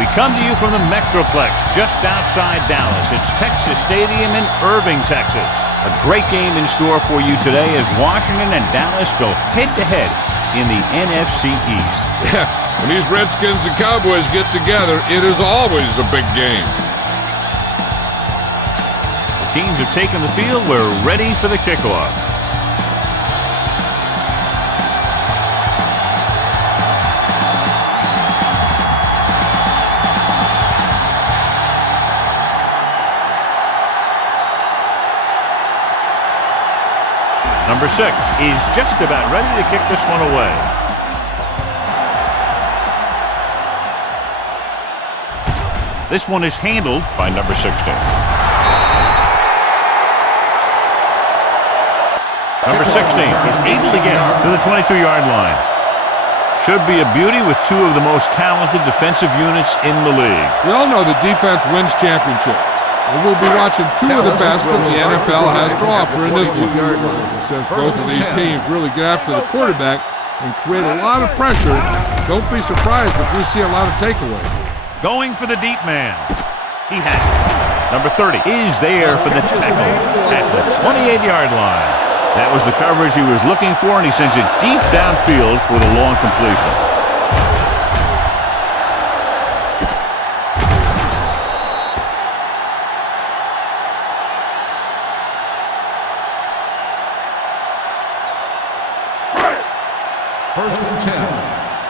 We come to you from the Metroplex just outside Dallas. It's Texas Stadium in Irving, Texas. A great game in store for you today as Washington and Dallas go head-to-head in the NFC East. Yeah, when these Redskins and Cowboys get together, it is always a big game. The teams have taken the field. We're ready for the kickoff. Number 6 is just about ready to kick this one away. This one is handled by number 16. Number 16 is able to get to the 22-yard line. Should be a beauty with two of the most talented defensive units in the league. We all know that defense wins championships. And we'll be watching two of the best that the NFL has to offer in this one. Since both of these teams really get after the quarterback and create a lot of pressure, don't be surprised if we see a lot of takeaways. Going for the deep man. He has it. Number 30 is there for the tackle at the 28-yard line. That was the coverage he was looking for, and he sends it deep downfield for the long completion. First and 10.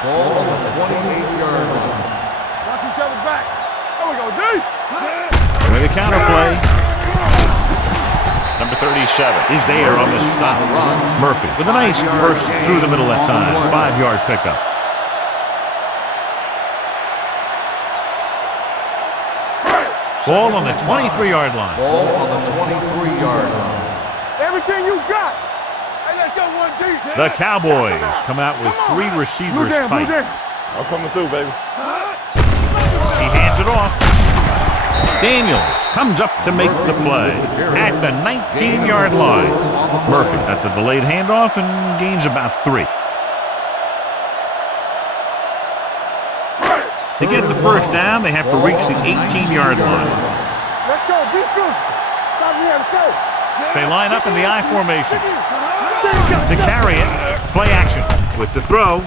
Ball on the 28-yard line. Watch each other back. There we go, D. With a counter play. Number 37 is there on the stop. Murphy with a nice burst through the middle that time. 5-yard pickup. Ball on the 23-yard line. Ball on the 23-yard line. Everything you got. Hey, let's go, 1D. The Cowboys come out with 3 receivers tight. I'm coming through, baby. He hands it off. Daniels comes up to make the play at the 19-yard line. Murphy at the delayed handoff and gains about 3. To get the first down, they have to reach the 18-yard line. Let's go, be good. Stop here, let's go. They line up in the I formation. To carry it, play action with the throw.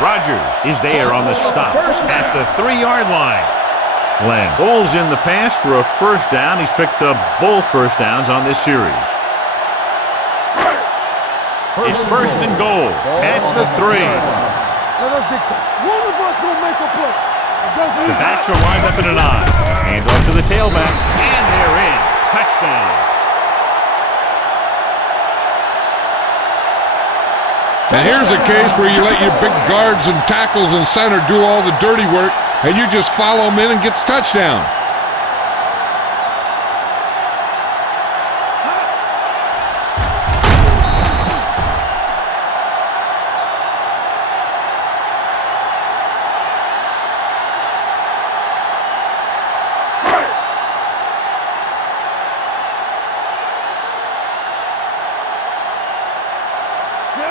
Rodgers is there on the stop at the 3-yard line. Glenn bowls in the pass for a first down. He's picked up both first downs on this series. It's first and goal at the 3. Let us dictate. One of us will make a play. The backs are lined up in an I. Hand off to the tailback, and they're in. Touchdown. And here's a case where you let your big guards and tackles and center do all the dirty work, and you just follow them in and get the touchdown.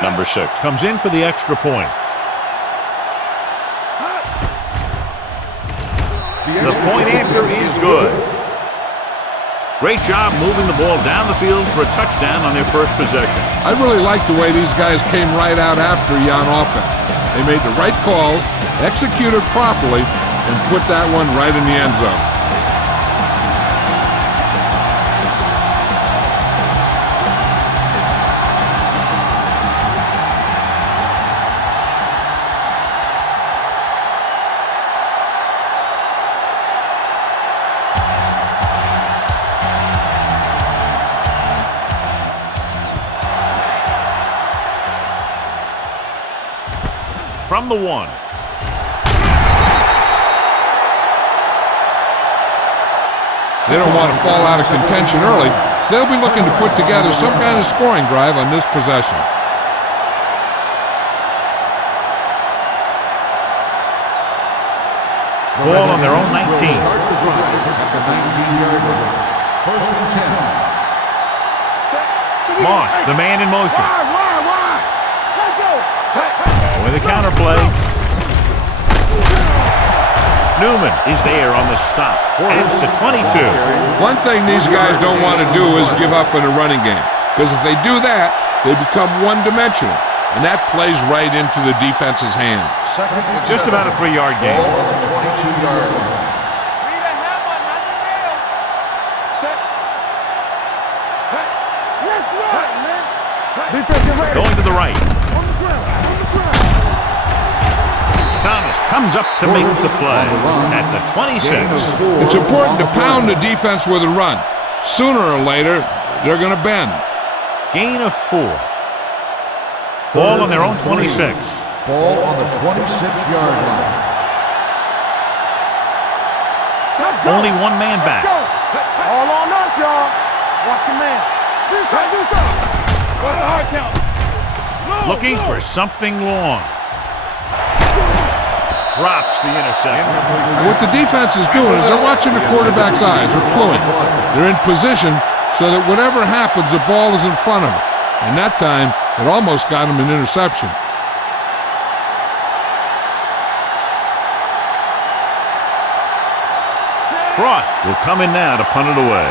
Number 6 comes in for the extra point. The point after is good. Great job moving the ball down the field for a touchdown on their first possession. I really like the way these guys came right out after you on offense. They made the right calls, executed properly, and put that one right in the end zone. From the 1. They don't want to fall out of contention early, so they'll be looking to put together some kind of scoring drive on this possession. Ball on their own 19. Start the drive at the 19-yard line. First and 10. Moss, the man in motion. Wide. Let's go. With a counter play. Newman is there on the stop at the 22. One thing these guys don't want to do is give up in a running game, because if they do that, they become one-dimensional, and that plays right into the defense's hands. Just about a 3-yard gain. Ball on the 22-yard line. Going to the right. Thomas comes up to make the play at the 26. It's important to pound the defense with a run. Sooner or later, they're going to bend. Gain of 4. Ball on their own 26. Ball on the 26-yard line. Only one man back. All on us, y'all. Watch your man. Do something. What's the hard count? Looking for something long. Drops the interception. What the defense is doing is they're watching the quarterback's eyes. They're pulling. They're in position so that whatever happens, the ball is in front of them. And that time, it almost got him an interception. Frost will come in now to punt it away.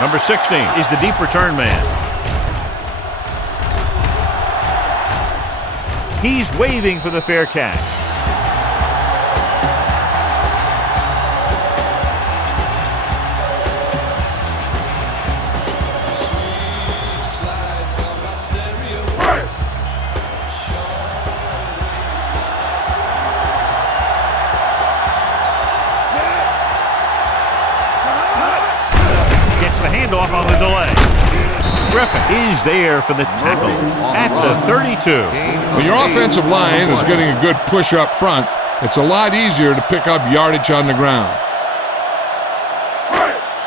Number 16 is the deep return man. He's waving for the fair catch. Gets the handoff on the delay. Griffin is there for the tackle at the 32. When your offensive line is getting a good push up front, it's a lot easier to pick up yardage on the ground.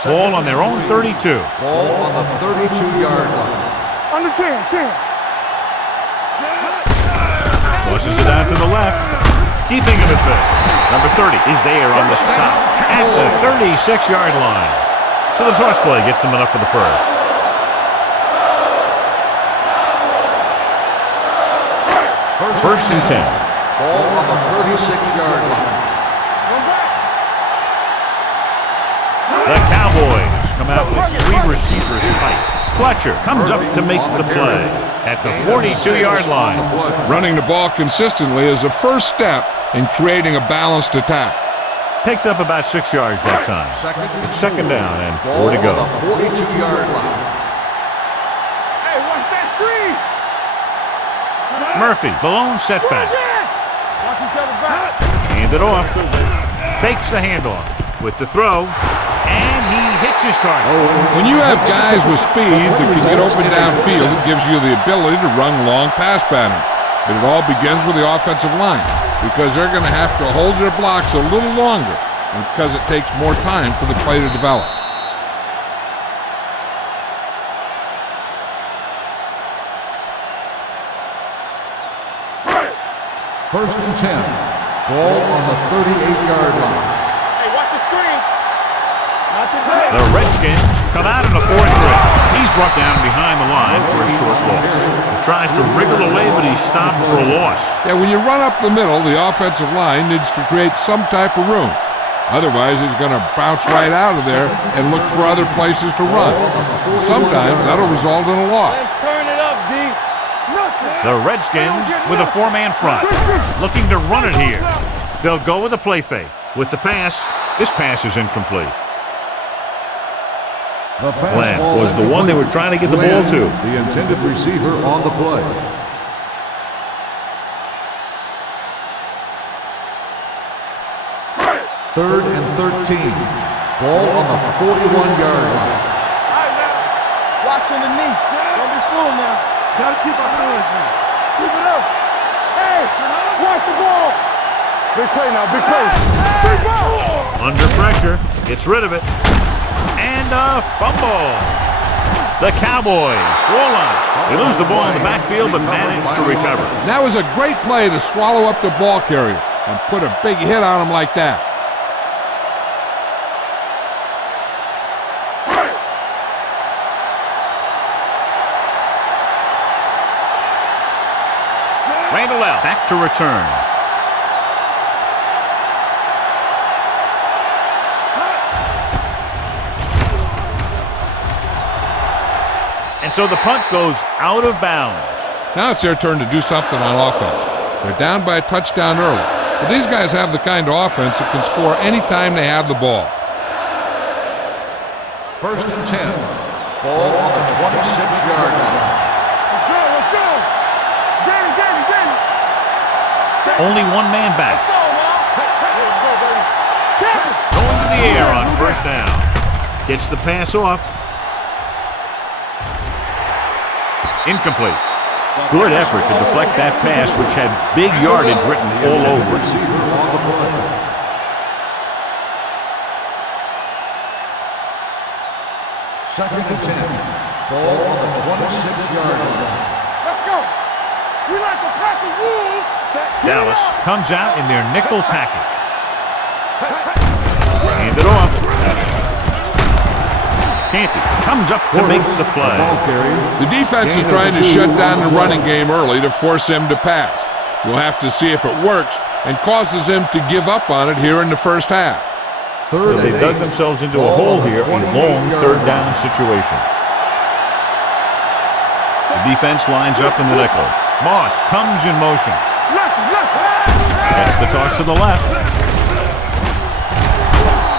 Ball on their own 32. Ball on the 32-yard line. Under 10. Tosses it out to the left. Keeping him at bay. Number 30 is there on the stop at the 36-yard line. So the toss play gets them enough for the first. First and 10. Ball on the 36-yard line. The Cowboys come out with 3 receivers tight. Fletcher comes up to make the play at the 42-yard line. Running the ball consistently is the first step in creating a balanced attack. Picked up about 6 yards that time. It's second down and 4 to go. Ball on the 42-yard line. Hey, watch that screen. Murphy, the lone setback. Watch each other back. Hand it off. Fakes the handoff with the throw. And he hits his target. When you have guys with speed that can get open downfield, it gives you the ability to run long pass patterns. But it all begins with the offensive line, because they're going to have to hold their blocks a little longer, and because it takes more time for the play to develop. First and 10. Ball on the 38-yard line. Hey, watch the screen. The Redskins come out in a 4-3. He's brought down behind the line for a short loss. He tries to wriggle away, but he's stopped for a loss. Yeah, when you run up the middle, the offensive line needs to create some type of room. Otherwise, he's going to bounce right out of there and look for other places to run. Sometimes that'll result in a loss. Let's turn it up, D. The Redskins with a 4-man front, looking to run it here. They'll go with a play fake. With the pass, this pass is incomplete. Lamb was the one they were trying to get the ball to. The intended receiver on the play. Third and 13. Ball on the 41-yard line. All right, now. Watch underneath. Don't be fooled now. Gotta keep our hands now. Keep it up. Hey, watch the ball. Big play now, big play. Big ball. Under pressure, gets rid of it. And a fumble. The Cowboys goal line. They lose the ball in the backfield, but manage to recover. That was a great play to swallow up the ball carrier and put a big hit on him like that. Randall out, back to return. And so the punt goes out of bounds. Now it's their turn to do something on offense. They're down by a touchdown early. But these guys have the kind of offense that can score anytime they have the ball. 1st and 10. Ball on the 26-yard line. Let's go. Danny. Only one man back. Going to the air on 1st down. Gets the pass off. Incomplete. Good effort to deflect that pass, which had big yardage written all over it. Second and 10. Ball on the 26-yard line. Let's go. We like to pack the wolves. Dallas comes out in their nickel package. Hand it off. Canty comes up to make the play. The defense is trying to shut down the running game early to force him to pass. We'll have to see if it works and causes him to give up on it here in the first half. So they dug themselves into a hole here, a long 3rd down situation. The defense lines up in the nickel. Moss comes in motion. That's the toss to the left.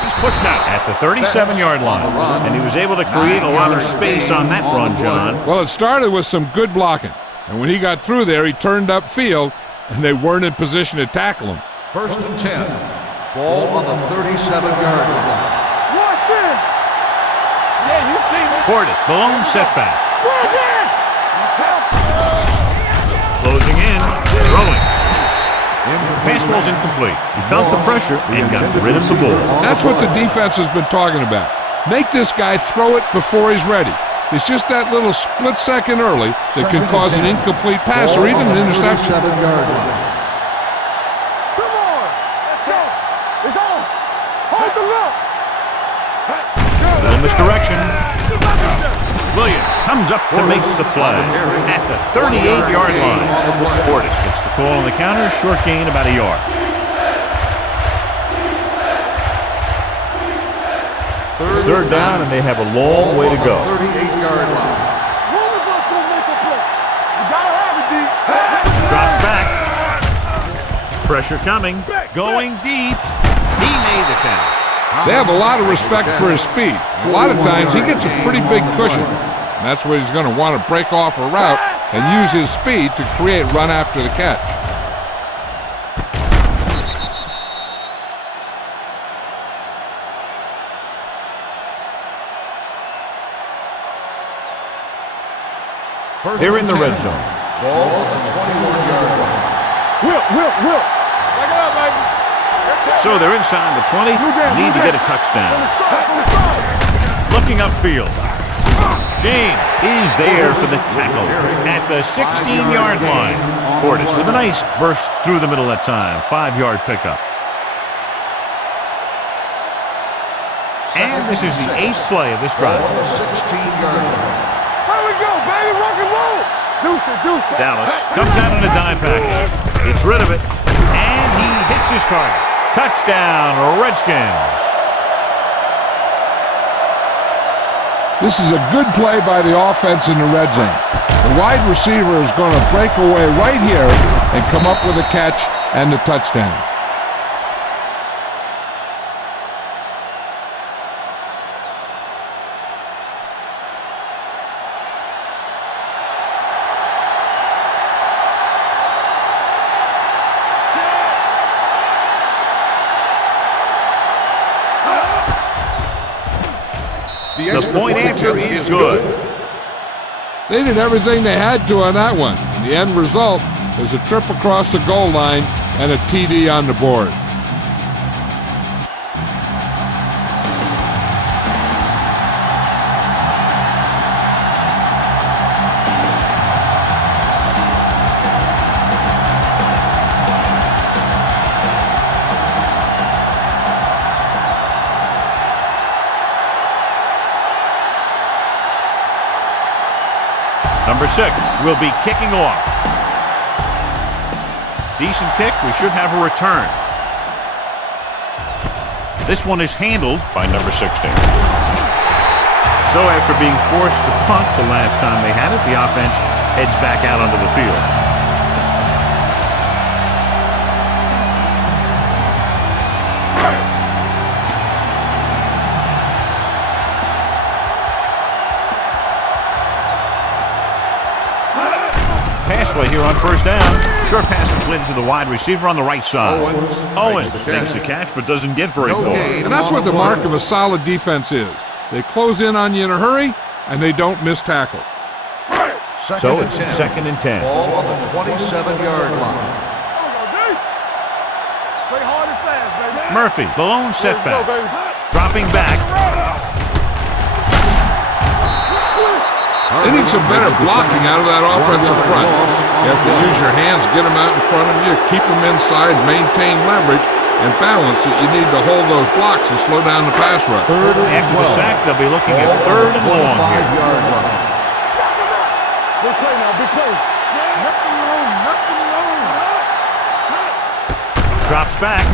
He's pushed out at the 37-yard line, and he was able to create a lot of space on that run, John. Well, it started with some good blocking, and when he got through there, he turned upfield, and they weren't in position to tackle him. 1st and 10. Ball on the 37-yard line. Watch it. Yeah, you see me. Portis, the lone setback. Closing in, throwing. Pass ball's incomplete. He felt the pressure and got rid of the ball. That's what the defense has been talking about. Make this guy throw it before he's ready. It's just that little split second early that can cause an incomplete pass or even an interception. Come on. Let's go. It's on. Hold the look. Little misdirection. Williams comes up to make the play at the 38-yard line. Portis gets the call on the counter. Short gain, about a yard. It's 3rd down, and they have a long way to go. 38-yard line. One of us gonna make a play. You gotta have it, D. Drops back. Pressure coming. Going deep. He made the catch. They have a lot of respect for his speed. A lot of times he gets a pretty big cushion. And that's where he's going to want to break off a route and use his speed to create run after the catch. They're in the red zone. Ball on the 21-yard line. Will. Back it up, baby. So they're inside the 20. Need to get a touchdown. Looking upfield. James is there for the tackle at the 16-yard line. Portis with a nice burst through the middle that time. 5-yard pickup. And this is the 8th play of this drive. On the 16-yard line. Here we go, baby. Rock and roll. Deuce it. Dallas comes out in a dime package. Gets rid of it. And he hits his target. Touchdown, Redskins. This is a good play by the offense in the red zone. The wide receiver is going to break away right here and come up with a catch and the touchdown. The point after is good. They did everything they had to on that one. The end result is a trip across the goal line and a TD on the board. Number 6 will be kicking off. Decent kick. We should have a return. This one is handled by number 16. So after being forced to punt the last time they had it, the offense heads back out onto the field. Pass play here on first down. Short pass completed to the wide receiver on the right side. Owens makes the catch but doesn't get very far. And that's what the mark of a solid defense is. They close in on you in a hurry, and they don't miss tackle. So it's 2nd and 10. Ball on the 27-yard line. Play hard and fast, baby. Murphy, the lone setback. Dropping back. They need some better blocking out of that offensive front. You have to use your hands, get them out in front of you, keep them inside, maintain leverage, and balance it. You need to hold those blocks and slow down the pass rush. After the sack, they'll be looking at 3rd and long here. Big play now, big play. Nothing wrong, nothing wrong. Drops back.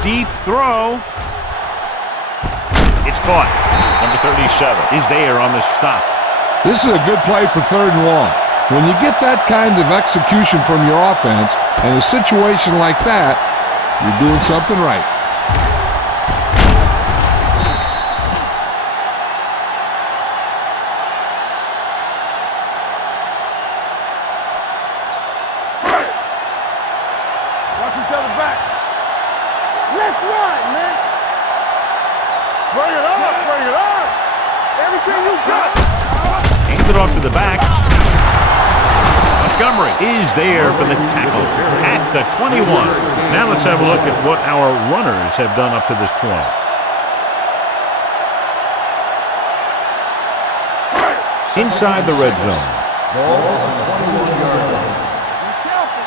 Deep throw. It's caught. Number 37 is there on the stop. This is a good play for 3rd and long. When you get that kind of execution from your offense in a situation like that, you're doing something right. Watch each other back. Let's run, man. Bring it up, bring it up. Everything you got. Handed off to the back. Montgomery is there for the tackle at the 21. Now let's have a look at what our runners have done up to this point. Inside the red zone. Ball on the 21-yard line. Be careful.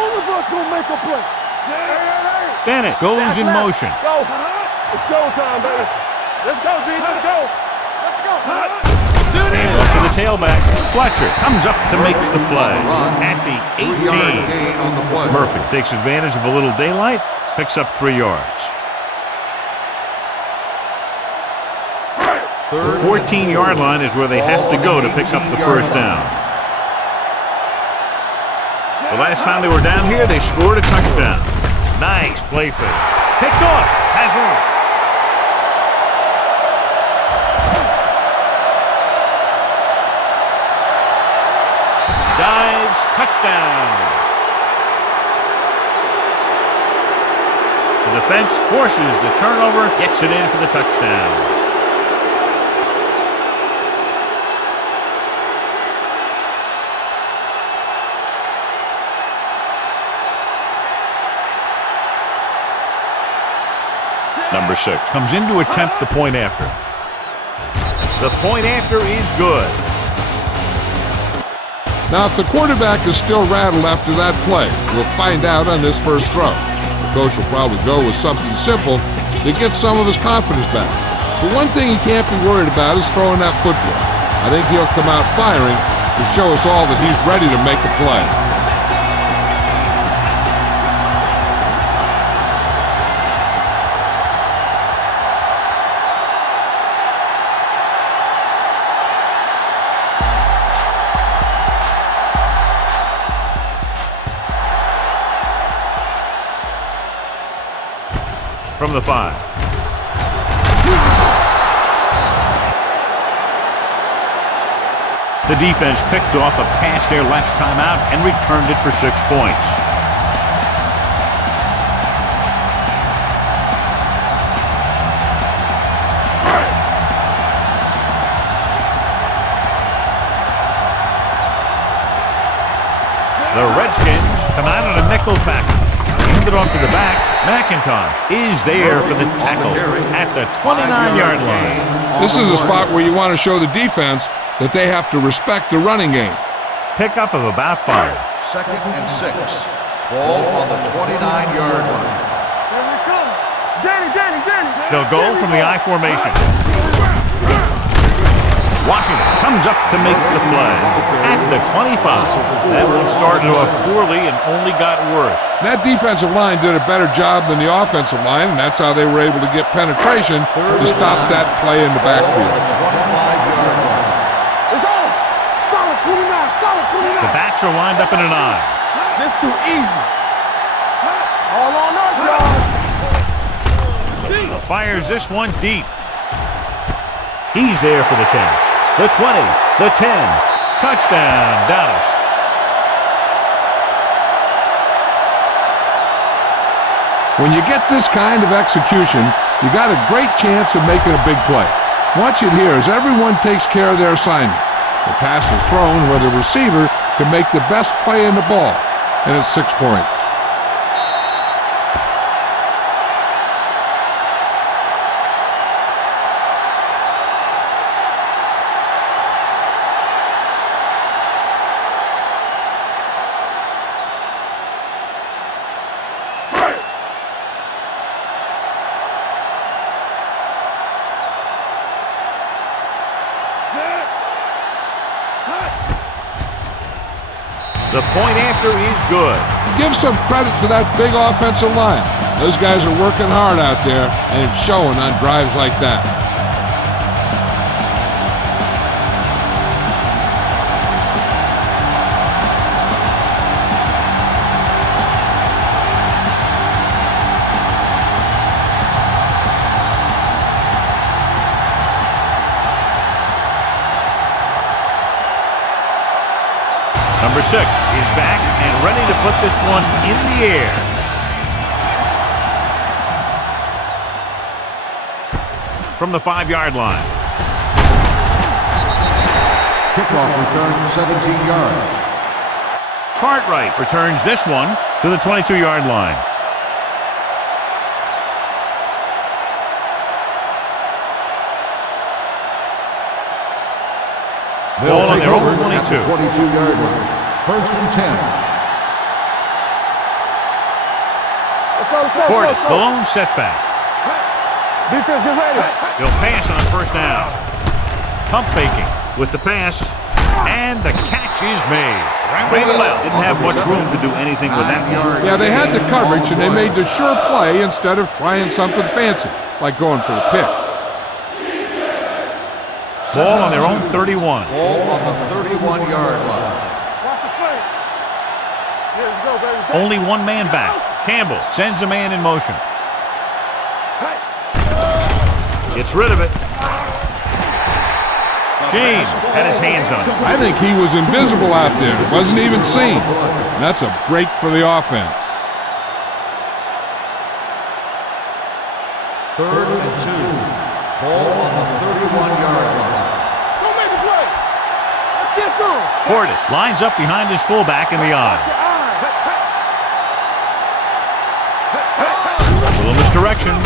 One of us gonna make a play. Bennett goes in motion. Go. It's showtime, baby. Let's go, D. Let's go. Let's go. And off to the tailback. Fletcher comes up to make the play at the 18. Gain on the play. Murphy takes advantage of a little daylight, picks up 3 yards. The 14-yard line is where they have to go to pick up the first down. The last time they were down here, they scored a touchdown. Nice play fake. Picked off. Has room. Dives. Touchdown. The defense forces the turnover, gets it in for the touchdown. Number 6 comes in to attempt the point after. The point after is good. Now, if the quarterback is still rattled after that play, we'll find out on this first throw. The coach will probably go with something simple to get some of his confidence back. But one thing he can't be worried about is throwing that football. I think he'll come out firing to show us all that he's ready to make a play. From the 5. The defense picked off a pass their last time out and returned it for 6 points. The Redskins come out on a nickel package. Handed off to the back. McIntosh is there for the tackle at the 29-yard line. This is a spot where you want to show the defense that they have to respect the running game. Pickup of about 5. 2nd and 6. Ball on the 29-yard line. Here we come. Danny. They'll go from the I formation. Washington comes up to make the play at the 25. That one started off poorly and only got worse. That defensive line did a better job than the offensive line, and that's how they were able to get penetration to stop that play in the backfield. It's on. Solid 29. Solid 29. The backs are lined up in an I. This too easy. All on us, y'all. Fires this one deep. He's there for the catch. The 20, the 10. Touchdown, Dallas. When you get this kind of execution, you got a great chance of making a big play. Watch it here as everyone takes care of their assignment. The pass is thrown where the receiver can make the best play in the ball, and it's 6 points. The point after is good. Give some credit to that big offensive line. Those guys are working hard out there, and it's showing on drives like that. Number 6 is back and ready to put this one in the air. From the 5-yard line. Kickoff return 17 yards. Cartwright returns this one to the 22-yard line. Ball on their own 22. 22-yard line. First and 10. Portis, the lone setback. Defense, get ready. He'll pass on first down. Pump faking with the pass, and the catch is made. Randall didn't have much room to do anything with that one. Yeah, they had the coverage, and they made the sure play instead of trying something fancy, like going for the pick. Ball on their own 31. Ball on the 31-yard line. Watch the play. Here we go, baby. Only one man back. Campbell sends a man in motion. Gets rid of it. James had his hands on it. I think he was invisible out there. Wasn't even seen. And that's a break for the offense. Third and 2. Ball on the 31-yard line. Don't make a play. Let's get some. Portis lines up behind his fullback in the eye. A little misdirection.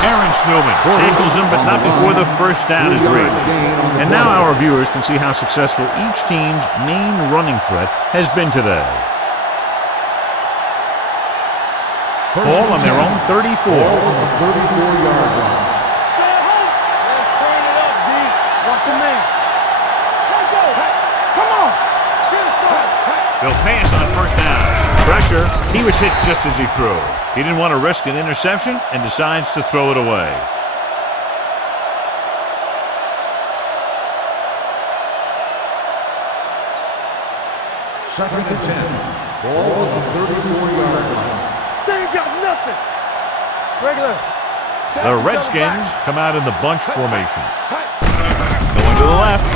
Aaron Newman tackles him, but not before the first down is reached. And now our viewers can see how successful each team's main running threat has been today. Ball on their own 34. Ball on the 34-yard line. Let's turn it up, D. Watch the man. Let's go. Come on. Get it started. They'll pass on first down. Pressure. He was hit just as he threw. He didn't want to risk an interception and decides to throw it away. Second and 10. Ball on the 34-yard line. They ain't got nothing. Regular. The Redskins come out in the bunch formation. Going to the left.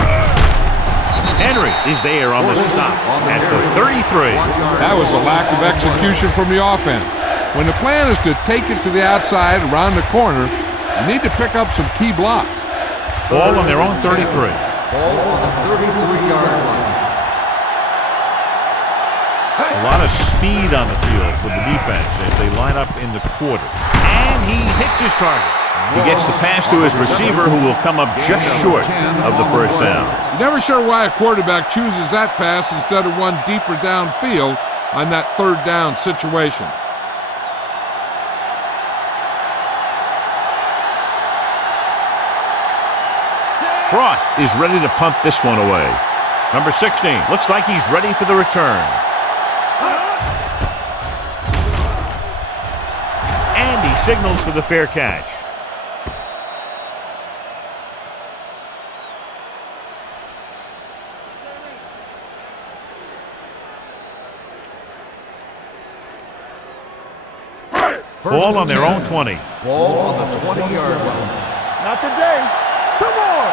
Henry is there on the stop at the 33. That was a lack of execution from the offense. When the plan is to take it to the outside around the corner, you need to pick up some key blocks. Ball on their own 33. Ball on the 33-yard line. A lot of speed on the field for the defense as they line up in the quarter. And he hits his target. He gets the pass to his receiver, who will come up just short of the first down. Never sure why a quarterback chooses that pass instead of one deeper downfield on that third down situation. Frost is ready to punt this one away. Number 16 looks like he's ready for the return. And he signals for the fair catch. Ball on their own 20. Ball on the 20-yard line. Not today. Come on.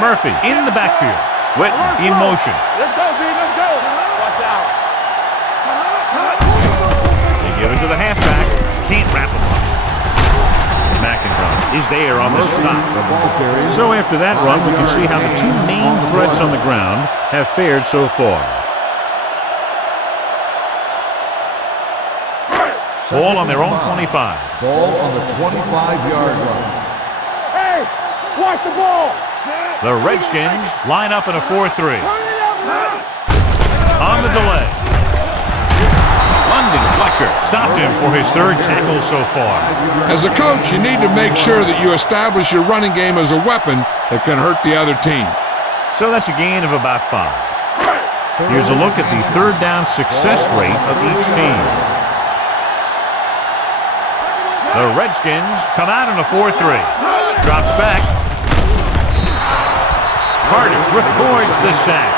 Murphy in the backfield. Witten in motion. Let's go, B. Let's go. Watch out. They give it to the halfback. Can't wrap him up. McIntyre is there on the stop. So after that run, we can see how the two main threats on the ground have fared so far. Ball on their own 25. Ball on the 25-yard line. Hey, watch the ball. The Redskins line up in a 4-3. On the delay. London Fletcher stopped him for his third tackle so far. As a coach, you need to make sure that you establish your running game as a weapon that can hurt the other team. So that's a gain of about 5. Here's a look at the third down success rate of each team. The Redskins come out in a 4-3. Drops back. Carter records the sack.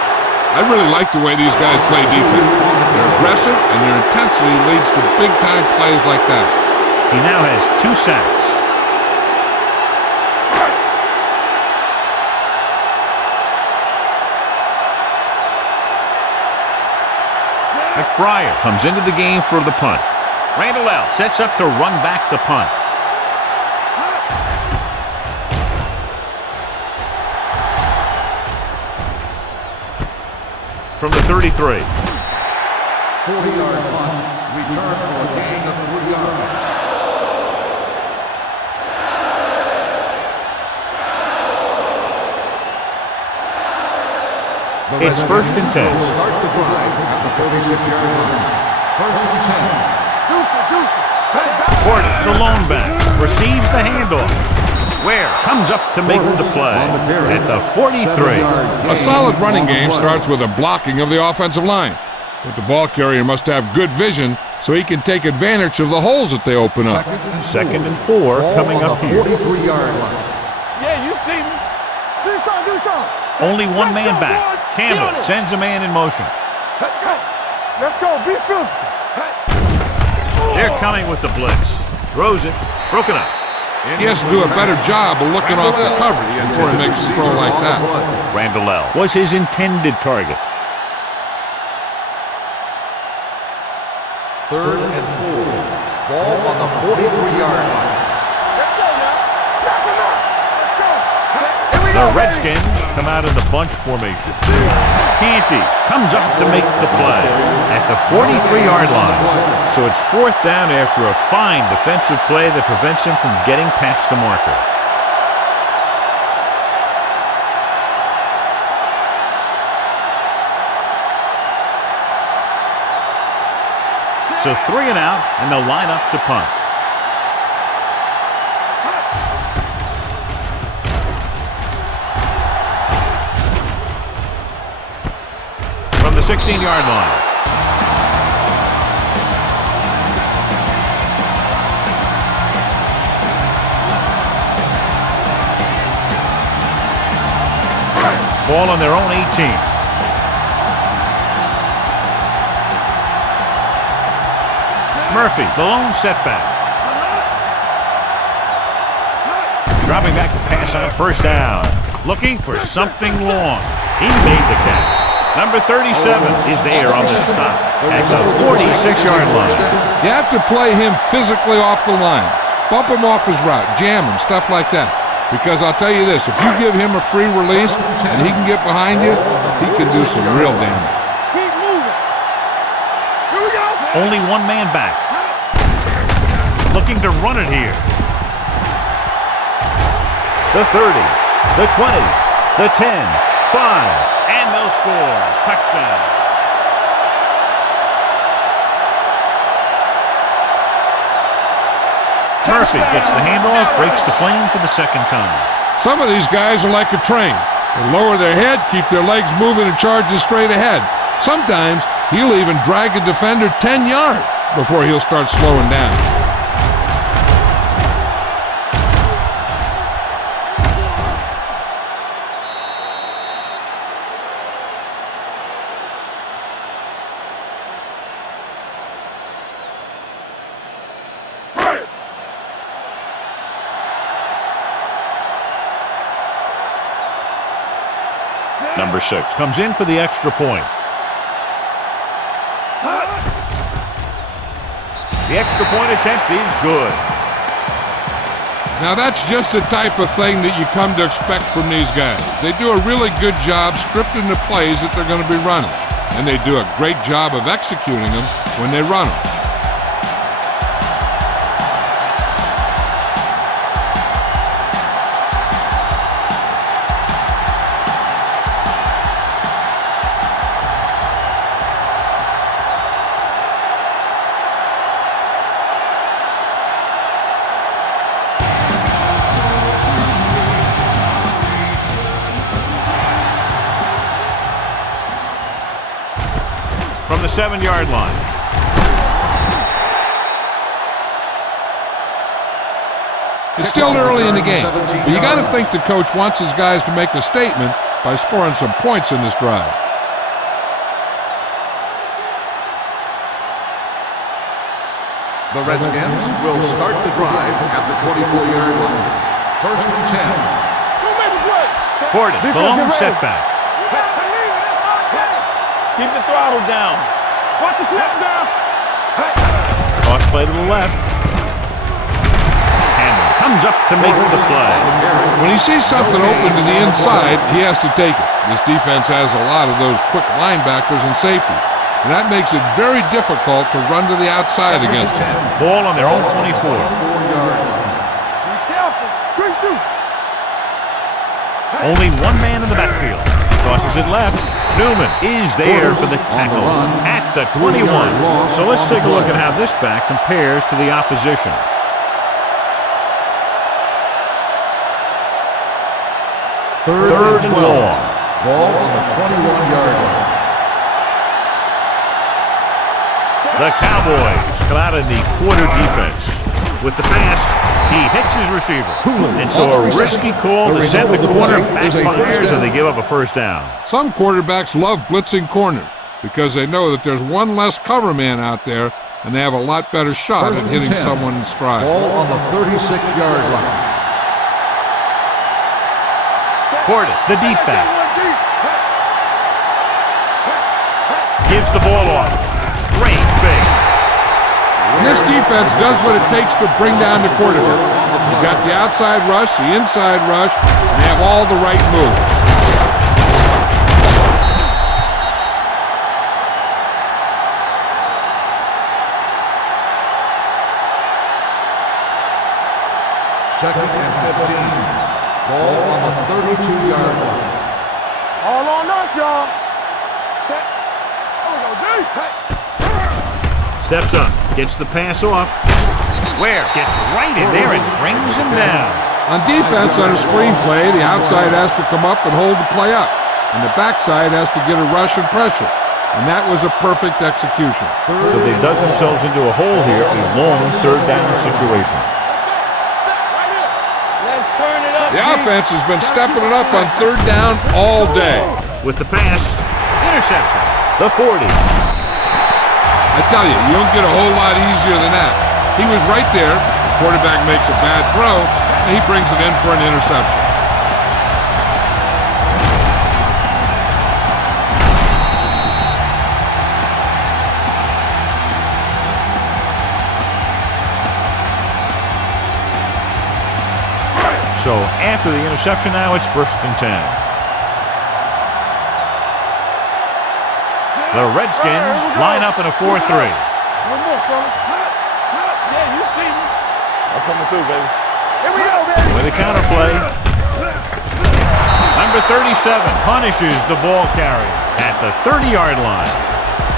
I really like the way these guys play defense. They're aggressive, and their intensity leads to big-time plays like that. He now has 2 sacks. McBriar comes into the game for the punt. Randall sets up to run back the punt. From the 33. 40-yard punt. Return for a gain of 3 yards. It's 1st and 10. Start the drive at the 46-yard line. 1st and 10. Porter, the lone back, receives the handoff. Ware comes up to make the play at the 43. A solid running game starts with a blocking of the offensive line. But the ball carrier must have good vision so he can take advantage of the holes that they open up. 2nd and 4 coming up here. 43-yard line. Yeah, you see me. Do something. Only one man back. Campbell sends a man in motion. Let's go. Be physical. They're coming with the blitz. Throws it. Broken up. He has to do a better job of looking off the coverage before he makes a throw like that. Randall was his intended target. 3rd and 4. Ball on the 43-yard line. Let's go now. Knock him out. Let's go. Here we The go, Redskins come out in the bunch formation. Canty comes up to make the play at the 43-yard line. So it's 4th down after a fine defensive play that prevents him from getting past the marker. So 3 and out, and they'll line up to punt. From the 16-yard line. Ball on their own 18. Murphy, the lone setback. Dropping back to pass on 1st down. Looking for something long. He made the catch. Number 37 is there on the stop at the 46-yard line. You have to play him physically off the line. Bump him off his route, jam him, stuff like that. Because I'll tell you this, if you give him a free release and he can get behind you, he can do some real damage. Keep moving. Here we go. Only one man back. Looking to run it here. The 30, the 20, the 10, 5, and they'll score. Touchdown. Murphy gets the handoff, breaks the plane for the 2nd time. Some of these guys are like a train. They lower their head, keep their legs moving, and charges straight ahead. Sometimes he'll even drag a defender 10 yards before he'll start slowing down. Number 6 comes in for the extra point. The extra point attempt is good. Now that's just the type of thing that you come to expect from these guys. They do a really good job scripting the plays that they're going to be running. And they do a great job of executing them when they run them. From the 7-yard line. It's still early in the game, but you got to think the coach wants his guys to make a statement by scoring some points in this drive. The Redskins will start the drive at the 24-yard line. First and 10. Portis, the lone setback. Keep the throttle down. Watch the snap down. Toss play to the left. Hammond comes up to make the play. When he sees something open to the inside, he has to take it. This defense has a lot of those quick linebackers and safety, and that makes it very difficult to run to the outside against them. Ball on their own 24. 4-yard line. Be careful. Quick shoot. Only one man in the backfield. Tosses it left. Newman is there for the tackle at the 21. So let's take a look at how this back compares to the opposition. Third and long. Ball on the 21-yard line. The Cowboys come out in the quarter defense. With the pass, he hits his receiver. And so a risky call to send the corner backfires and they give up a first down. Some quarterbacks love blitzing corners because they know that there's one less cover man out there and they have a lot better shot at hitting someone in stride. Ball on the 36-yard line. Portis, the deep back. Gives the ball off. Great fake. This defense does what it takes to bring down the quarterback. You got the outside rush, the inside rush, and they have all the right moves. Second and 15. Ball on the 32-yard line. All on us, y'all. Set. Oh, no, Steps up, gets the pass off. Ware gets right in there and brings him down. On defense, on a screenplay, the outside has to come up and hold the play up, and the backside has to get a rush and pressure. And that was a perfect execution. So they dug themselves into a hole here, a long third down situation. Let's turn it up. The offense has been stepping it up on third down all day. With the pass, interception, the 40. I tell you, you don't get a whole lot easier than that. He was right there. The quarterback makes a bad throw, and he brings it in for an interception. So after the interception now, it's first and 10. The Redskins line up in a 4-3. One more, fella. Yeah, you see me. I'm coming through, baby. Here we go, baby. With a counterplay. Number 37 punishes the ball carrier at the 30-yard line.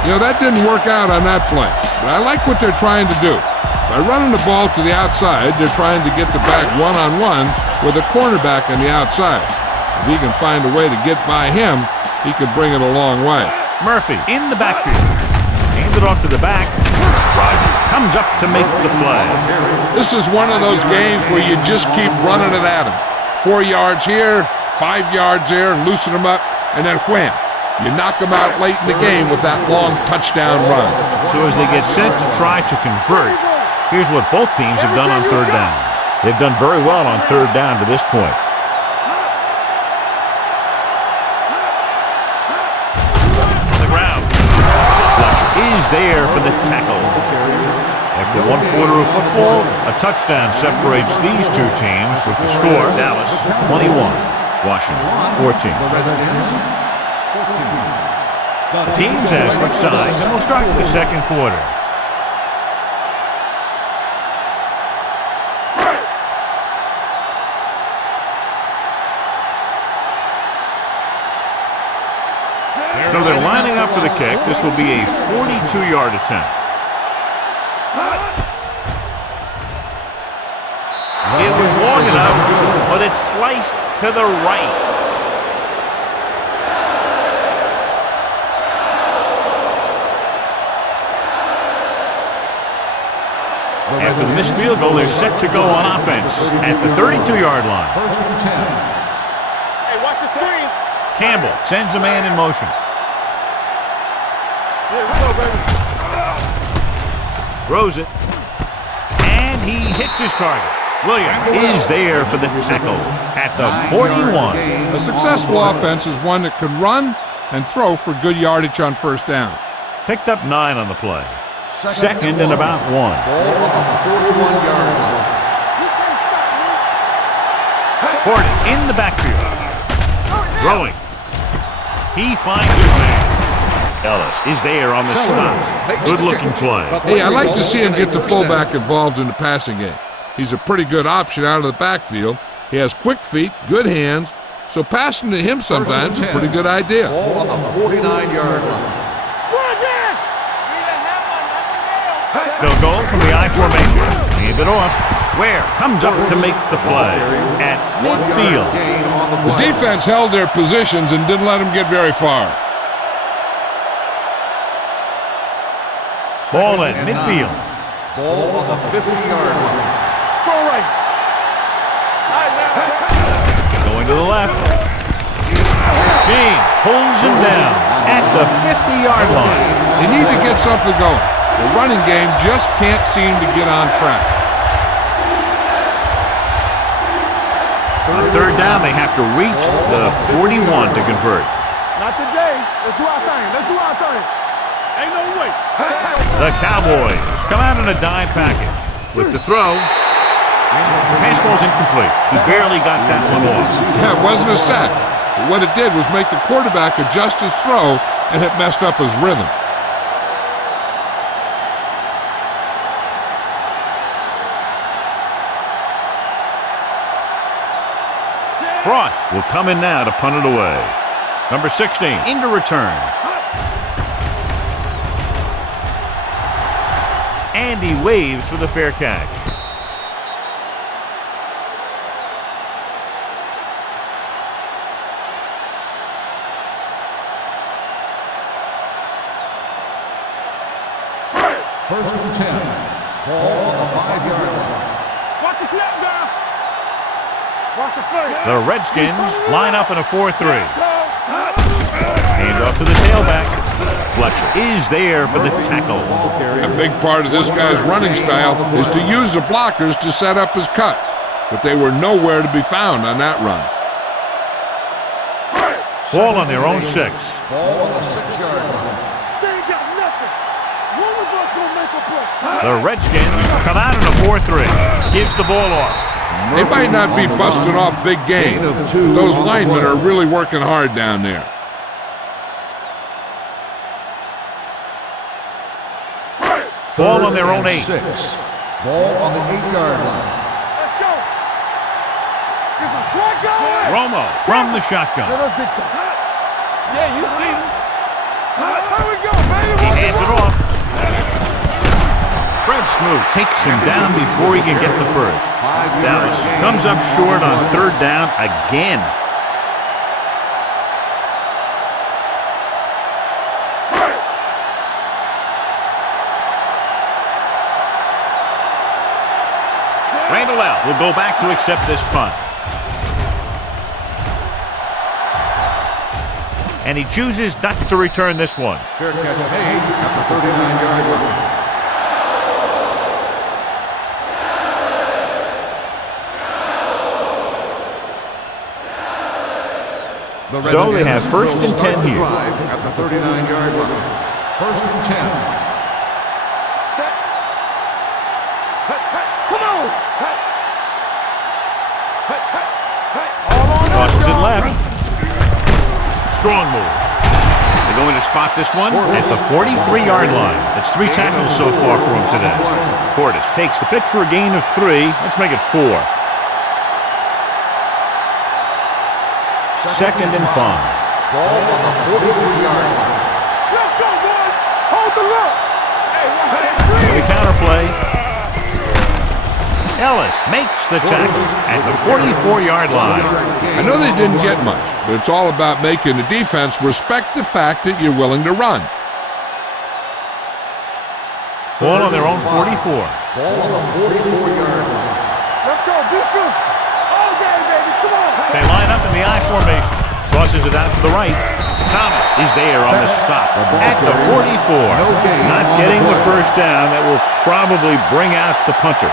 You know, that didn't work out on that play, but I like what they're trying to do. By running the ball to the outside, they're trying to get the back one-on-one with a cornerback on the outside. If he can find a way to get by him, he can bring it a long way. Murphy in the backfield. Hand it off to the back. Rogers comes up to make the play. This is one of those games where you just keep running it at him. 4 yards here, 5 yards there, and loosen him up, and then wham. You knock them out late in the game with that long touchdown run. So as they get set to try to convert, here's what both teams have done on third down. They've done very well on third down to this point. On the ground. Fletcher is there for the tackle. After 1 quarter of football, a touchdown separates these two teams with the score. Dallas 21, Washington 14. The teams have switched sides, and we'll start the second quarter. So they're lining up for the kick. This will be a 42-yard attempt. It was long enough, but it's sliced to the right. After the missed field goal, they're set to go on offense at the 32-yard line. First and 10. Hey, watch the screen. Campbell sends a man in motion. Here we go, baby. Throws it. And he hits his target. Williams is there for the tackle at the 41. A successful offense is one that can run and throw for good yardage on first down. Picked up 9 on the play. Second and about 1. Ball on the 41-yard line. Gordon in the backfield. Throwing. He finds his man. Ellis is there on the stop. Good-looking play. Hey, I like to see him get the fullback involved in the passing game. He's a pretty good option out of the backfield. He has quick feet, good hands, so passing to him sometimes is a pretty good idea. Ball on the 49-yard line. They'll go from the I formation. Hand it off. Ware comes up to make the play at midfield. The defense held their positions and didn't let them get very far. Ball at midfield. Ball on the 50-yard line. Throw right. Going to the left. James pulls him down at the 50-yard line. They need to get something going. The running game just can't seem to get on track. On third down, they have to reach the 41 to convert. Not today. Let's do our thing. Let's do our thing. Ain't no way. The Cowboys come out in a dime package. With the throw, the pass ball's incomplete. He barely got that one off. Yeah, it wasn't a sack. But what it did was make the quarterback adjust his throw, and it messed up his rhythm. Frost will come in now to punt it away. Number 16 into return. And he waves for the fair catch. First and 10. Ball on the 5-yard line. Watch the snap down. Watch the play. The Redskins line up in a 4-3. Hand off to the tailback. Fletcher is there for the tackle. A big part of this guy's running style is to use the blockers to set up his cut, but they were nowhere to be found on that run. Ball on their own 6. Ball on the 6-yard line. They ain't got nothing. One of us gonna make a play. The Redskins come out in a 4-3. Gives the ball off. They might not be busting off big game, but those linemen are really working hard down there. Ball on their own 8. 6. Ball on the 8-yard line. Let's go. Get some slack going. Romo from the shotgun. Let us big time. Yeah, you see me. Here we go, baby. He hands it off. Fred smooth. Takes him down before he can get the first. Dallas comes up short on third down again. Randall will go back to accept this punt. And he chooses not to return this one. Fair catch made at the 39-yard line. So they have first and 10 here. At the 39-yard line. First and 10. Set. Come on. Tosses it left. Strong move. They're going to spot this one at the 43-yard line. That's 3 tackles so far for him today. Portis takes the pitch for a gain of 3. Let's make it 4. Second and 5. Ball on the 43-yard line. Let's go, boys. Hold the look. The counterplay. Ellis makes the tackle at the 44-yard line. I know they didn't get much, but it's all about making the defense respect the fact that you're willing to run. Ball on their own 44. Ball on the 44-yard line. Let's go, defense. All day, baby. Come on. They line up in the I formation. Tosses it out to the right. Thomas is there on the stop at the 44. Not getting the first down. That will probably bring out the punter.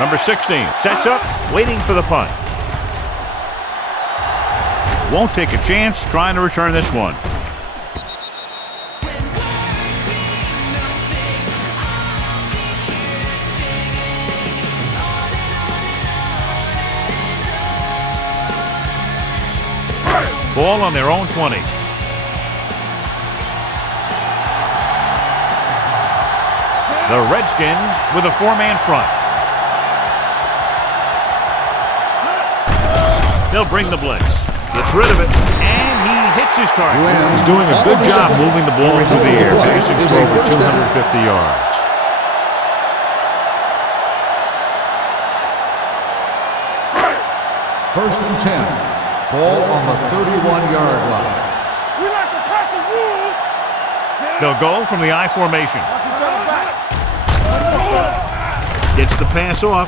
Number 16 sets up, waiting for the punt. Won't take a chance trying to return this one. Ball on their own 20. The Redskins with a 4-man front. They'll bring the blitz. Gets rid of it, and he hits his target. He's doing a good job moving the ball through the air, passing for over 250 yards. First and 10. Ball on the 31-yard line. We like to cut the rules. They'll go from the I formation. Gets the pass off.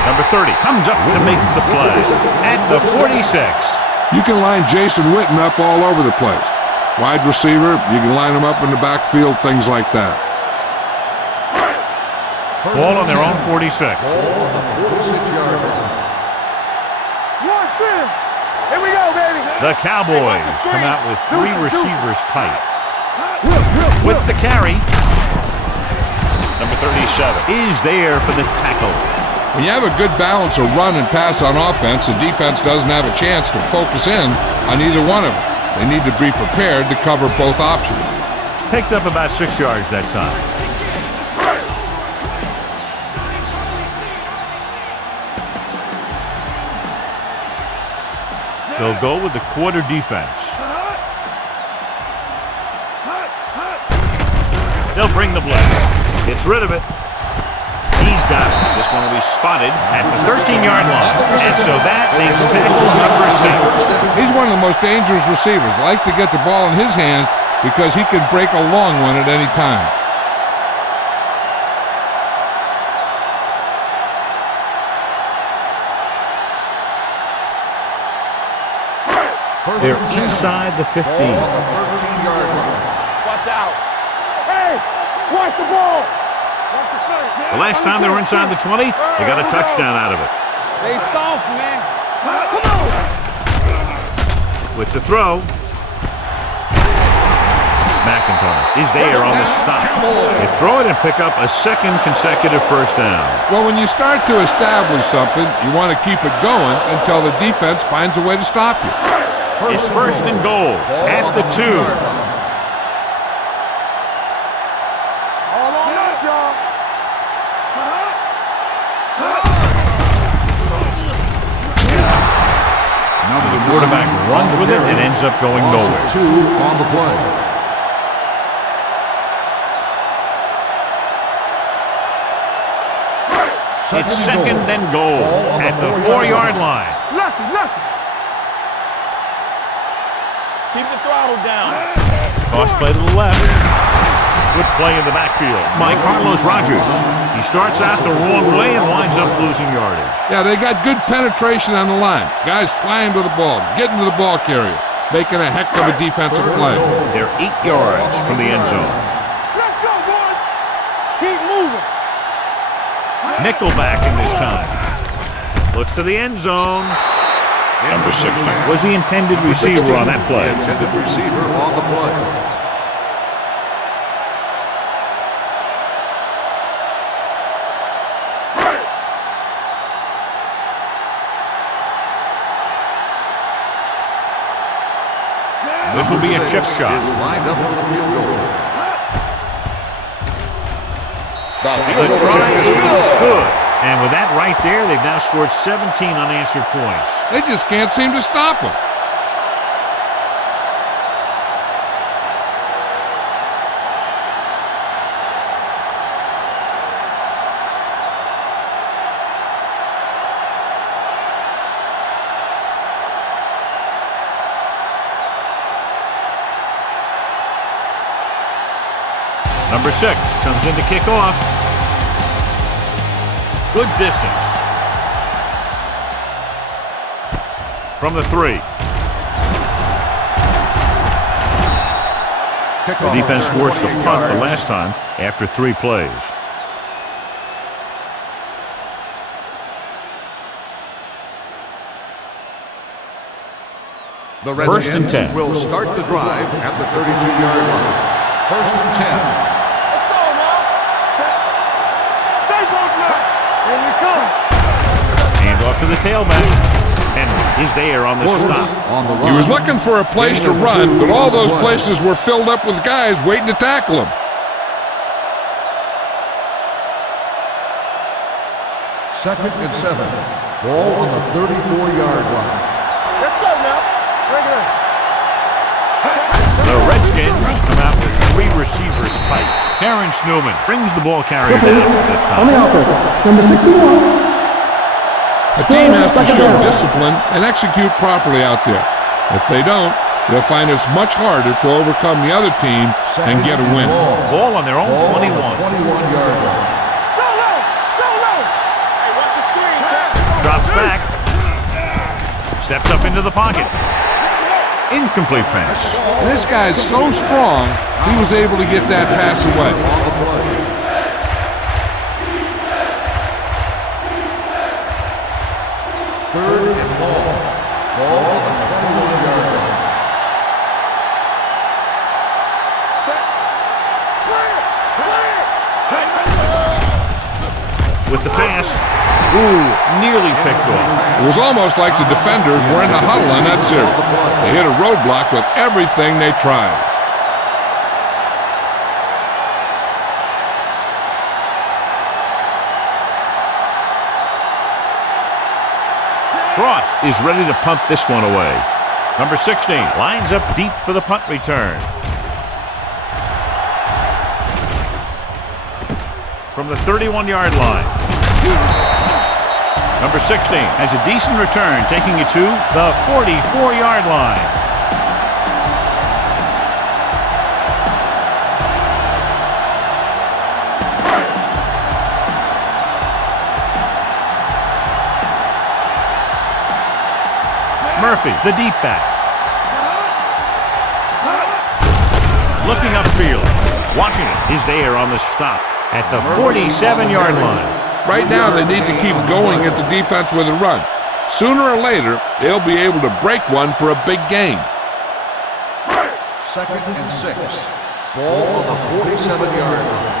Number 30 comes up to make the play at the 46. You can line Jason Witten up all over the place. Wide receiver, you can line him up in the backfield, things like that. Ball on their own 46. Ball on the 46-yard line. Here we go, baby. The Cowboys come out with 3 receivers tight. With the carry, number 37 is there for the tackle. When you have a good balance of run and pass on offense, the defense doesn't have a chance to focus in on either one of them. They need to be prepared to cover both options. Picked up about 6 yards that time. They'll go with the quarter defense. They'll bring the blitz. Gets rid of it. He's got it. This one will be spotted at the 13-yard line. And so that makes tackle number 6. He's one of the most dangerous receivers. Like to get the ball in his hands because he can break a long one at any time. They're inside the 15. Ball on the 13-yard line. Watch out. Hey, watch the ball. The last time they were inside the 20, they got a touchdown out of it. They soft, man. Come on. With the throw, McIntyre is there on the stop. They throw it and pick up a second consecutive first down. Well, when you start to establish something, you want to keep it going until the defense finds a way to stop you. It's first and goal at the 2. quarterback runs with it and ends up going nowhere. 2 on the play. It's second and goal at the 4-yard line. Lucky. Keep the throttle down. Toss play to the left. Good play in the backfield by Carlos Rogers. He starts out the wrong way and winds up losing yardage. Yeah, they got good penetration on the line. Guys flying to the ball, getting to the ball carrier, making a heck of a defensive play. They're 8 yards from the end zone. Let's go, boys. Keep moving. Nickelback in this time. Looks to the end zone. Number 16 was the intended receiver on that play. Intended receiver on the play. This will be a chip shot. Is lined up for the field goal. The try is good. And with that right there, they've now scored 17 unanswered points. They just can't seem to stop them. Number 6 comes in to kick off. Good distance. From the 3. The defense forced a punt the last time after 3 plays. The First and Redskins 10. will start the drive at the 32-yard line. First and 10. Let's go, man. Stay both now. Here we come. Hand off to the tailback. Henry is there on the stop. On the He run. was looking for a place to run, but all those places were filled up with guys waiting to tackle him. Second and 7. Ball on the 34-yard line. Let's go now. Bring it in. The Redskins come out with 3 receivers tight. Terrence Newman brings the ball carrier down at that On the time. offense, number 61. The team has to show discipline and execute properly out there. If they don't, they'll find it's much harder to overcome the other team and get a win. Ball on their own Ball on 21. the 21-yard line. Go low. Go low. Hey, watch the screen, Sam. Drops back. Steps up into the pocket. Incomplete pass. This guy's so strong, he was able to get that pass away. On the play. Third and ball. Ball on the 21-yard line. With the pass. Ooh, nearly picked off. It was almost like the defenders were in the huddle on that series. They hit a roadblock with everything they tried. Frost is ready to punt this one away. Number 16 lines up deep for the punt return. From the 31-yard line. Number 16 has a decent return, taking it to the 44-yard line. Murphy, the deep back. Looking upfield. Washington is there on the stop at the 47-yard line. Right now, they need to keep going at the defense with a run. Sooner or later, they'll be able to break one for a big gain. Second and 6. Ball on the 47-yard line.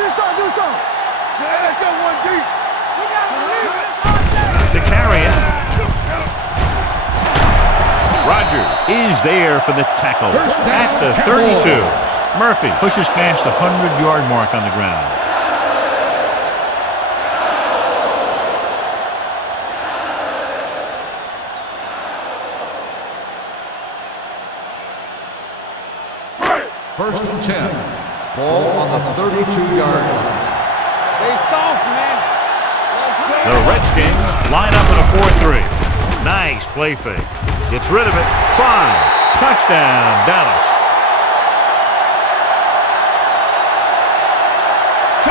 Do something. Let's go one deep. We got to leave it. To carry it. Rogers is there for the tackle at the 32. Murphy pushes past the 100-yard mark on the ground. First and 10. Ball on the 32-yard line. Stay soft, man. The Redskins line up in a 4-3. Nice play fake. Gets rid of it. 5. Touchdown, Dallas.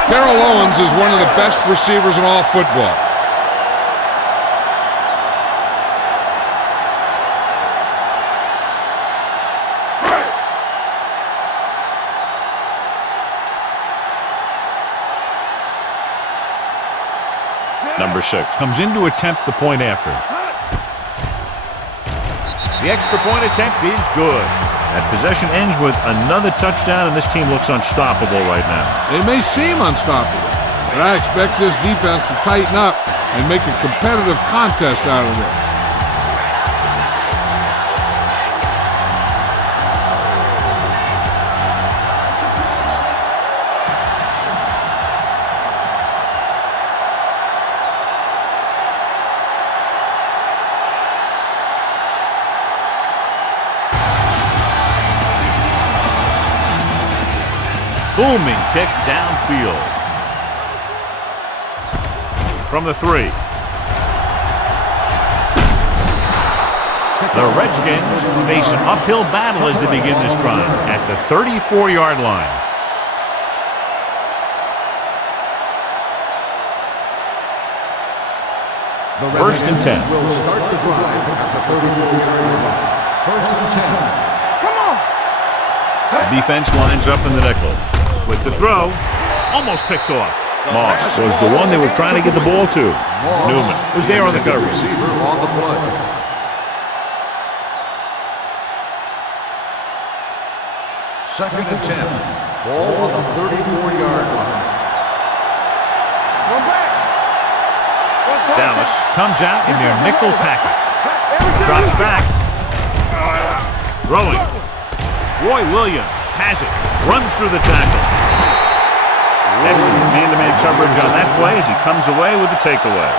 Terrell Owens is one of the best receivers in all football. Number 6 comes in to attempt the point after. The extra point attempt is good. That possession ends with another touchdown, and this team looks unstoppable right now. They may seem unstoppable, but I expect this defense to tighten up and make a competitive contest out of it. Booming kick downfield. From the 3. The Redskins face an uphill battle as they begin this drive at the 34-yard line. The First and 10. Will start the drive at the 34-yard line. First and 10. Come on. The defense lines up in the nickel. With the throw, almost picked off. Moss was the one they were trying to get the ball to. Newman was there on the coverage. Receiver on the play. Second and 10. Ball on the 34-yard line. One back. Dallas comes out in their nickel package. Drops back. Throwing. Roy Williams has it. Runs through the tackle. That's man-to-man coverage on that play as he comes away with the takeaway.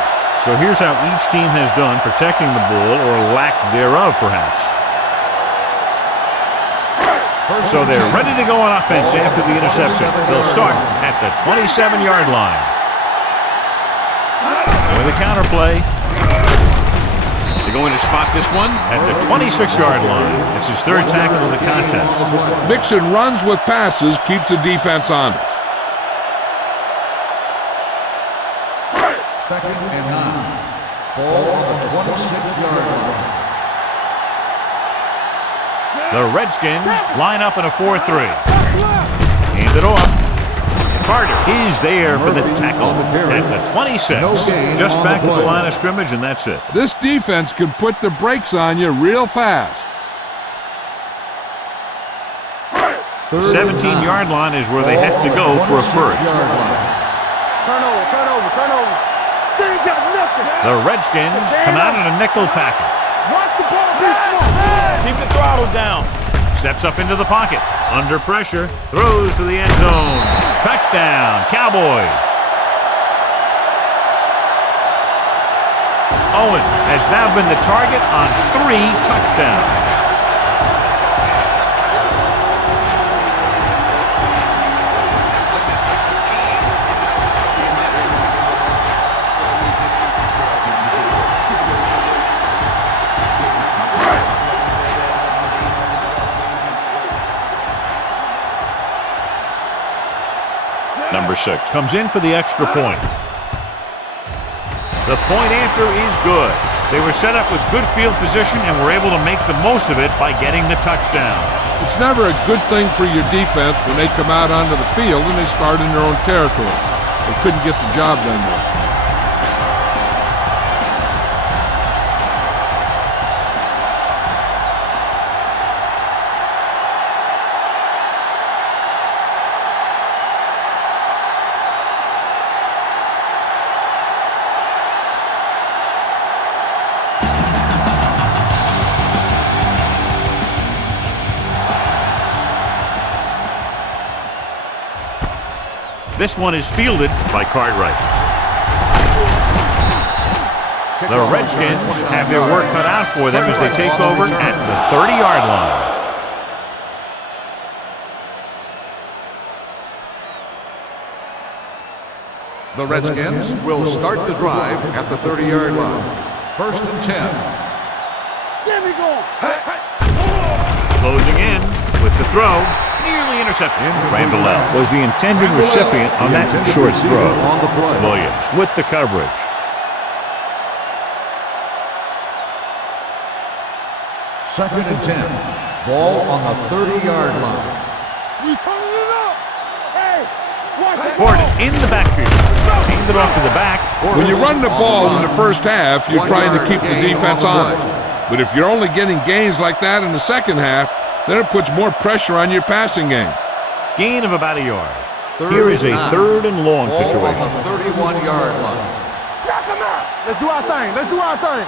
So here's how each team has done protecting the ball, or lack thereof, perhaps. So they're ready to go on offense after the interception. They'll start at the 27-yard line. With a counterplay, they're going to spot this one at the 26-yard line. It's his third tackle of the contest. Mixing runs with passes keeps the defense honest. Second and 9. Ball on the 26-yard line. The Redskins line up in a 4-3. Hand it off. Carter is there for the tackle at the 26. Just back to the line of scrimmage, and that's it. This defense can put the brakes on you real fast. The 17-yard line is where they have to go for a first. Turnover. They ain't got nothing. The Redskins come out in a nickel package. Watch the ball be smart. Keep the throttle down. Steps up into the pocket. Under pressure. Throws to the end zone. Touchdown, Cowboys. Owens has now been the target on 3 touchdowns. Number 6 comes in for the extra point. The point after is good. They were set up with good field position and were able to make the most of it by getting the touchdown. It's never a good thing for your defense when they come out onto the field and they start in their own territory. They couldn't get the job done there. This one is fielded by Cartwright. The Redskins have their work cut out for them as they take over at the 30-yard line. The Redskins will start the drive at the 30-yard line. 1st and 10. Get me going. Closing in with the throw. Nearly intercepted. Randall was the intended recipient on that short throw. On the play. Williams with the coverage. Second and 10. Ball on the 30-yard line. We turning it up. Hey, watch that. Gordon in the backfield. Aimed it off to the back. When you run the ball in the first half, you're trying to keep the defense on. But if you're only getting gains like that in the second half, then it puts more pressure on your passing game. Gain of about a yard. Here is a 3rd and long situation. Ball on the 31-yard line. Let's do our thing. Let's do our thing.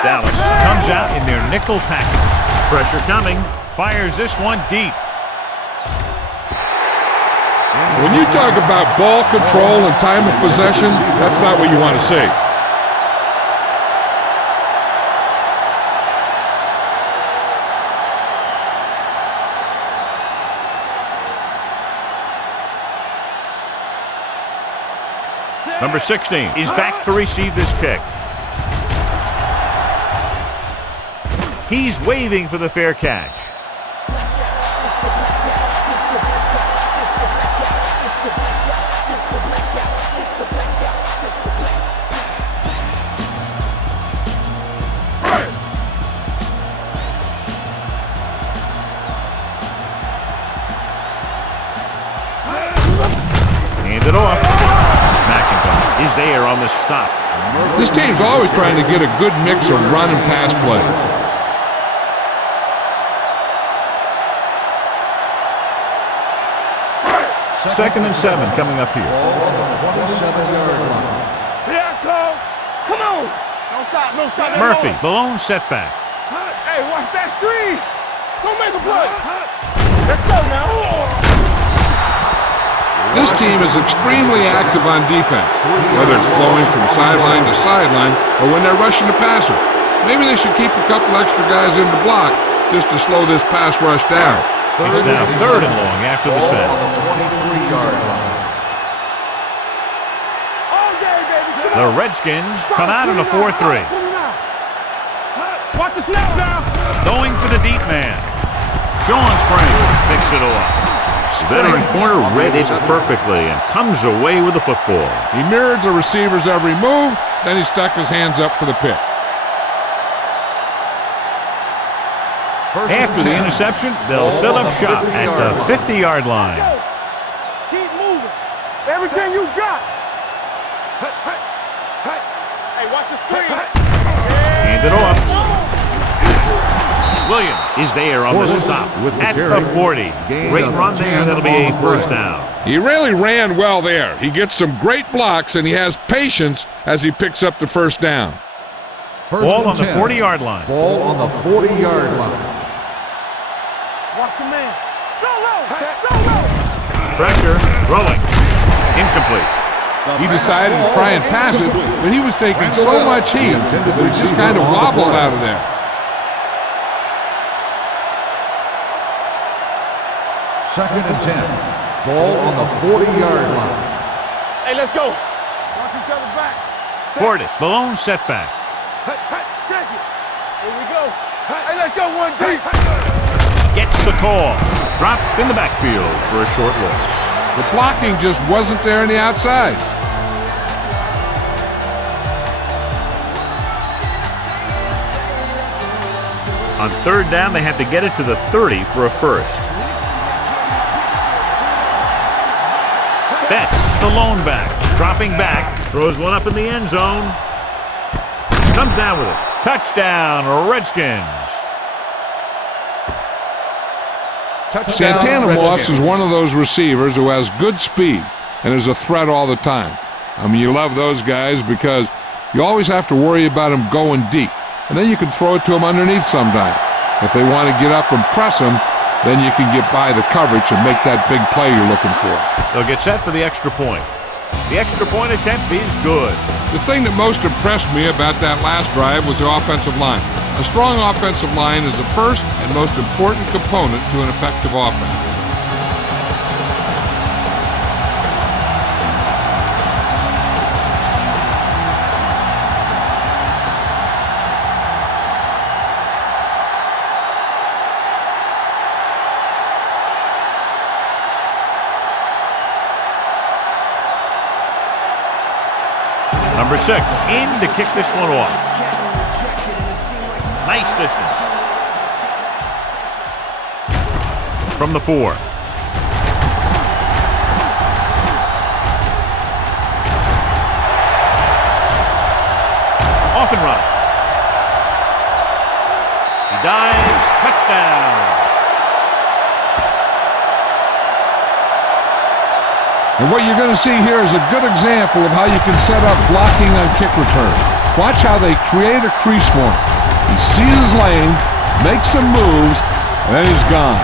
Dallas comes out in their nickel package. Pressure coming. Fires this one deep. When you talk about ball control and time of possession, that's not what you want to see. Number 16 is back to receive this kick. He's waving for the fair catch. Hand it off. Is there on the stop. This team's always trying to get a good mix of run and pass plays. Second and 7 coming up here. Ball on the 27-yard line. Here I come. Come on. Don't stop. Don't stop. Murphy, the lone setback. Hey, watch that screen. Don't make a play. Let's go now. This team is extremely active on defense, whether it's flowing from sideline to sideline or when they're rushing the passer. Maybe they should keep a couple extra guys in the block just to slow this pass rush down. It's now 3rd and long after the set. On the 23-yard line. The Redskins come out in a 4-3. Watch the snap now. Going for the deep man. Sean Spring picks it off. Veteran corner read it perfectly and comes away with the football. He mirrored the receiver's every move, then he stuck his hands up for the pick. After the interception, they'll set up shop at the 50-yard line. Keep moving. Everything you got. Hey, watch the screen. Hand it off. Williams is there on the stop at the 40. Great run there. That'll be a 1st down. He really ran well there. He gets some great blocks, and he has patience as he picks up the 1st down. Ball on the 40-yard line. Ball on the 40-yard line. Watch your man. Go low. Pressure. Throwing. Incomplete. He decided to try and pass it, but he was taking so much heat that he just kind of wobbled out of there. Second and 10. Ball on the 40-yard line. Hey, let's go. Watch each other back. Fortis, the lone setback. Check it. Here we go. Hey, let's go one deep. Gets the call. Dropped in the backfield for a short loss. The blocking just wasn't there on the outside. On 3rd down, they had to get it to the 30 for a 1st. Betts, the lone back, dropping back, throws one up in the end zone. Comes down with it. Touchdown, Redskins. Santana Moss is one of those receivers who has good speed and is a threat all the time. I mean, you love those guys because you always have to worry about them going deep. And then you can throw it to them underneath sometime. If they want to get up and press them, then you can get by the coverage and make that big play you're looking for. They'll get set for the extra point. The extra point attempt is good. The thing that most impressed me about that last drive was the offensive line. A strong offensive line is the first and most important component to an effective offense. Number 6 in to kick this one off. Nice distance. From the 4. Off and running. He dives. Touchdown. And what you're going to see here is a good example of how you can set up blocking on kick return. Watch how they create a crease for him. He sees his lane, makes some moves, and then he's gone.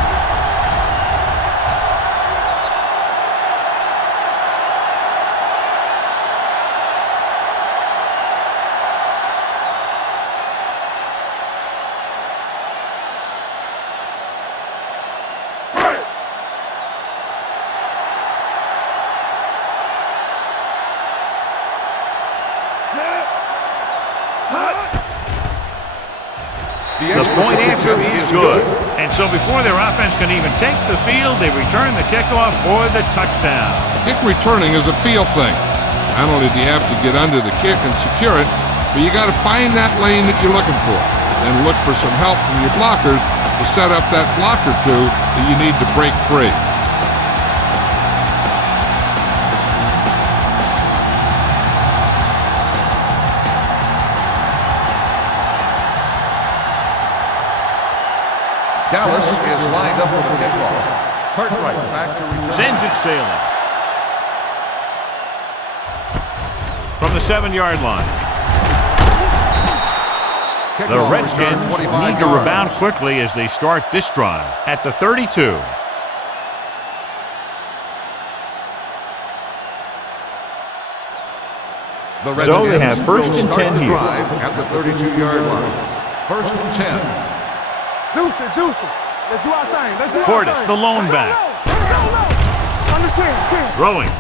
The point answer is good. And so before their offense can even take the field, they return the kickoff for the touchdown. Kick returning is a feel thing. Not only do you have to get under the kick and secure it, but you got to find that lane that you're looking for. And look for some help from your blockers to set up that block or two that you need to break free. Dallas is lined up for the kickoff. Cartwright back to return. Sends it sailing. From the 7-yard line. The Redskins need to rebound quickly as they start this drive at the 32. So they have first and 10 here. At the 32-yard line. First and 10. Deuce it. Let's do our thing. Portis, the lone back. On the 10. Throwing.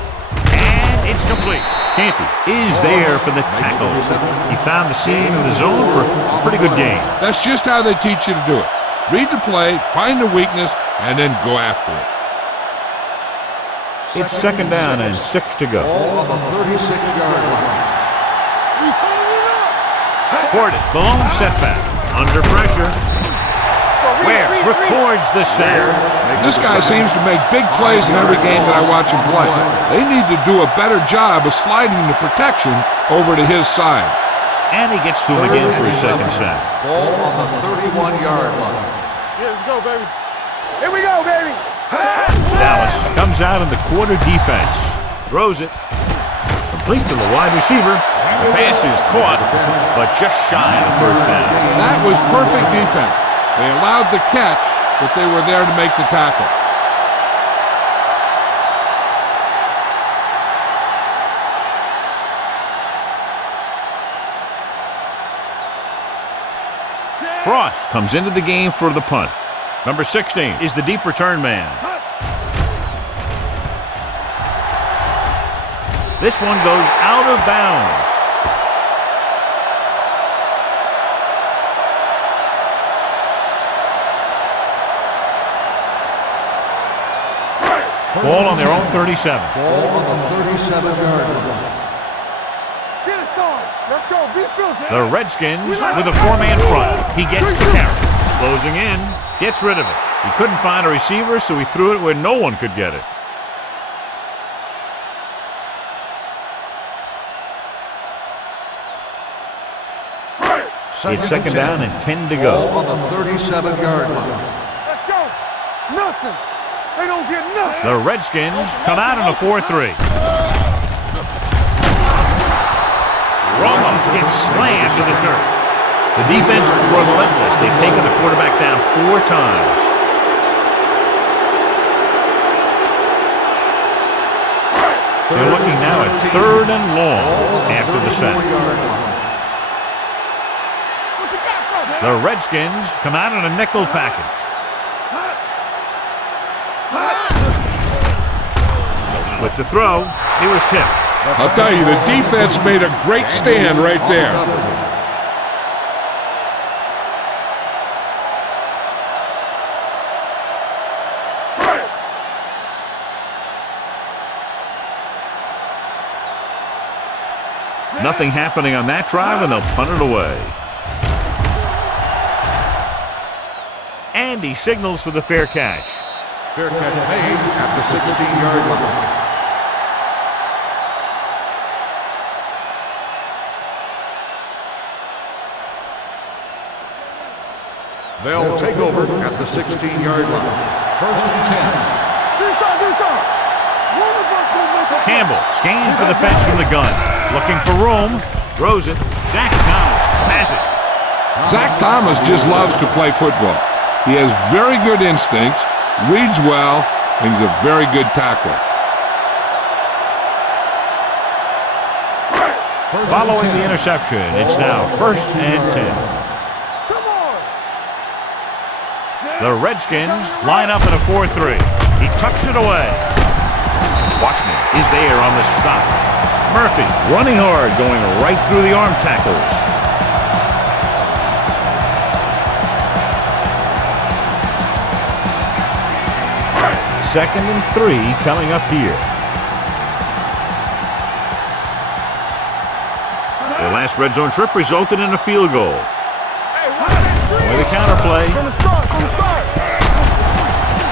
And it's complete. Canty is there for the tackle. He found the seam in the zone for a pretty good game. That's just how they teach you to do it. Read the play, find the weakness, and then go after it. It's second down and 6 to go. All on the 36-yard line. Portis, the lone setback. Under pressure. Ware records the sack. This guy seems to make big plays in every game that I watch him play. They need to do a better job of sliding the protection over to his side. And he gets to him again for his second sack. Ball on the 31-yard line. Yeah, let's go, baby. Here we go, baby. Dallas comes out in the quarter defense. Throws it. Complete to the wide receiver. The pass is caught, but just shy of the first down. That was perfect defense. They allowed the catch, but they were there to make the tackle. Frost comes into the game for the punt. Number 16 is the deep return man. This one goes out of bounds. Ball on their own 37. Ball on the 37-yard line. Get it started. Let's go. Defense. The Redskins with a 4-man front. He gets the carry. Closing in. Gets rid of it. He couldn't find a receiver, so he threw it where no one could get it. It's second down and 10 to go. Ball on the 37-yard line. Let's go. Nothing. They don't get nothing. The Redskins come out in a 4-3. Romo gets slammed to the turf. The defense relentless. They've taken the quarterback down 4 times. They're looking now at 3rd and long after the sack. The Redskins come out in a nickel package. With the throw, it was tipped. I'll tell you, the defense made a great stand right there. Nothing happening on that drive, and they'll punt it away. And he signals for the fair catch. Fair catch made at the 16-yard line. They'll take over at the 16-yard line. First and 10. Campbell scans the defense from the gun. Looking for room. Throws it. Zach Thomas has it. Zach Thomas just loves to play football. He has very good instincts, reads well, and he's a very good tackler. Following the interception, it's now first and 10. The Redskins line up in a 4-3. He tucks it away. Washington is there on the stop. Murphy running hard, going right through the arm tackles. Second and 3 coming up here. Their last red zone trip resulted in a field goal. With a counter play.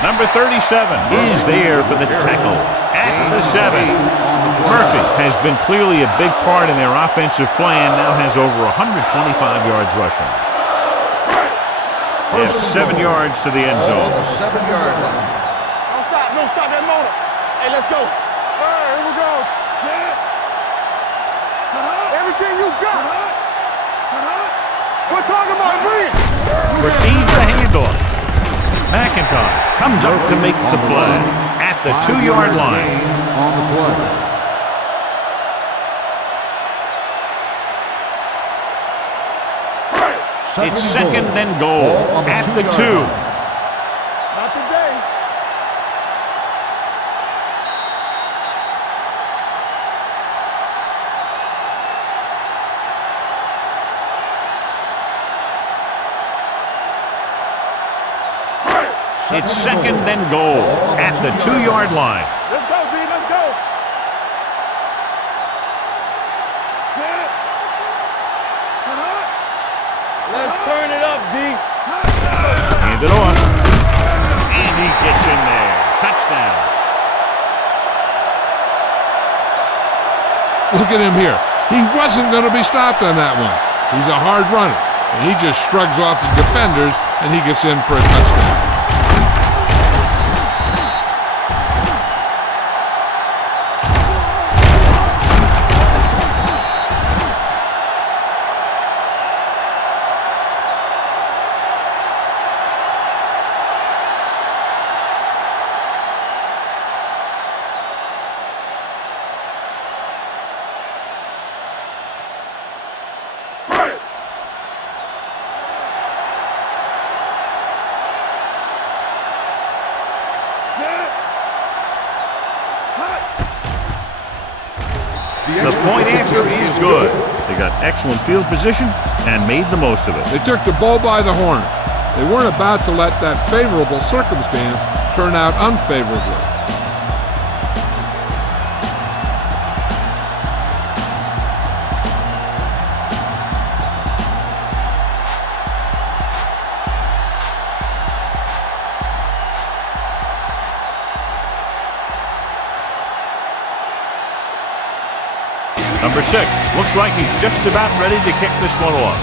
Number 37 is there for the tackle at the 7. Murphy has been clearly a big part in their offensive plan, now has over 125 yards rushing. They have 7 yards to the end zone. On the 7-yard line. Don't stop that motor. Hey, let's go. All right, here we go. Set. Everything you got. We're talking about bring. Receives the handoff. McIntosh comes up to make the play at the 2-yard line. On the play. It's second and goal at the 2. Not today. It's second and goal at the 2-yard line. Let's go, B. Let's go. Set. Let's turn it up, D. Hand it off. And he gets in there. Touchdown. Look at him here. He wasn't going to be stopped on that one. He's a hard runner, and he just shrugs off his defenders, and he gets in for a touchdown. The point after is good. They got excellent field position and made the most of it. They took the bull by the horn. They weren't about to let that favorable circumstance turn out unfavorably. Number 6 looks like he's just about ready to kick this one off.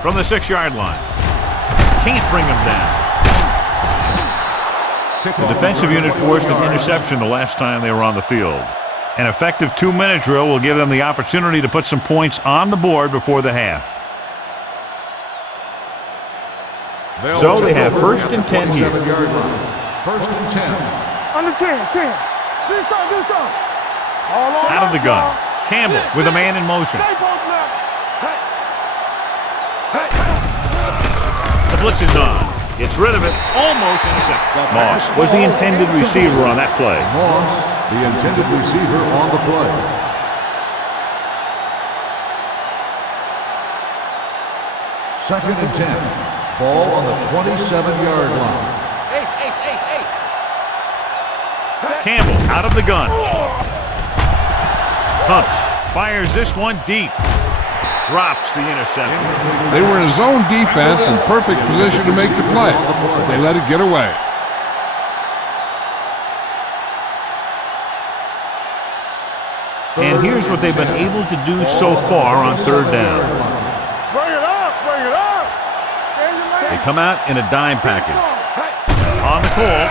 From the 6-yard line. Can't bring him down. The defensive unit forced an interception the last time they were on the field. An effective 2-minute drill will give them the opportunity to put some points on the board before the half. So they have first and 10 here. First and 10. Under 10. Do something. Out of the gun. Campbell with a man in motion. The blitz is on. Gets rid of it. Almost intercepted. Moss was the intended receiver on that play. Moss, the intended receiver on the play. Second and 10. Ball on the 27-yard line. Ace. Campbell out of the gun. Pumps. Fires this one deep. Drops the interception. They were in zone defense in perfect position to make the play, but they let it get away. And here's what they've been able to do so far on third down. Bring it up, bring it up. They come out in a dime package. On the call,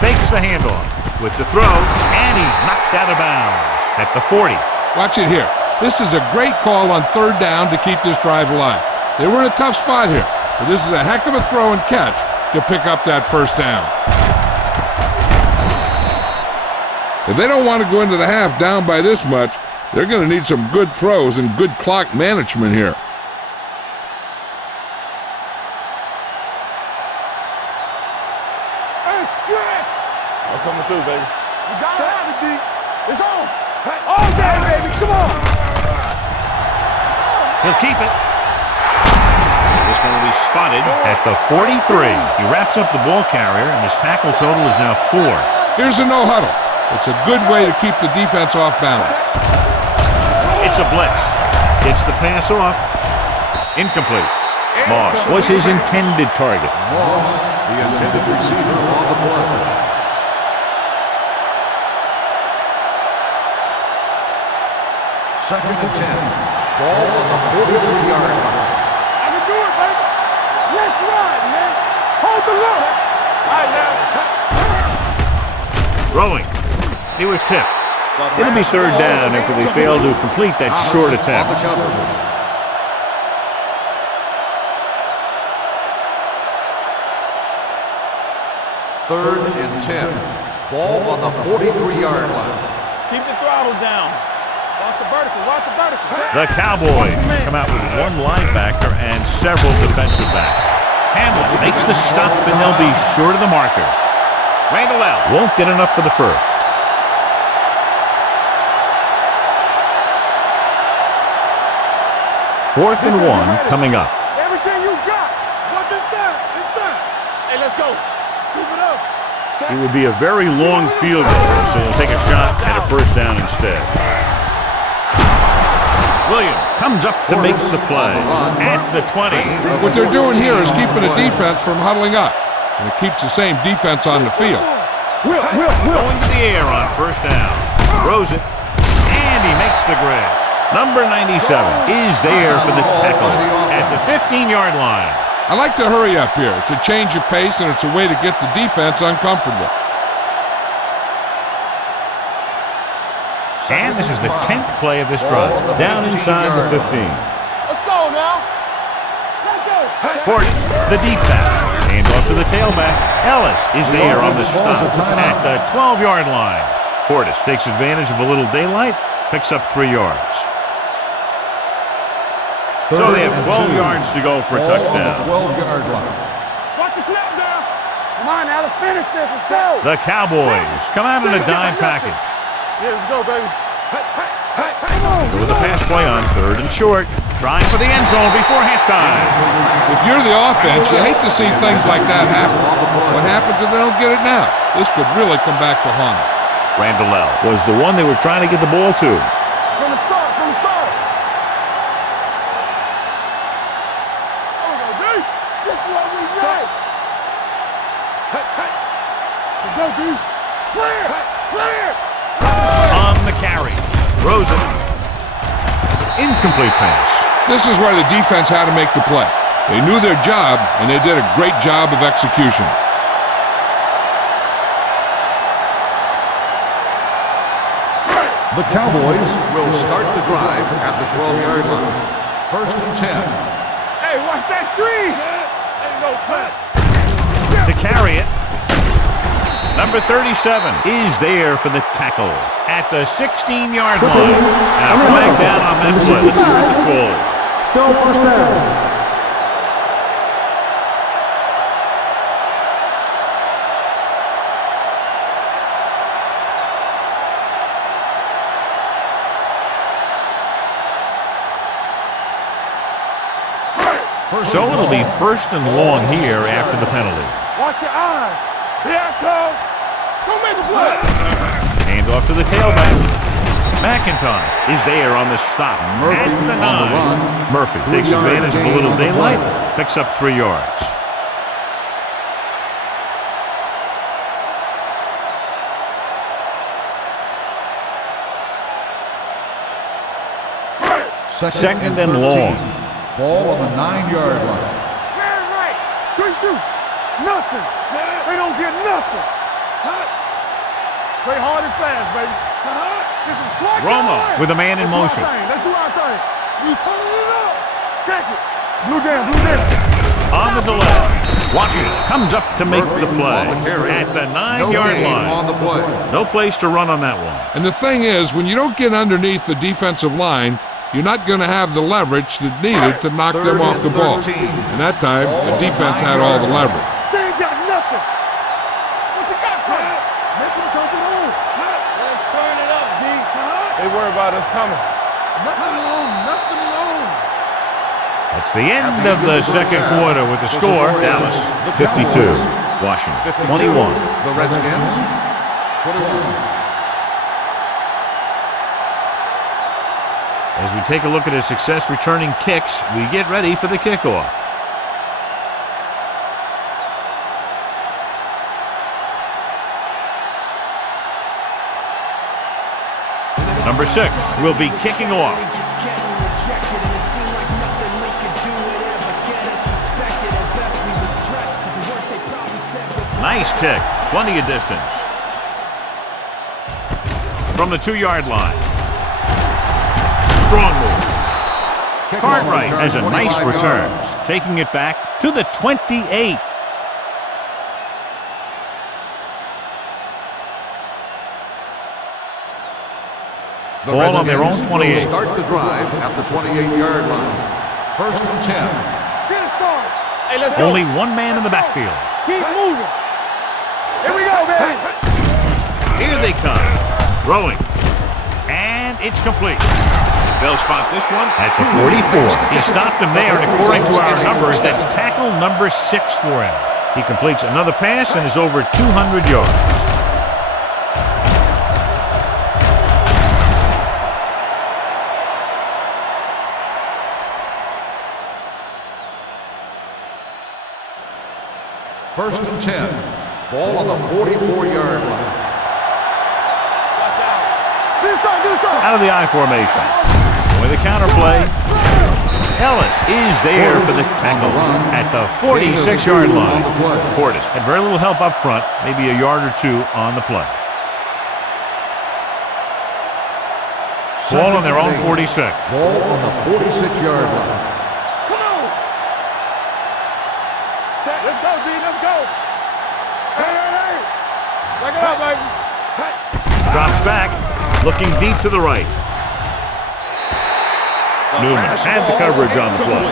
fakes the handoff with the throw, and he's knocked out of bounds at the 40. Watch it here. This is a great call on third down to keep this drive alive. They were in a tough spot here, but this is a heck of a throw and catch to pick up that first down. If they don't want to go into the half down by this much, they're going to need some good throws and good clock management here. Hey, stretch. I'm coming through, baby. You got to have it, D. It's on. All day, baby. Come on. He'll keep it. This one will be spotted at the 43. He wraps up the ball carrier, and his tackle total is now 4. Here's a no-huddle. It's a good way to keep the defense off balance. It's a blitz. Gets the pass off. Incomplete. Moss was his intended target. Moss, the intended receiver on the play. Second and 10. Ball on the 43-yard line. I can do it, baby. Let's ride, man. Hold the look. All right, now. Throwing. He was tipped. It'll be third down after they fail to complete that short attempt. Third and 10. Ball on the 43-yard line. Keep the throttle down. Watch the vertical. Watch the vertical. The Cowboys come out with one linebacker and several defensive backs. Hamlin makes the stop, and they'll be short of the marker. Randall won't get enough for the first. Fourth and 1 coming up. Everything you got. What's inside? Inside. Hey, let's go. Keep it up. It would be a very long field goal, so they'll take a shot at a first down instead. Williams comes up to make the play at the 20. What they're doing here is keeping the defense from huddling up, and it keeps the same defense on the field. Going to the air on first down. Throws it, and he makes the grab. Number 97 is there for the tackle at the 15-yard line. I like to hurry up here. It's a change of pace, and it's a way to get the defense uncomfortable. And this is the 10th play of this drive. Down inside the 15. Let's go now. Let's go. Portis, the deep back. Hand off to the tailback. Ellis is there on the stop at the 12-yard line. Portis takes advantage of a little daylight, picks up 3 yards. So they have 12 yards to go for a touchdown. 12-yard line. Watch the snap down. Come on now, let's finish this. Let's go. The Cowboys come out in a dime package. Yeah, let's go, baby. So with a pass play on third and short, trying for the end zone before halftime. If you're the offense, you hate to see things like that happen. What happens if they don't get it now? This could really come back to haunt them. Randall was the one they were trying to get the ball to. From the start, from the start. There we go, D. This is what we say. Let's go, D. Clear, clear. On the carry. Throws it. Incomplete pass. This is where the defense had to make the play. They knew their job, and they did a great job of execution. The Cowboys will start the drive at the 12-yard line. First and 10. Hey, watch that screen. Ain't no cut. To carry it. Number 37 is there for the tackle at the 16-yard line. Now flag down on that play. Let's see what the call is. Still first down. So it'll be first and long here after the penalty. Watch your eyes. Here I come. Don't make a play. Hand off to the tailback. McIntosh is there on the stop. Murphy At the on 9. the run. Murphy 3 takes yard advantage of a gain little on the daylight. play. Picks up 3 yards. Second and 13. long. Ball on the 9-yard line. Man right. Good shoot. Nothing. They don't get nothing. Play hard and fast, baby. Get some slack Romo down there. with a man in Let's do motion. our thing. Let's do our thing. You turning it up. Check it. Blue down, blue down. On the delay. Washington comes up to make Murphy the play on the carry. at the No 9-yard gain line. on the play. No place to run on that one. And the thing is, when you don't get underneath the defensive line, you're not going to have the leverage that's needed to knock them off the ball. 13. And that time, the defense had all the leverage. They ain't got nothing. What you got for me? Make them come it on. Let's turn it up, D. They worry about us coming. Nothing long, nothing long. That's the end of the second quarter with the score. Dallas 52. Washington 21. The Redskins 21. As we take a look at his success returning kicks, we get ready for the kickoff. Number 6 will be kicking off. Nice kick, plenty of distance. From the 2-yard line. Strong move. Cartwright has a nice return, taking it back to the 28. The Ball on their own Redskins 28. will start the drive at the 28-yard line. First and 10. Get it started. Hey, let's go. Only one man in the backfield. Keep moving. Here we go, baby. Here they come. Throwing. And it's complete. They'll spot this one at the 44. He stopped him there, and according to our numbers, that's tackle number 6 for him. He completes another pass and is over 200 yards. First and 10. Ball on the 44-yard line. Out of the I formation. With a counter play. Ellis is there for the tackle at the 46-yard line. Portis had very little help up front, maybe a yard or two on the play. Ball on their own 46. Ball on the 46-yard line. Come on. Let's go, D. Let's go. Hey. Back it up, baby. Drops back, looking deep to the right. Newman had the coverage on the play.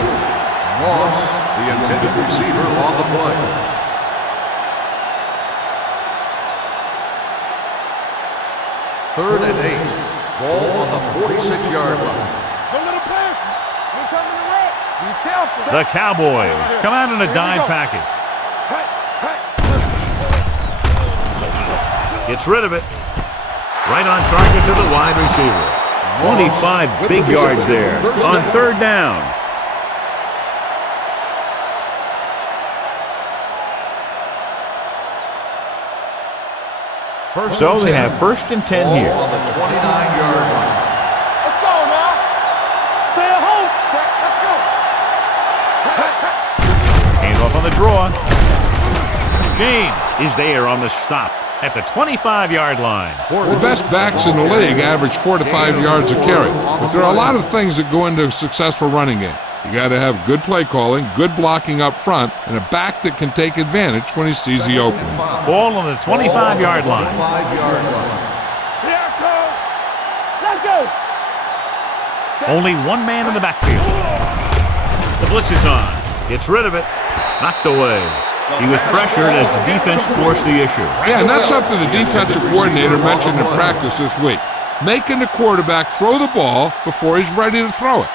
Moss, the intended receiver, on the play. Third and 8. Ball on the 46-yard line. Don't let him pass. We're coming to right. Be careful. The Cowboys come out in a dime package. Gets rid of it. Right on target to the wide receiver. 25 big yards there on third down. So they have first and 10 here. On the 29-yard line. Let's go now. Stay at home. Let's go. Hand off on the draw. James is there on the stop at the 25-yard line. The best backs in the league average 4 to 5 yards a carry. But there are a lot of things that go into a successful running game. You got to have good play calling, good blocking up front, and a back that can take advantage when he sees the opening. Ball on the 25-yard line. Here I come. Let's go. Only one man in the backfield. The blitz is on. Gets rid of it. Knocked away. He was pressured as the defense forced the issue. Yeah, and that's something the defensive coordinator mentioned in practice this week. Making the quarterback throw the ball before he's ready to throw it.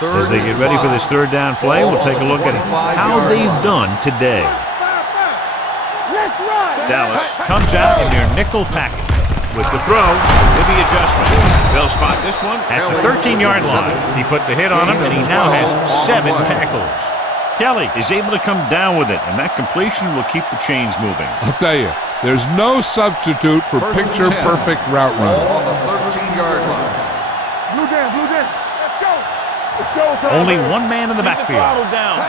As they get ready for this third down play, we'll take a look at how they've done today. Dallas comes out in their nickel package. With the throw, with the adjustment. They'll spot this one at the 13-yard line. He put the hit on him, and he now has 7 tackles. Kelly is able to come down with it, and that completion will keep the chains moving. I'll tell you, there's no substitute for picture-perfect route running. On the 13-yard line. Blue down. Let's go. It's showtime. Only one man in the backfield. Down.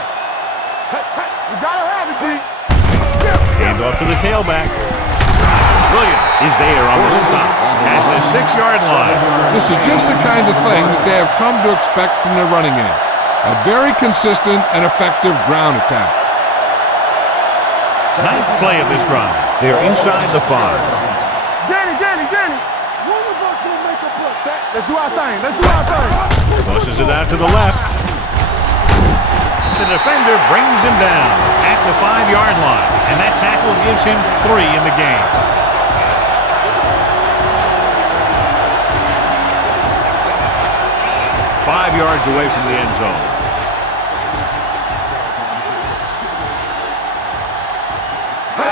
You gotta have it, G. Hand off to the tailback. Williams is there on the stop at the 6-yard line. This is just the kind of thing that they have come to expect from their running game. A very consistent and effective ground attack. 9th play of this drive. They're inside the 5. Danny. One of us will make a play. Let's do our thing. Tosses it out to the left. The defender brings him down at the 5-yard line, and that tackle gives him 3 in the game. Five yards away from the end zone.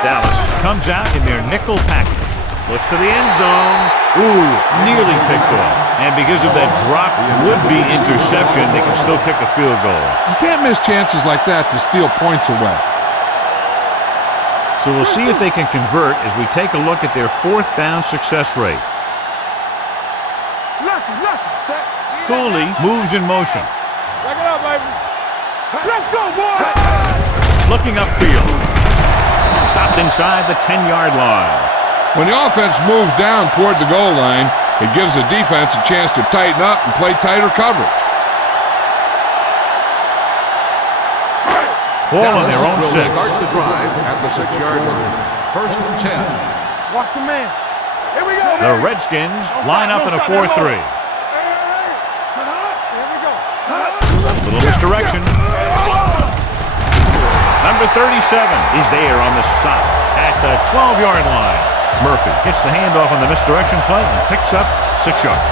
Dallas comes out in their nickel package. Looks to the end zone. Ooh, nearly picked off. And because of that drop would-be interception, they can still kick a field goal. You can't miss chances like that to steal points away. So we'll see if they can convert as we take a look at their 4th down success rate. Cooley moves in motion. Back it up, baby. Let's go, boy. Looking upfield. Stopped inside the 10-yard line. When the offense moves down toward the goal line, it gives the defense a chance to tighten up and play tighter coverage. Ball on their own 6. Start the drive at the 6-yard line. 1st and 10. Watch the man. Here we go. The Redskins line up in a 4-3. Little misdirection. Number 37 is there on the stop at the 12-yard line. Murphy gets the handoff on the misdirection play and picks up 6 yards.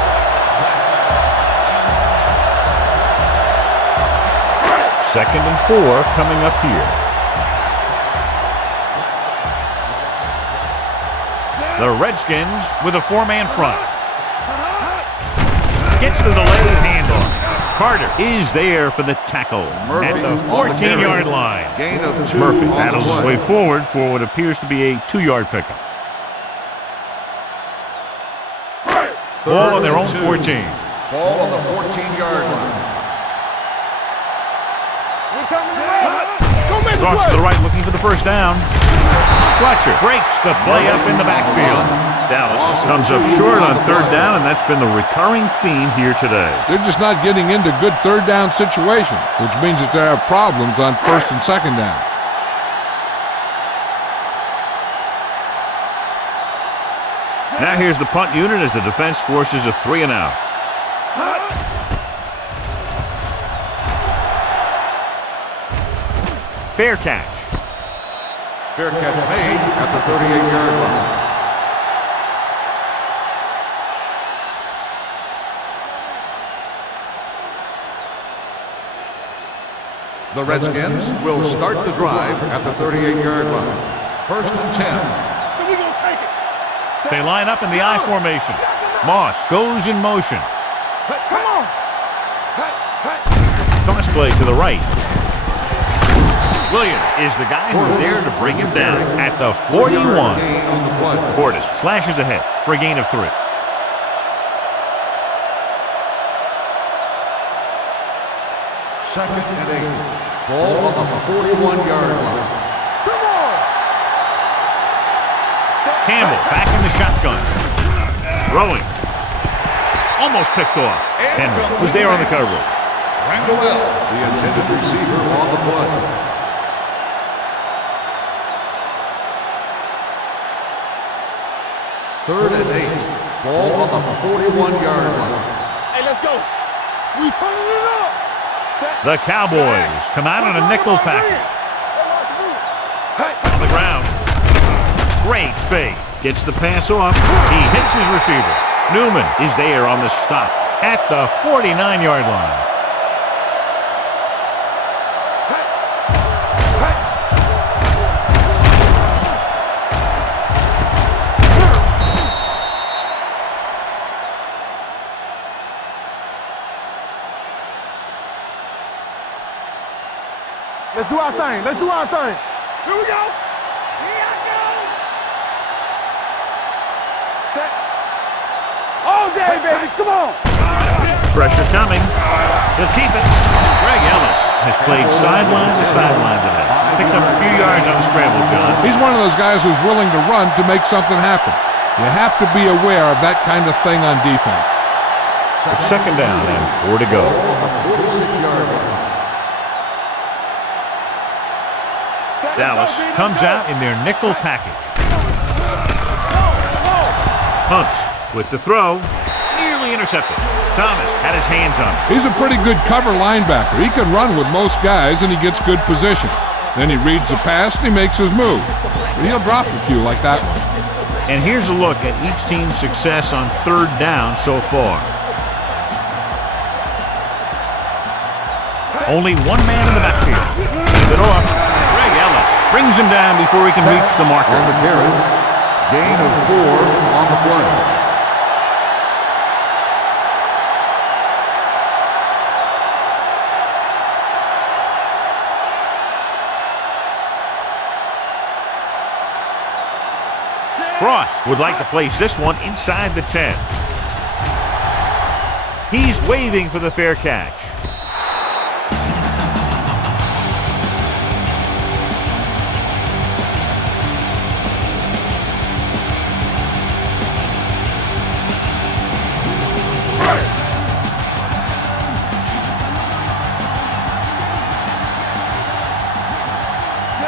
Second and 4 coming up here. The Redskins with a 4-man front. Gets the delayed handoff. Carter is there for the tackle at the 14-yard line. Gain of 2. Murphy battles his way forward for what appears to be a 2-yard pickup. Ball on their own 14. Ball on the 14-yard line. Cross to the right looking for the first down. Fletcher breaks the play up in the backfield. Dallas comes up short on 3rd down, and that's been the recurring theme here today. They're just not getting into good 3rd down situations, which means that they have problems on 1st and 2nd down. Now here's the punt unit as the defense forces a 3 and out. Fair catch. Fair catch made at the 38-yard line. The Redskins will start the drive at the 38-yard line. 1st and 10. So we're going to take it. They line up in the I formation. Moss goes in motion. Come on. Toss play to the right. Williams is the guy who's there to bring him down at the 41. Portis slashes ahead for a gain of 3. Second and 8. Ball on the 41-yard line. Come on. Campbell back in the shotgun. Throwing. Almost picked off. Henry was there on the coverage. Randall, the intended receiver on the play. Third and 8. Ball on the 41-yard line. Hey, let's go. We turning it up. The Cowboys come out on a nickel package. On the ground. Great fake. Gets the pass off. He hits his receiver. Newman is there on the stop at the 49-yard line. Let's do our thing. Let's do our thing. Here we go. Here I go. Set. All day, baby. Come on. Pressure coming. He'll keep it. Greg Ellis has played sideline to sideline today. Picked up a few yards on the scramble, John. He's one of those guys who's willing to run to make something happen. You have to be aware of that kind of thing on defense. It's second down and 4 to go. 46-yard line. Dallas comes out in their nickel package. Hunts with the throw. Nearly intercepted. Thomas had his hands on it. He's a pretty good cover linebacker. He can run with most guys, and he gets good position. Then he reads the pass, and he makes his move. But he'll drop a few like that one. And here's a look at each team's success on third down so far. Only one man in the backfield. Leave it off. Greg Ellis brings him down before he can reach the marker. On the carry, gain of 4 on the play. Frost would like to place this one inside the 10. He's waving for the fair catch.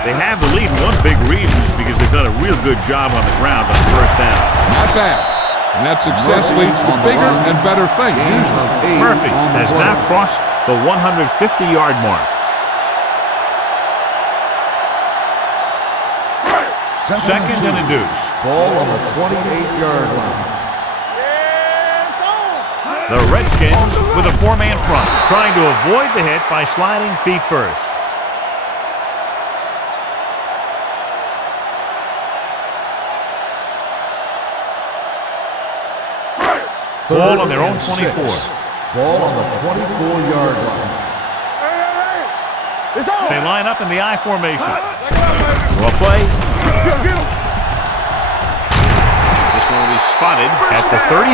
They have the lead, and one big reason is because they've done a real good job on the ground on first down. Not bad. And that success leads to bigger and better things, usually. Murphy has now crossed the 150-yard mark. Second and a deuce. Ball on the 28-yard line. The Redskins with a 4-man front, trying to avoid the hit by sliding feet first. Ball on their own 24. Ball on the 24-yard line. They line up in the I formation. Well played. This one will be spotted at the 35.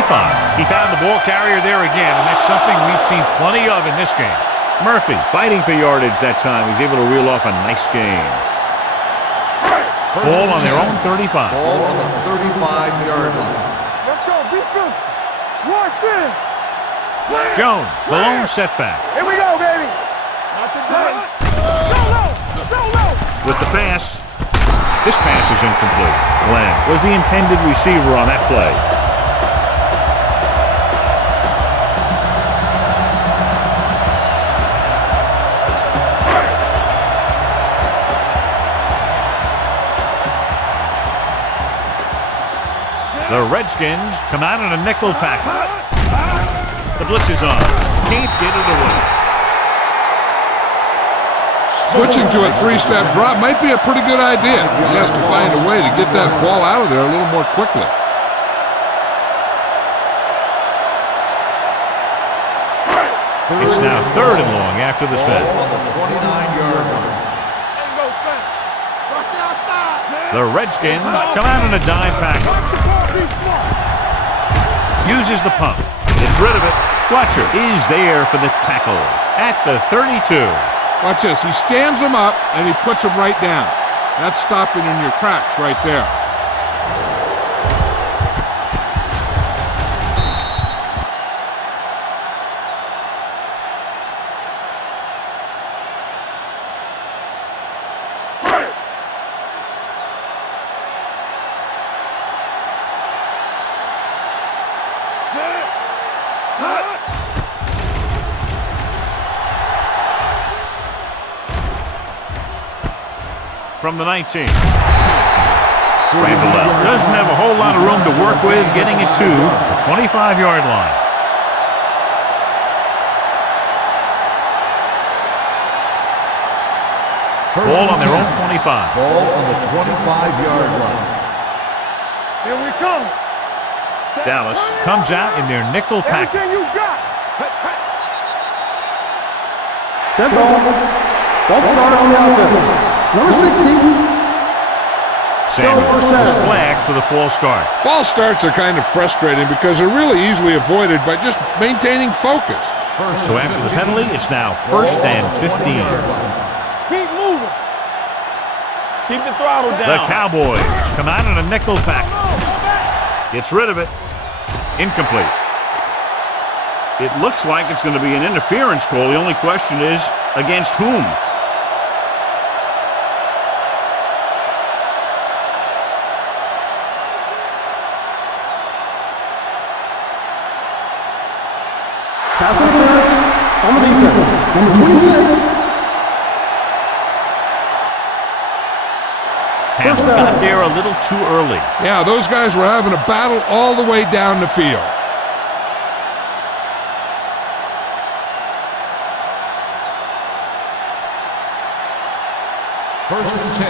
He found the ball carrier there again, and that's something we've seen plenty of in this game. Murphy fighting for yardage that time. He's able to reel off a nice gain. Ball on their own 35. Ball on the 35-yard line. Let's go. Be physical. Watch in. Jones, the lone setback. Here we go, baby. Not the gun. Go low. Go low. With the pass. This pass is incomplete. Glenn was the intended receiver on that play. The Redskins come out in a nickel package. The blitz is on. Can't get it away. Switching to a 3-step drop might be a pretty good idea. He has to find a way to get that ball out of there a little more quickly. It's now third and long after the set. Ball on the 29-yard line. The Redskins come out in a dime package. Uses the pump. Gets rid of it. Fletcher is there for the tackle at the 32. Watch this. He stands him up, and he puts him right down. That's stopping in your tracks right there. From the 19. Randall doesn't have a whole lot of room to work with, getting it to the 25-yard line. Ball on their own 25. Ball on the 25-yard line. Here we come. Dallas comes out in their nickel package. Everything you got. Tempo. False start on the offense. Number 60. Samuel is flagged for the false start. False starts are kind of frustrating because they're really easily avoided by just maintaining focus. So after the penalty, it's now 1st and 15. Keep moving. Keep the throttle down. The Cowboys come out in a nickel pack. Gets rid of it. Incomplete. It looks like it's going to be an interference call. The only question is, against whom? Pass interference on the defense. Number 26. Hamlin got there a little too early. Yeah, those guys were having a battle all the way down the field. First and 10.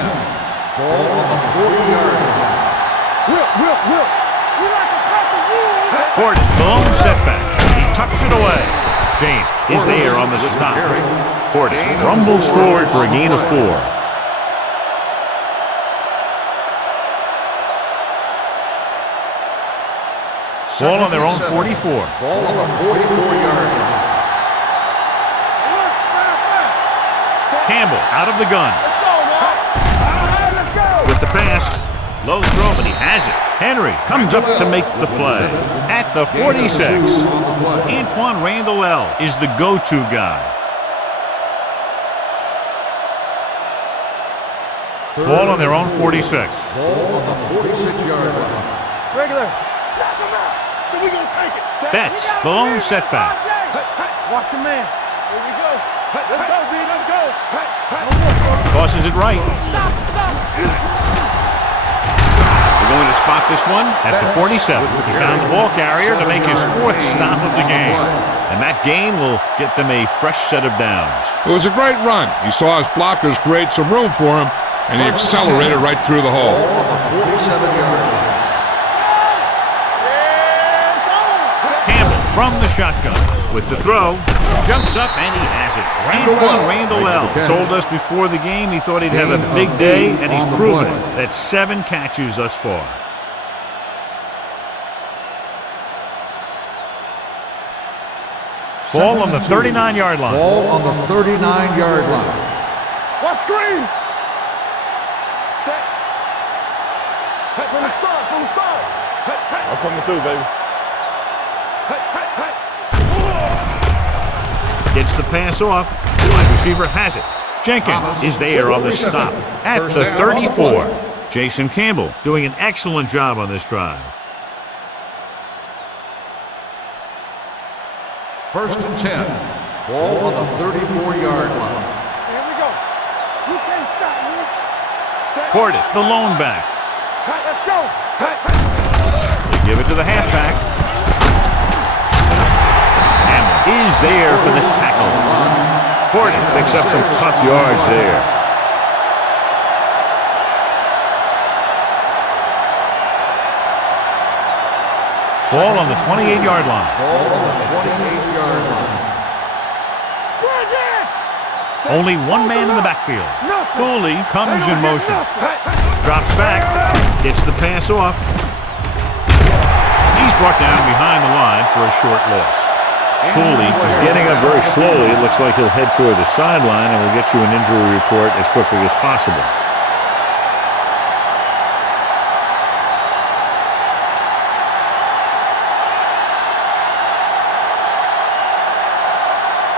Ball on the 40-yard line. Will. You like to cut the rules. Gordon, the lone setback. He tucks it away. James is there on the stop. Gordon rumbles forward for a gain of 4. Ball on their own 44. Ball on the 44-yard line. Campbell out of the gun. Let's go, man. Let's go. With the pass. Low throw, but he has it. Henry comes up to make the play. At the 46, Antoine Randall L. is the go-to guy. Ball on their own 46. Ball on the 46-yard line. Regular. Knock him out. So we gonna take it. Betts, the lone setback. Watch your man. Here we go. Let's go, B. Let's go. Tosses it right. They're going to spot this one at the 47. He found the ball carrier to make his 4th stop of the game. And that gain will get them a fresh set of downs. It was a great run. He saw his blockers create some room for him, and he accelerated right through the hole. Ball on the 47-yard line. Campbell from the shotgun with the throw. Jumps up and he has it. Antoine Randall L. told us before the game he thought he'd have a big day, and he's proven it. That's 7 catches thus far. Ball on the 39-yard line. Ball on the 39-yard line. Watch screen. Set. From the start. I'm coming through, baby. Gets the pass off. The wide receiver has it. Jenkins is there on the stop at the 34. Jason Campbell doing an excellent job on this drive. First and 10. Ball on the 34-yard line. Here we go. You can't stop me. Portis, the lone back. Let's go. They give it to the halfback. Hamlin is there for the tackle. Portis picks up some tough yards there. Ball on the 28-yard line. Ball on the 28-yard line. Only one man in the backfield. Cooley comes in motion. Drops back. Gets the pass off. He's brought down behind the line for a short loss. Cooley is getting up very slowly. It looks like he'll head toward the sideline, and we'll get you an injury report as quickly as possible.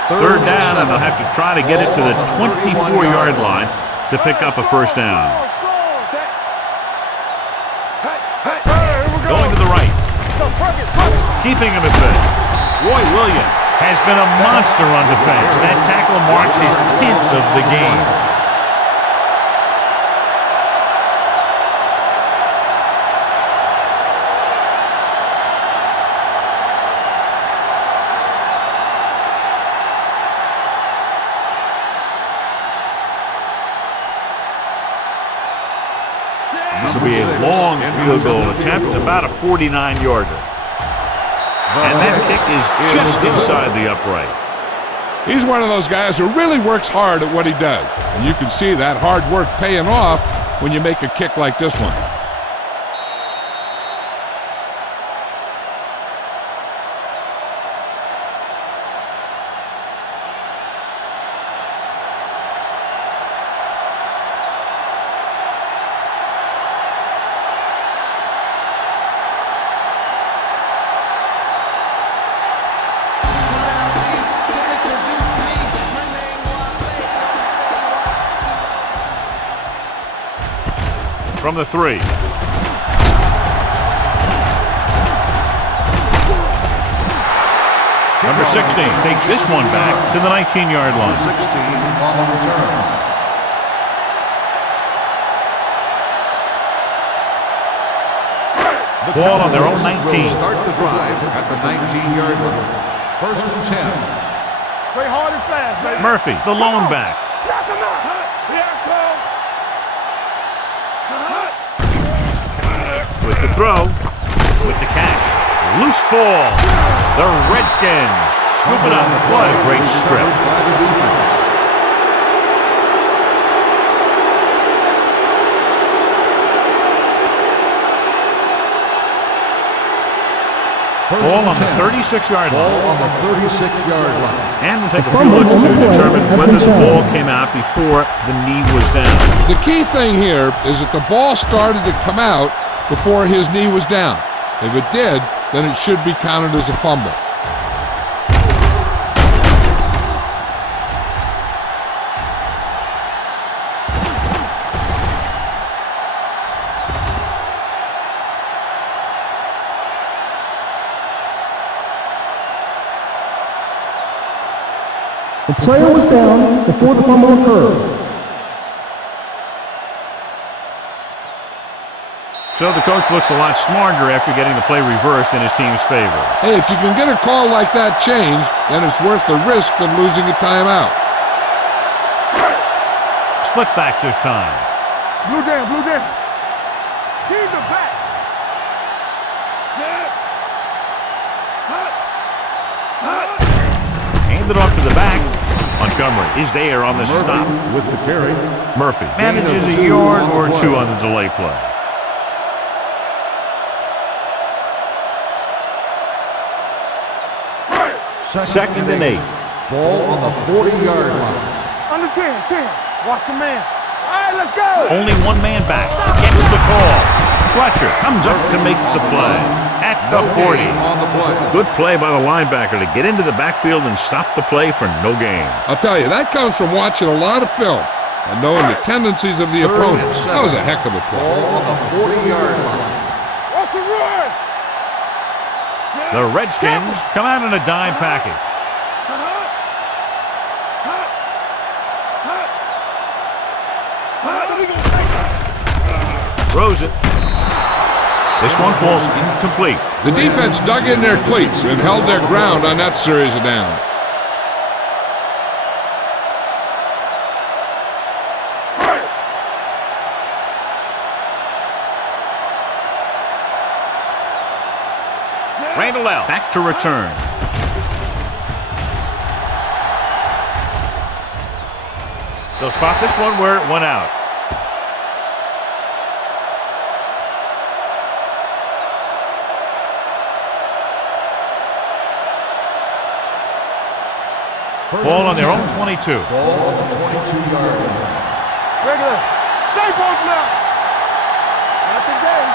Third down, and they'll have to try to get it to the 24-yard line to pick up a first down. Going to the right. Keeping him at bay. Roy Williams has been a monster on defense. That tackle marks his 10th of the game. This will be a long field goal attempt, about a 49-yarder. And that kick is just inside the upright. He's one of those guys who really works hard at what he does. And you can see that hard work paying off when you make a kick like this one. From the 3. Number 16 takes this one back to the 19-yard line. 16 on the return. Ball on their own 19. Will start the drive at the 19-yard line. 1st and 10. Play hard and fast, baby. Murphy, the lone back. Knock him out. Here I come. With the throw, with the catch. Loose ball. The Redskins scoop it up. What a great strip. By the defense. Ball on the 36-yard Ball line. on the 36-yard line. And we'll take a few looks to determine whether the ball came out before the knee was down. The key thing here is that the ball started to come out before his knee was down. If it did, then it should be counted as a fumble. The player was down before the fumble occurred. So the coach looks a lot smarter after getting the play reversed in his team's favor. Hey, if you can get a call like that changed, then it's worth the risk of losing a timeout. Split backs this time. Blue down, blue down. Keep the back. Set. Hand it off to the back. Montgomery is there on the stop. With the carry. Murphy manages a yard or two on the delay play. Second and 8. Ball on the 40-yard line. Under 10. Watch a man. All right, let's go. Only one man back. Gets the call. Fletcher comes up to make the play at the 40. On the play. Good play by the linebacker to get into the backfield and stop the play for no gain. I'll tell you, that comes from watching a lot of film and knowing the tendencies of the opponent. That was a heck of a play. Ball on the 40-yard line. Watch the run. The Redskins come out in a dime package. Throws it. This one falls incomplete. The defense dug in their cleats and held their ground on that series of downs. Randall out. Back to return. They'll spot this one where it went out. Ball on their own 22. Ball on the 22-yard line. Regular. Stay both now. Not the game.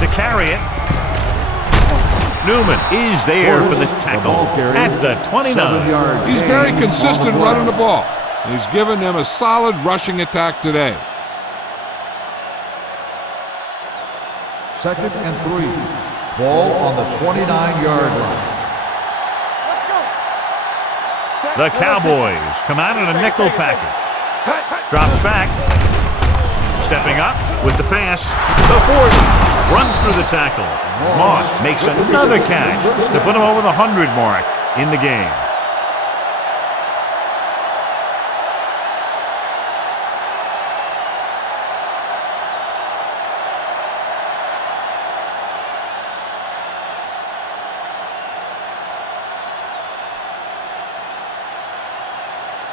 To carry it. Newman is there for the tackle at the 29. He's very consistent running the ball. He's given them a solid rushing attack today. 2nd and 3. Ball on the 29-yard line. The Cowboys come out in a nickel package. Drops back. Stepping up with the pass. The 40. Runs through the tackle. Moss makes another catch to put him over the 100 mark in the game.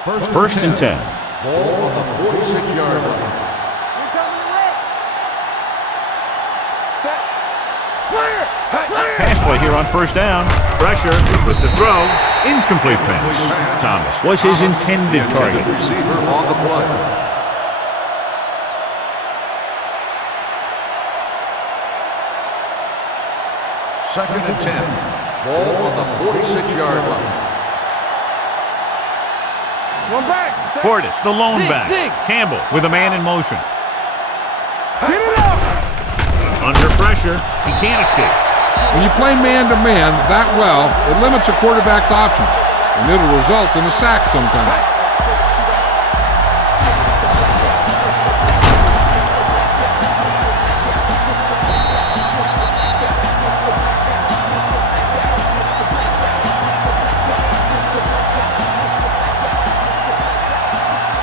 First and 10. Ball on the 46-yard line. Pass play here on first down. Pressure with the throw. Incomplete pass. Thomas was his intended target. Receiver on the play. Second and 10. Ball on the 46-yard line. One back. Portis, the lone back. Campbell with a man in motion. Get it up. Under pressure, he can't escape. When you play man-to-man that well, it limits a quarterback's options, and it'll result in a sack sometimes.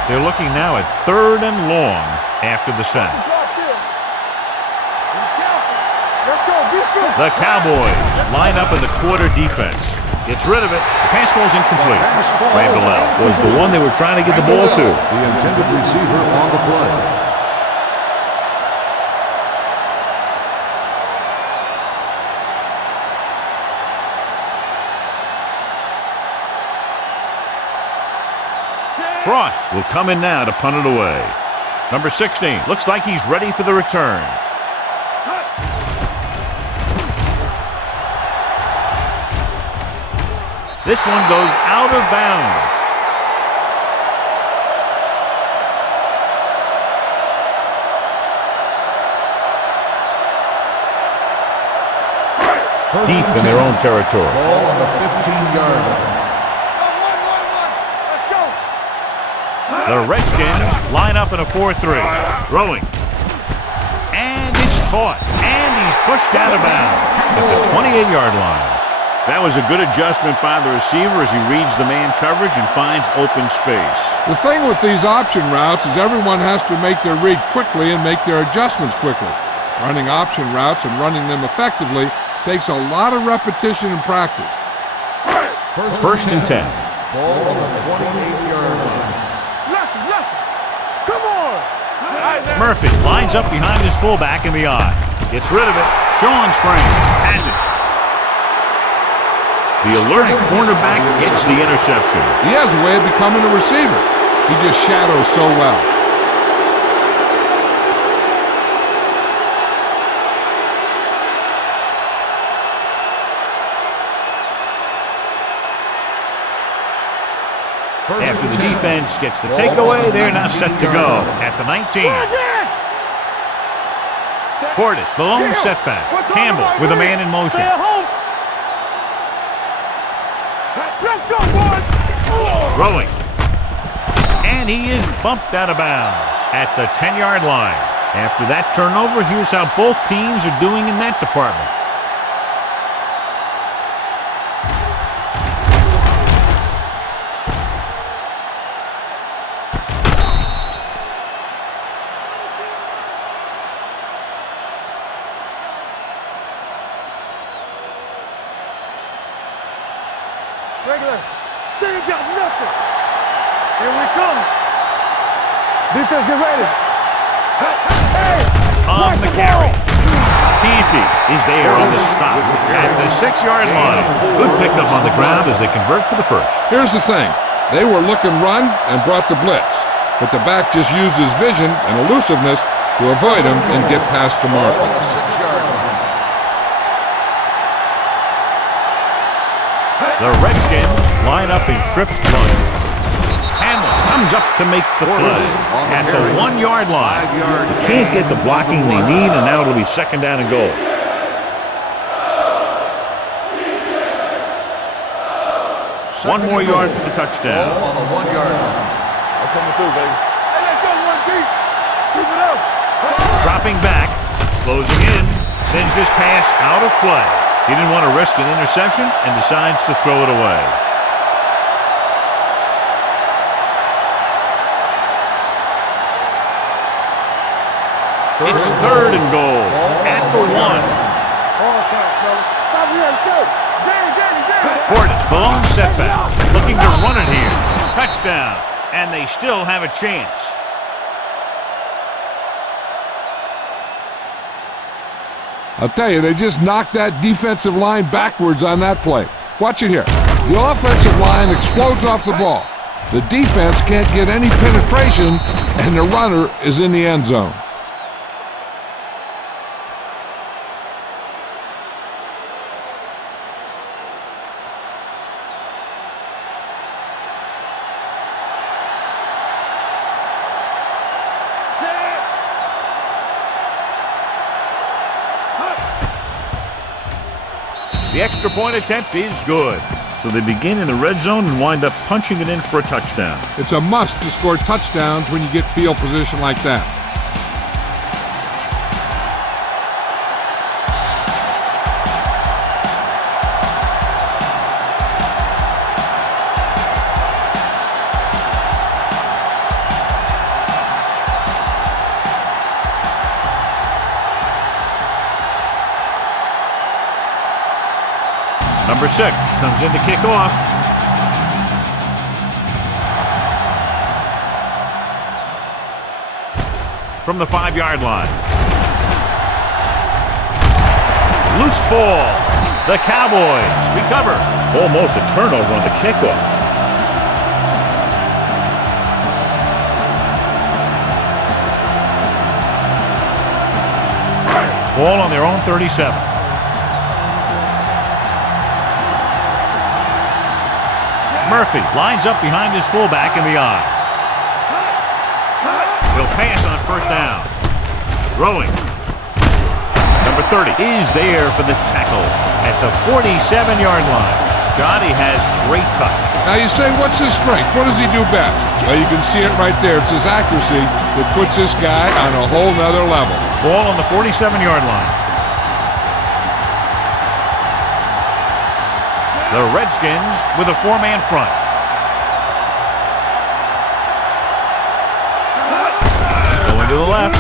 They're looking now at 3rd and long after the sack. The Cowboys line up in the quarter defense. Gets rid of it. The pass ball is incomplete. Randall was the one they were trying to get the ball to. The intended receiver on the play. Frost will come in now to punt it away. Number 16 looks like he's ready for the return. This one goes out of bounds. Deep in their own territory. Ball on the 15-yard line. The Redskins line up in a 4-3. Throwing. And it's caught. And he's pushed out of bounds at the 28-yard line. That was a good adjustment by the receiver as he reads the man coverage and finds open space. The thing with these option routes is everyone has to make their read quickly and make their adjustments quickly. Running option routes and running them effectively takes a lot of repetition and practice. First and 10. Ball on the 28-yard line. Come on. Murphy lines up behind his fullback in the eye. Gets rid of it. Sean Springs has it. The alerting cornerback gets the interception. He has a way of becoming a receiver. He just shadows so well. After the defense gets the takeaway, they're now set to go at the 19. Portis, the lone setback. Campbell with a man in motion. Let's go, boys! Throwing. And he is bumped out of bounds at the 10-yard line. After that turnover, here's how both teams are doing in that department. Regular. They ain't got nothing. Here we come. Defense, get ready. Hey! On the carry. Canty is there on the stop at the 6-yard line. Good pickup on the ground as they convert for the first. Here's the thing. They were looking run and brought the blitz, but the back just used his vision and elusiveness to avoid him and get past the mark. Ball on the 6-yard line. The Redskins line up in trips bunch. Hamlin comes up to make the play at the 1-yard line. They can't get the blocking they need, and now it'll be second down and goal. One more yard for the touchdown. Ball on the 1-yard line. I'm coming through, baby. Hey, let's go, one deep. Keep it up. Dropping back, closing in, sends this pass out of play. He didn't want to risk an interception and decides to throw it away. It's third and goal at the 1. All time, fellas. Stop here and shoot. Danny. Portis, the lone setback, looking to run it here. Touchdown. and they still have a chance. I'll tell you, they just knocked that defensive line backwards on that play. Watch it here. The offensive line explodes off the ball. The defense can't get any penetration, and the runner is in the end zone. The extra point attempt is good. So they begin in the red zone and wind up punching it in for a touchdown. It's a must to score touchdowns when you get field position like that. Number 6 comes in to kick off. From the 5-yard line. Loose ball. The Cowboys recover. Almost a turnover on the kickoff. Ball on their own 37. Murphy lines up behind his fullback in the eye. He'll pass on first down. Throwing. Number 30 is there for the tackle at the 47-yard line. Johnny has great touch. Now you say, what's his strength? What does he do best? Well, you can see it right there. It's his accuracy that puts this guy on a whole nother level. Ball on the 47-yard line. The Redskins with a 4-man front. Going to the left.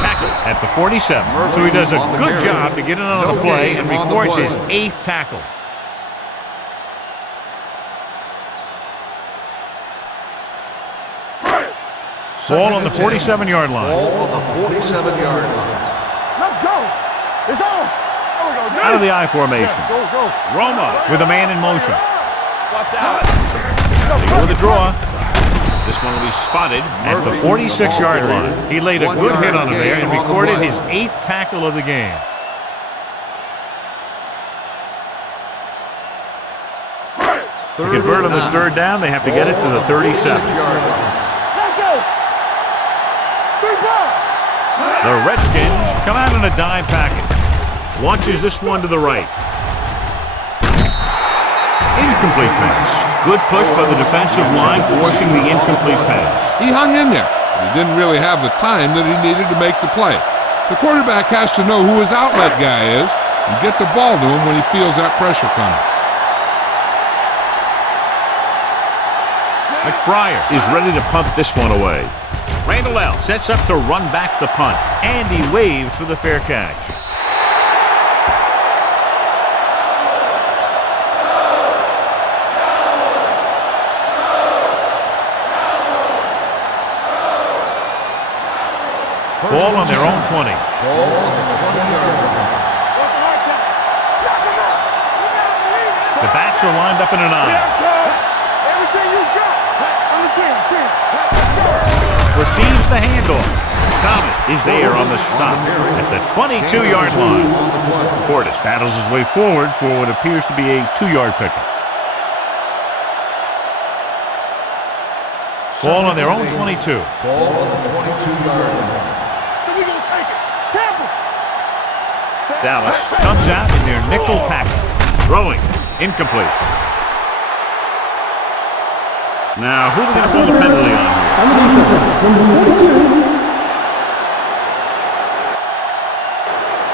Tackle at the 47. So he does a good job to get in on the play and records his 8th tackle. Ball on the 47-yard line. Ball on the 47-yard line. Let's go. It's on. Out of the I formation. Go. Roma with a man in motion. Watch out. They go with the draw. This one will be spotted at the 46-yard line. He laid a good hit on him there and recorded his 8th tackle of the game. To convert on this third down, they have to get it to the 37. Let's go. Big ball. The Redskins come out in a dime package. Launches this one to the right. Incomplete pass. Good push by the defensive line, forcing the incomplete pass. He hung in there. He didn't really have the time that he needed to make the play. The quarterback has to know who his outlet guy is and get the ball to him when he feels that pressure coming. McBriar is ready to punt this one away. Randall L. sets up to run back the punt, and he waves for the fair catch. Ball on their own 20. Ball on the 20-yard line. The backs are lined up in an eye. Everything you got. On the 10. Receives the handoff. Thomas is there on the stop at the 22-yard line. Portis battles his way forward for what appears to be a 2-yard pickup. Ball on their own 22. Ball on the 22-yard line. Dallas comes out in their nickel package. Throwing. Incomplete. Now, who are they going to pull the penalty on here? On the defense, number 42.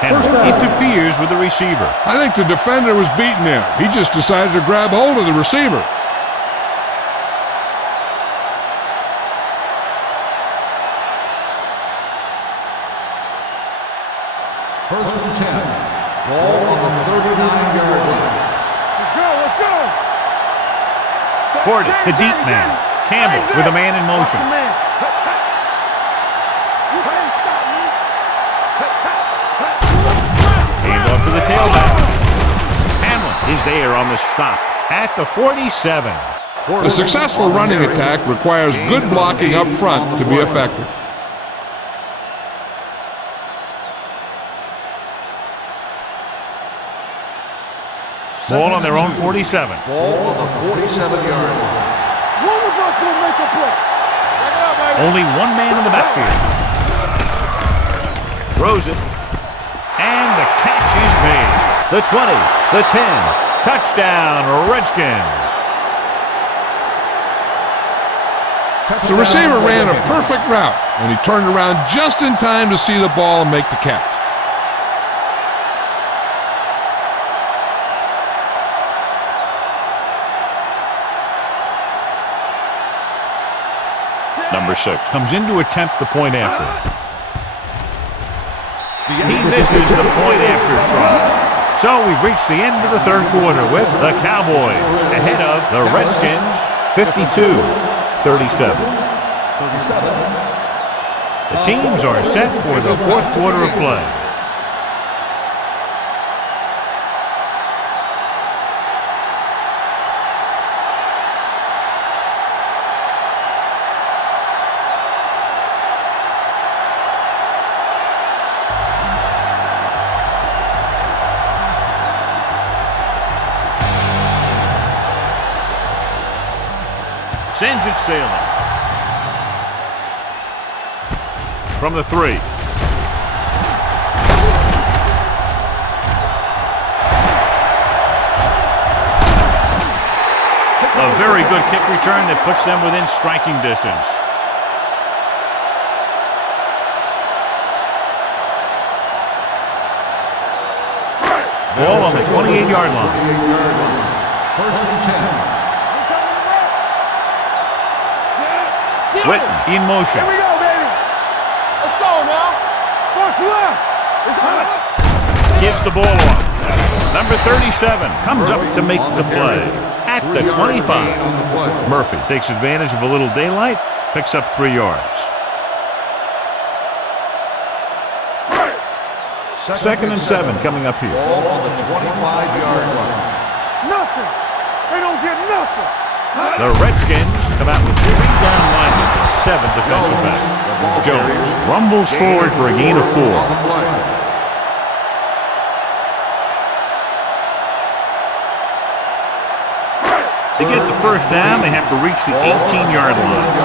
Henry interferes with the receiver. I think the defender was beaten there. He just decided to grab hold of the receiver. First and 10. Ball on the 39-yard line. Let's go. Portis, the deep man. Campbell with a man in motion. Hand off to the tailback. Hamlin is there on the stop at the 47. A successful running attack requires good blocking up front to be effective. Ball on their own 47. Ball on the 47-yard line. One of us will make a play. Check it out, baby. Only one man in the backfield. Throws it. And the catch is made. The 20, the 10. Touchdown, Redskins. The receiver ran a perfect route, and he turned around just in time to see the ball and make the catch. Number 6 comes in to attempt the point after. He misses the point after try. So we've reached the end of the third quarter with the Cowboys ahead of the Redskins 52-37. The teams are set for the fourth quarter of play. Sends it sailing. From the 3. A very good kick return that puts them within striking distance. Ball on the 28-yard line. First and 10. Witten in motion. Here we go, baby. Let's go now. What's left? It's on. Gives the ball off. Number 37 comes up to make the play at the 25. Murphy takes advantage of a little daylight, picks up 3 yards. Second and 7 coming up here. Ball on the 25-yard line. Nothing. They don't get nothing. The Redskins come out with 3 down linemen and 7 defensive backs. Jones rumbles forward for a gain of 4. To get the first down, they have to reach the 18-yard line.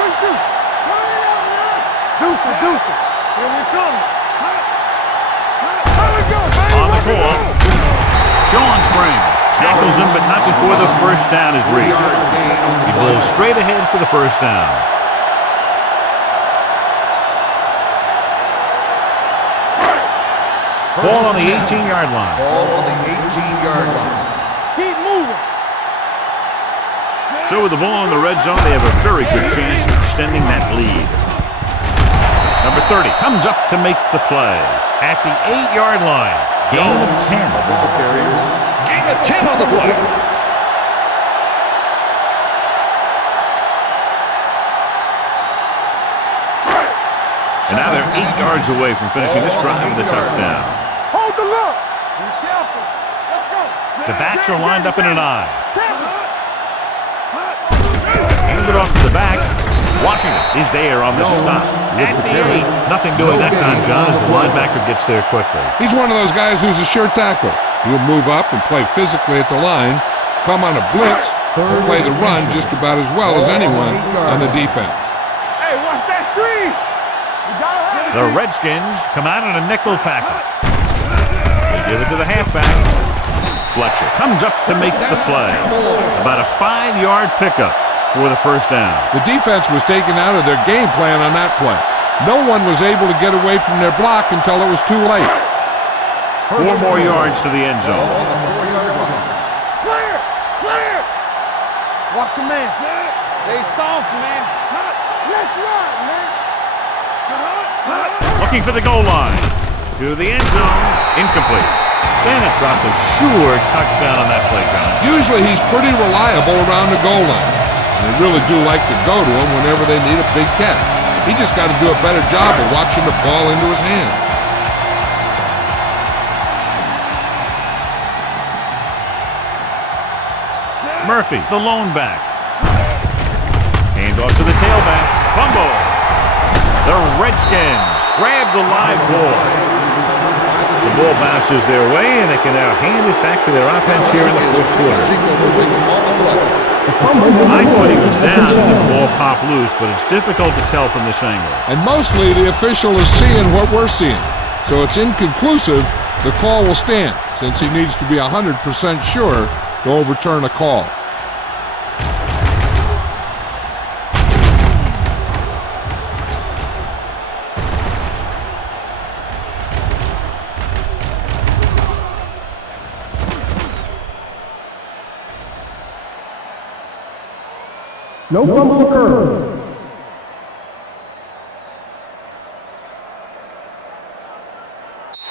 Deuces. Here we come. On the call, Sean Springs tackles him, but not before the first down is reached. He bowls straight ahead for the first down. Ball on the 18-yard line. Ball on the 18-yard line. Keep moving. So with the ball in the red zone, they have a very good chance of extending that lead. Number 30 comes up to make the play at the 8-yard line. Gain of 10. Gain of 10 on the play. And now they're 8 yards away from finishing this drive with a touchdown. Hold the look. Be careful. Let's go. The backs are lined up in an eye. Hand it off to the back. Washington is there on the stop. At the 8. Nothing doing that time, John, as the linebacker gets there quickly. He's one of those guys who's a sure tackler. He'll move up and play physically at the line, come on a blitz, and play the run just about as well as anyone on the defense. Hey, watch that screen. The Redskins come out in a nickel package. They give it to the halfback. Fletcher comes up to make the play. About a 5-yard pickup for the first down. The defense was taken out of their game plan on that play. No one was able to get away from their block until it was too late. 4 more yards to the end zone. Clear. Watch your man. They soft, man. Let's run, man. Looking for the goal line. To the end zone. Incomplete. Bennett dropped a sure touchdown on that play, John. Usually he's pretty reliable around the goal line. And they really do like to go to him whenever they need a big catch. He just got to do a better job of watching the ball into his hand. Murphy, the lone back. Hand off to the tailback. Fumble. The Redskins grab the live ball. The ball bounces their way, and they can now hand it back to their offense here in the fourth quarter. I thought he was down and the ball popped loose, but it's difficult to tell from this angle. And mostly the official is seeing what we're seeing. So it's inconclusive. The call will stand, since he needs to be 100% sure to overturn a call. No fumble occurred.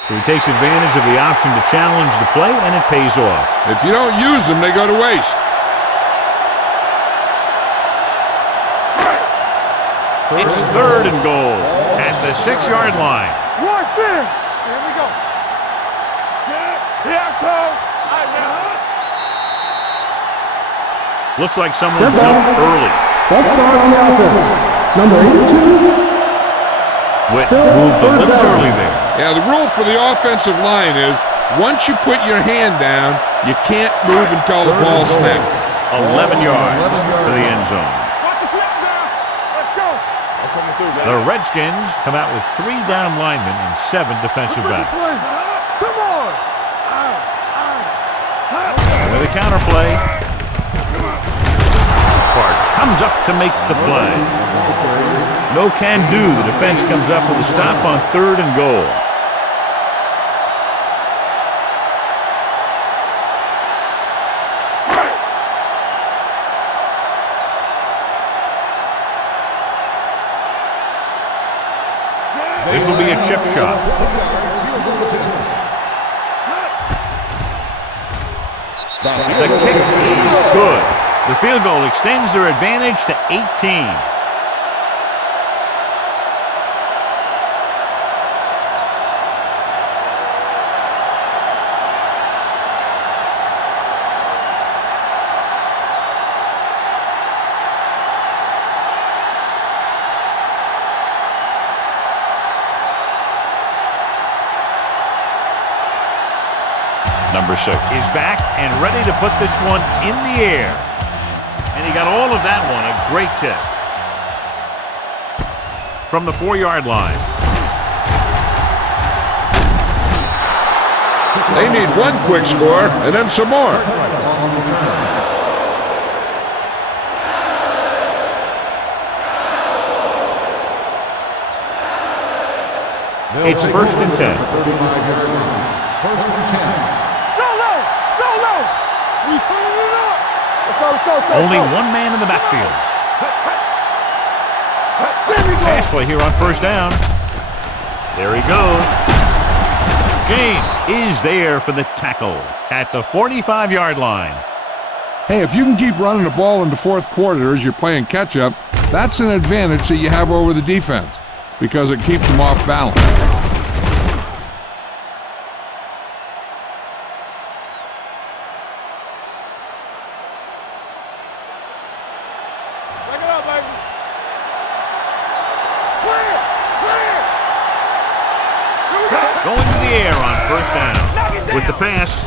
So he takes advantage of the option to challenge the play, and it pays off. If you don't use them, they go to waste. It's 3rd and goal at the 6-yard line. Watch it. Here we go. Set. Yeah, coach. Looks like someone jumped early. False start on the offense. Number 82. Witt moved a little early there. Yeah, the rule for the offensive line is once you put your hand down, you can't move until the ball snaps. 11 yards to the end zone. Watch the snap down. Let's go. I'm coming through, The Redskins come out with 3 down linemen and 7 defensive backs. Come on. With a counter play, comes up to make the play. No can do. The defense comes up with a stop on 3rd and goal. This will be a chip shot. The kick is good. The field goal extends their advantage to 18. Number 6 is back and ready to put this one in the air. And he got all of that one. A great kick. From the 4-yard line. They need one quick score and then some more. It's 1st and 10. 1st and 10. Solo. We turning it up. Let's go. Only one man in the backfield. Pass play here on 1st down. There he goes. James is there for the tackle at the 45-yard line. Hey, if you can keep running the ball in the 4th quarter as you're playing catch-up, that's an advantage that you have over the defense because it keeps them off balance. Going to the air on 1st down with the pass.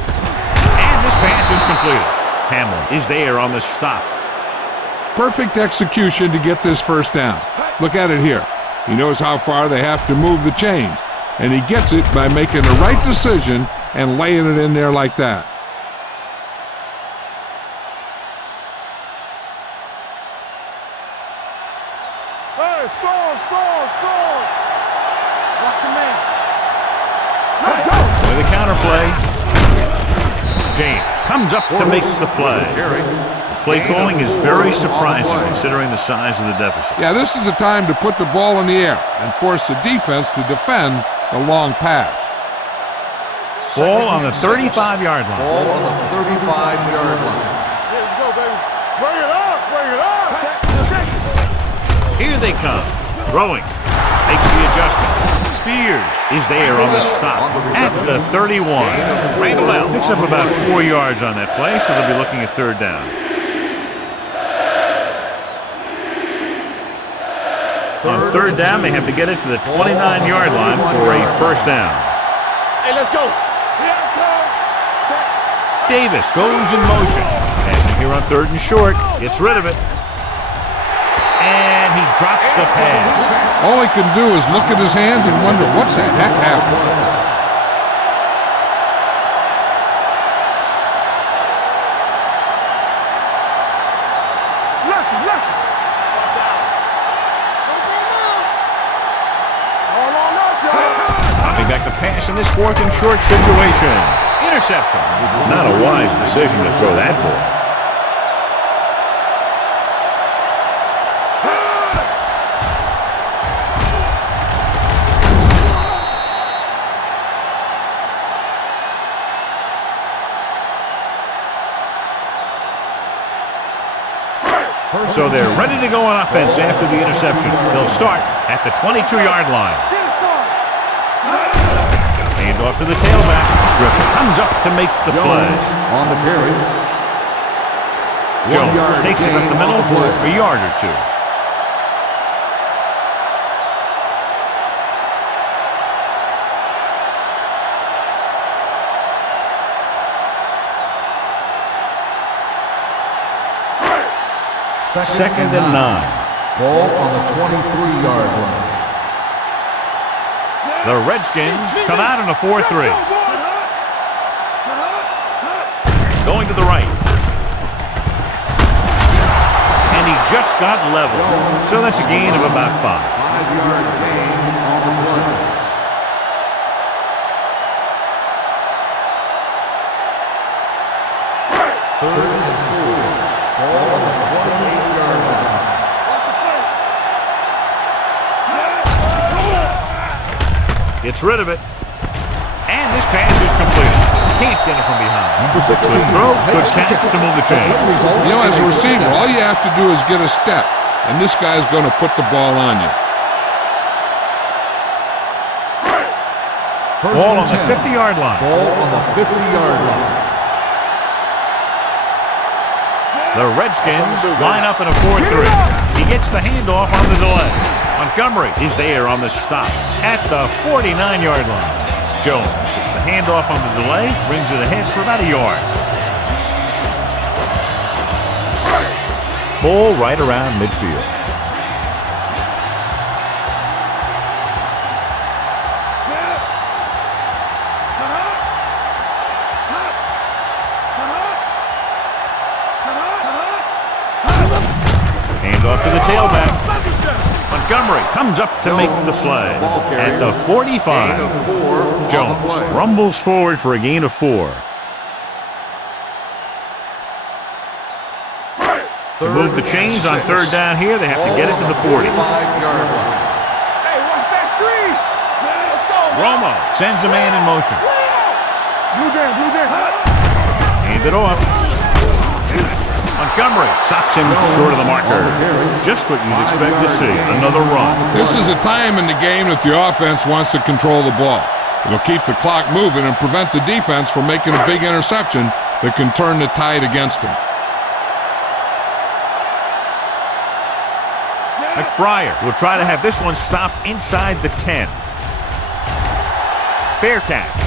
And this pass is completed. Hamlin is there on the stop. Perfect execution to get this 1st down. Look at it here. He knows how far they have to move the chains, and he gets it by making the right decision and laying it in there like that. Hey, score. Watch your man. With a counter play, James comes up to make the play. Play calling is very surprising considering the size of the deficit. Yeah, this is a time to put the ball in the air and force the defense to defend the long pass. Ball on the 35-yard line. Ball on the 35-yard line. Here we go, baby. Bring it up. Here they come. Throwing. Makes the adjustment. Spears is there on the stop at the 31. Randall picks up about 4 yards on that play, so they'll be looking at third down. On third down, they have to get it to the 29-yard line for a first down. Hey, let's go. Davis goes in motion. Passing here on third and short. Gets rid of it. And he drops the pass. All he can do is look at his hands and wonder what the heck happened. Back to pass in this fourth and short situation. Interception. Not a wise decision to throw that ball. So they're ready to go on offense after the interception. They'll start at the 22-yard line. Off to the tailback. Griffin comes up to make the play. On the carry. Jones takes it up the middle for a yard or two. Second and 9. Ball on the 23-yard line. The Redskins come out in a 4-3. Going to the right. And he just got level. So that's a gain of about 5. 5-yard gain on the play. Third and 4. Ball on the 28-yard line. Gets rid of it. And this pass is completed. Can't get it from behind. Good throw, good catch to move the chains. You know, as a receiver, all you have to do is get a step, and this guy's going to put the ball on you. Ball on the 50-yard line. Ball on the 50-yard line. The Redskins line up in a 4-3. He gets the handoff on the delay. Montgomery is there on the stop at the 49-yard line. Jones gets the handoff on the delay, brings it ahead for about a yard. Ball right around midfield. Handoff to the tailback. Montgomery comes up to make the play at the 45. Jones rumbles forward for a gain of 4. To move the chains on third down here, they have to get it to the 40. Hey, watch that screen. Let's go. Romo sends a man in motion. Blue game. Hand it off. Montgomery stops him short of the marker. Just what you'd expect to see. Another run. This is a time in the game that the offense wants to control the ball. It'll keep the clock moving and prevent the defense from making a big interception that can turn the tide against them. McBriar will try to have this one stop inside the 10. Fair catch.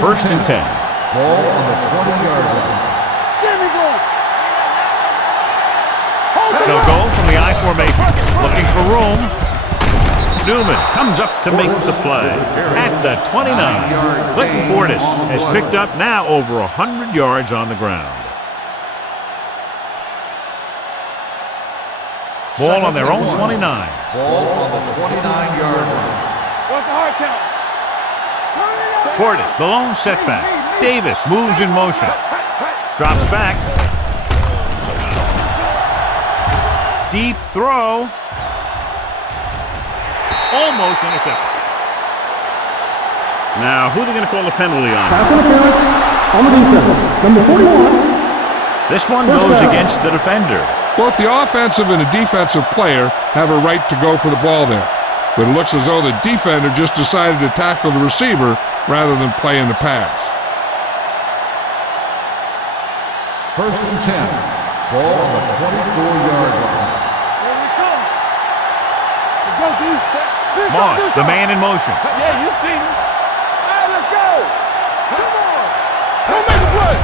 First and 10. Ball on the 20-yard line. They'll go from the I formation, looking for room. Newman comes up to make the play at the 29. Clinton Portis has picked up now over 100 yards on the ground. Ball on their own 29. Ball on the 29-yard line. What's the hard count? Portis, the lone setback. Davis moves in motion. Drops back. Deep throw. almost intercepted. Now, who are they going to call the penalty on? Pass interference on the defense. Number 41. This one First goes down. against the defender. Both the offensive and the defensive player have a right to go for the ball there. But it looks as though the defender just decided to tackle the receiver rather than play in the pass. First and 10. Ball on the 24-yard line. Here we come. Let's go, D. Moss, the man in motion. Yeah, you see me. All right, let's go. Come on. Don't make a play.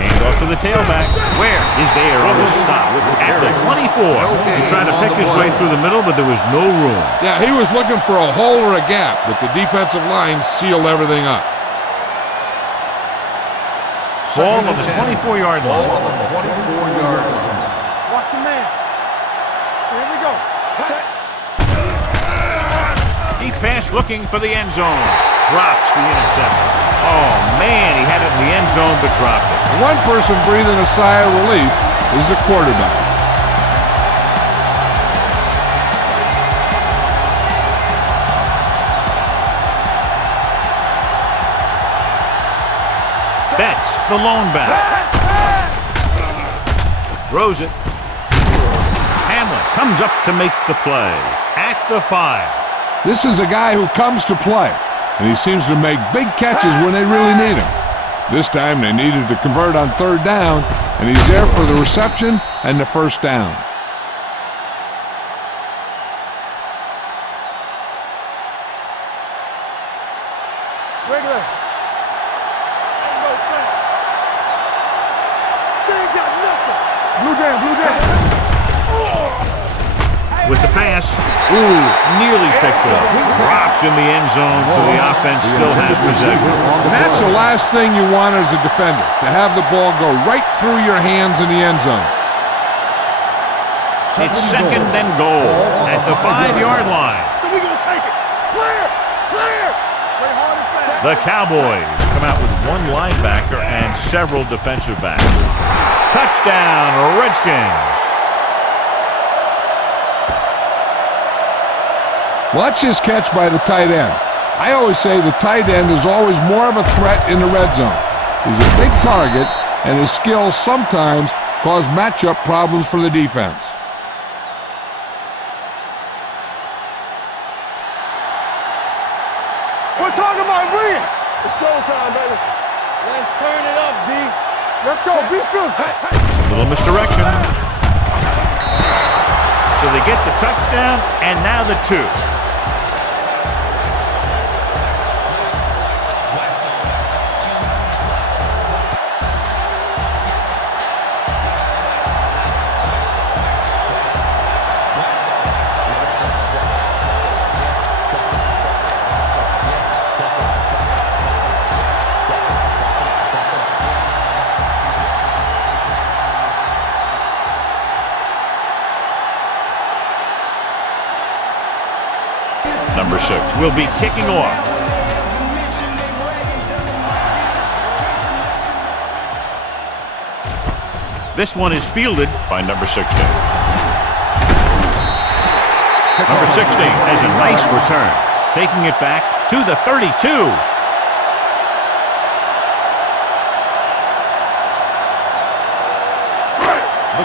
Hand off to the tailback. Where is there on the stop? At the 24. He tried to pick his way through the middle, but there was no room. Yeah, he was looking for a hole or a gap, but the defensive line sealed everything up. Ball on the 24-yard Ball line. on the 24-yard line. Watch your man. Here we go. Deep pass looking for the end zone. Drops the interception. Oh, man, he had it in the end zone, but dropped it. One person breathing a sigh of relief is the quarterback. Betts, the lone back. Throws it. Hamlin comes up to make the play. At the 5. This is a guy who comes to play, and he seems to make big catches when they really need him. This time they needed to convert on third down, and he's there for the reception and the first down. Regular. Ain't no thing. They ain't got nothing. Blue down, blue down. With the pass. Ooh, nearly picked up. Dropped in the end zone, so the offense still has possession. And that's the last thing you want as a defender, to have the ball go right through your hands in the end zone. It's second and goal at the 5-yard line. So we gonna take it. Clear, clear. Play hard and fast. The Cowboys come out with one linebacker and several defensive backs. Touchdown, Redskins. Watch this catch by the tight end. I always say the tight end is always more of a threat in the red zone. He's a big target, and his skills sometimes cause matchup problems for the defense. We're talking about bring it. It's showtime, baby. Let's turn it up, D. Let's go. Be physical. Little misdirection. So they get the touchdown, and now the 2. Number 6 will be kicking off. This one is fielded by number 16. Number 16 has a nice return, taking it back to the 32.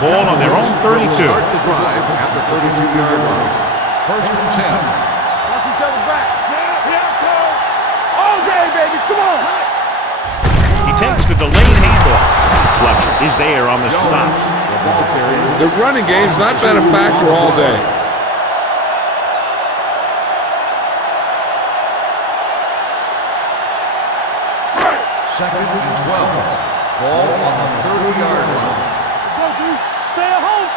Ball on their own 32. Start the drive at the 32-yard line. First and 10. Watch each other back. Here I come. All day, baby. Come on. He takes the delayed handoff. Fletcher is there on the stop. The running game's not been a factor all day. Second and 12. Ball on the 30-yard line. Go, D. Stay at home.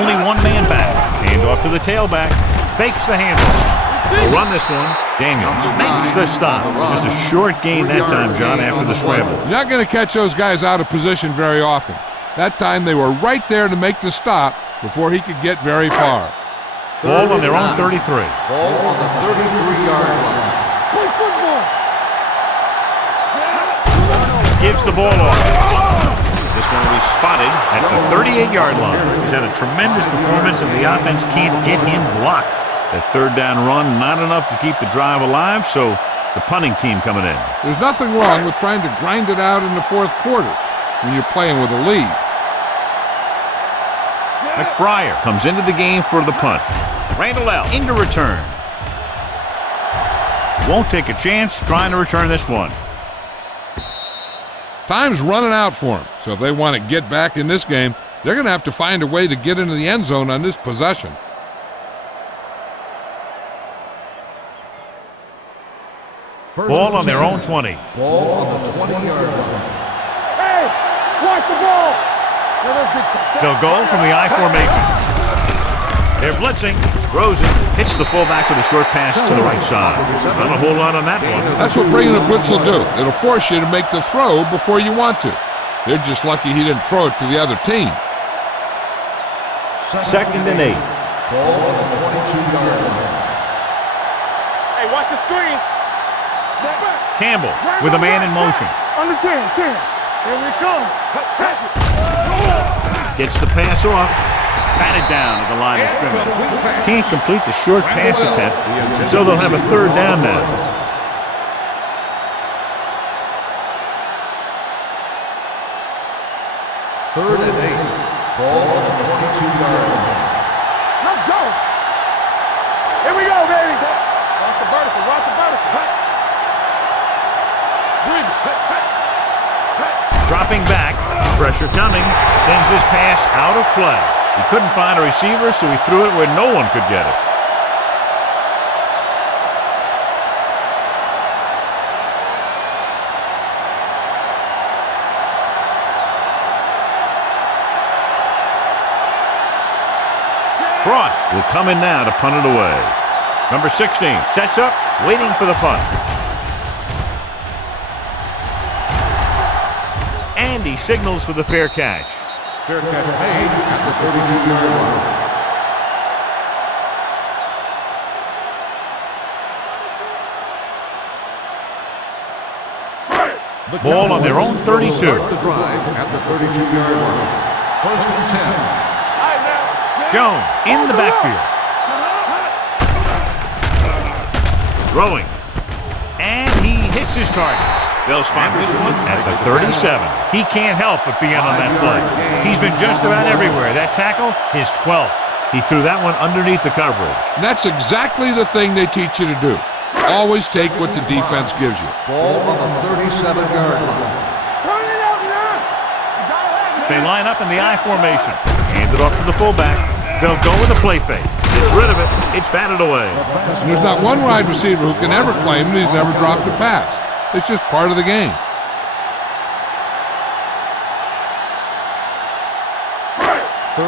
Only one man back. Handoff to the tailback. Fakes the handoff. They'll run this one. Daniels makes the stop. Just a short gain that time, John, after the scramble. You're not going to catch those guys out of position very often. That time they were right there to make the stop before he could get very far. Ball on their own 33. Ball on the 33-yard line. Play football. Gives the ball off. This one will be spotted at the 38-yard line. He's had a tremendous performance, and the offense can't get him blocked. That third down run, not enough to keep the drive alive, so the punting team coming in. There's nothing wrong with trying to grind it out in the fourth quarter when you're playing with a lead. McBriar comes into the game for the punt. Randall into return. Won't take a chance trying to return this one. Time's running out for them, so if they want to get back in this game, they're going to have to find a way to get into the end zone on this possession. Ball on their own 20. Ball on the 20-yard line. Hey, watch the ball. They'll go from the I formation. They're blitzing. Rosen hits the fullback with a short pass to the right side. Not a whole lot on that one. That's what bringing a blitz will do. It'll force you to make the throw before you want to. They're just lucky he didn't throw it to the other team. 2nd and 8. Ball on the 22-yard line. Hey, watch the screen. Campbell with a man in motion. On the 10. Here we come. Gets the pass off. Batted down at the line of scrimmage. Can't complete the short pass attempt, so they'll have a third down now. Third and 8. Ball on the 22-yard line. Let's go. Here we go, baby. Watch the vertical. Dropping back. Pressure coming. Sends this pass out of play. He couldn't find a receiver, so he threw it where no one could get it. Frost will come in now to punt it away. Number 16 sets up, waiting for the punt. And he signals for the fair catch. Fair catch made at the 32-yard line. Ball on their own 32. Start the drive at the 32-yard line. 1st and 10. Jones in the backfield. Throwing. And he hits his target. They'll spot this one at the 37. He can't help but be in on that play. He's been just about everywhere. That tackle, his 12th. He threw that one underneath the coverage. And that's exactly the thing they teach you to do. Always take what the defense gives you. Ball on the 37-yard line. Turn it out now. They line up in the I formation. Hand it off to the fullback. They'll go with a play fake. Gets rid of it. It's batted away. And there's not one wide receiver who can ever claim that he's never dropped a pass. It's just part of the game.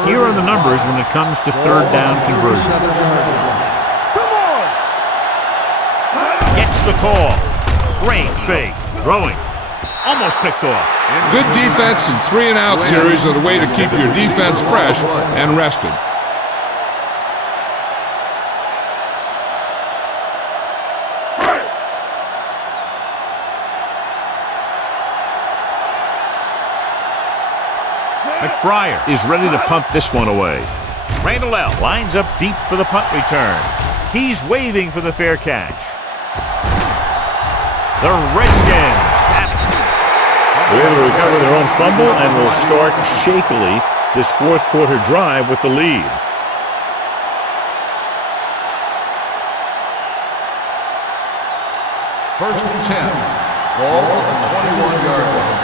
Here are the numbers when it comes to third down conversion. Come on. Gets the call. Great fake. Throwing. Almost picked off. Good defense and 3-and-out series are the way to keep your defense fresh and rested. McBriar is ready to punt this one away. Randall lines up deep for the punt return. He's waving for the fair catch. The Redskins have it. They're able to recover their own fumble and will start shakily this fourth quarter drive with the lead. First and 10. Ball on the 21-yard line.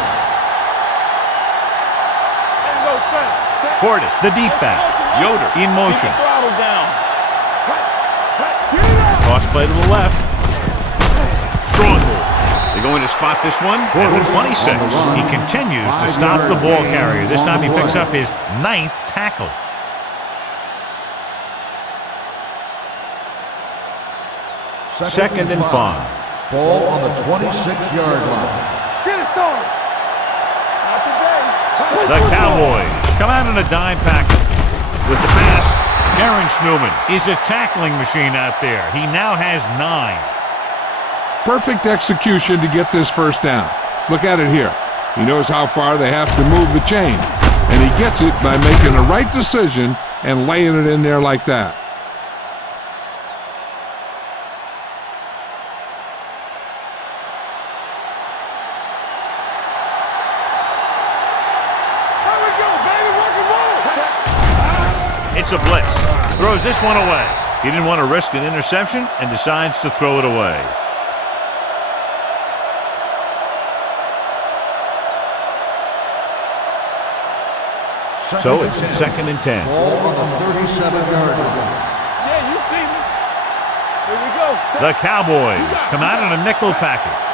Portis, the deep back. Yoder in motion. Toss play to the left. Strong move. They're going to spot this one at the 26. He continues to stop the ball carrier. This time he picks up his 9th tackle. Second and 5. Ball on the 26-yard line. Get it, son. Not today. The Cowboys come out in a dime package. With the pass, Terrence Newman is a tackling machine out there. He now has 9. Perfect execution to get this first down. Look at it here. He knows how far they have to move the chain, and he gets it by making the right decision and laying it in there like that. a blitz. Throws this one away. He didn't want to risk an interception and decides to throw it away. So it's 2nd and 10. Ball on the 37-yard line. Yeah, you see me. Here we go. The Cowboys come out in a nickel package.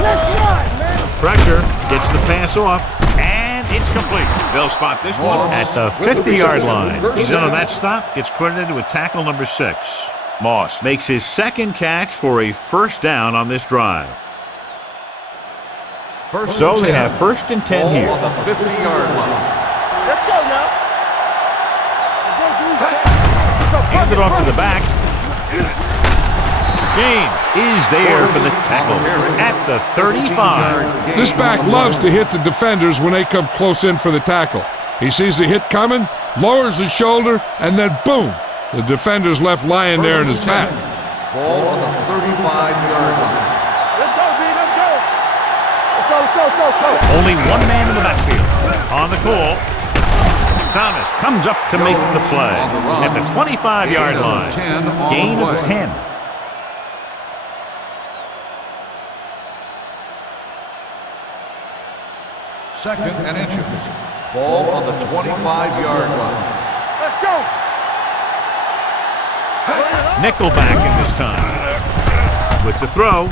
Let's run, man. Pressure gets the pass off, and it's complete. They'll spot this one at the 50-yard line. He's on that stop, gets credited with tackle number 6. Moss makes his 2nd catch for a first down on this drive. So they have 1st and 10 here. On the 50-yard line. Let's go now. Hand it off to the back. James is there for the tackle at the 35. This back loves to hit the defenders when they come close in for the tackle. He sees the hit coming, lowers his shoulder, and then boom, the defender's left lying there in his back. Ball on the 35-yard line. Let's go, B. Let's go. Let's go. Only one man in the backfield. On the call, Thomas comes up to make the play at the 25-yard line. Gain of 10. Second and inches. Ball on the 25-yard line. Let's go. Nickelback in this time. With the throw.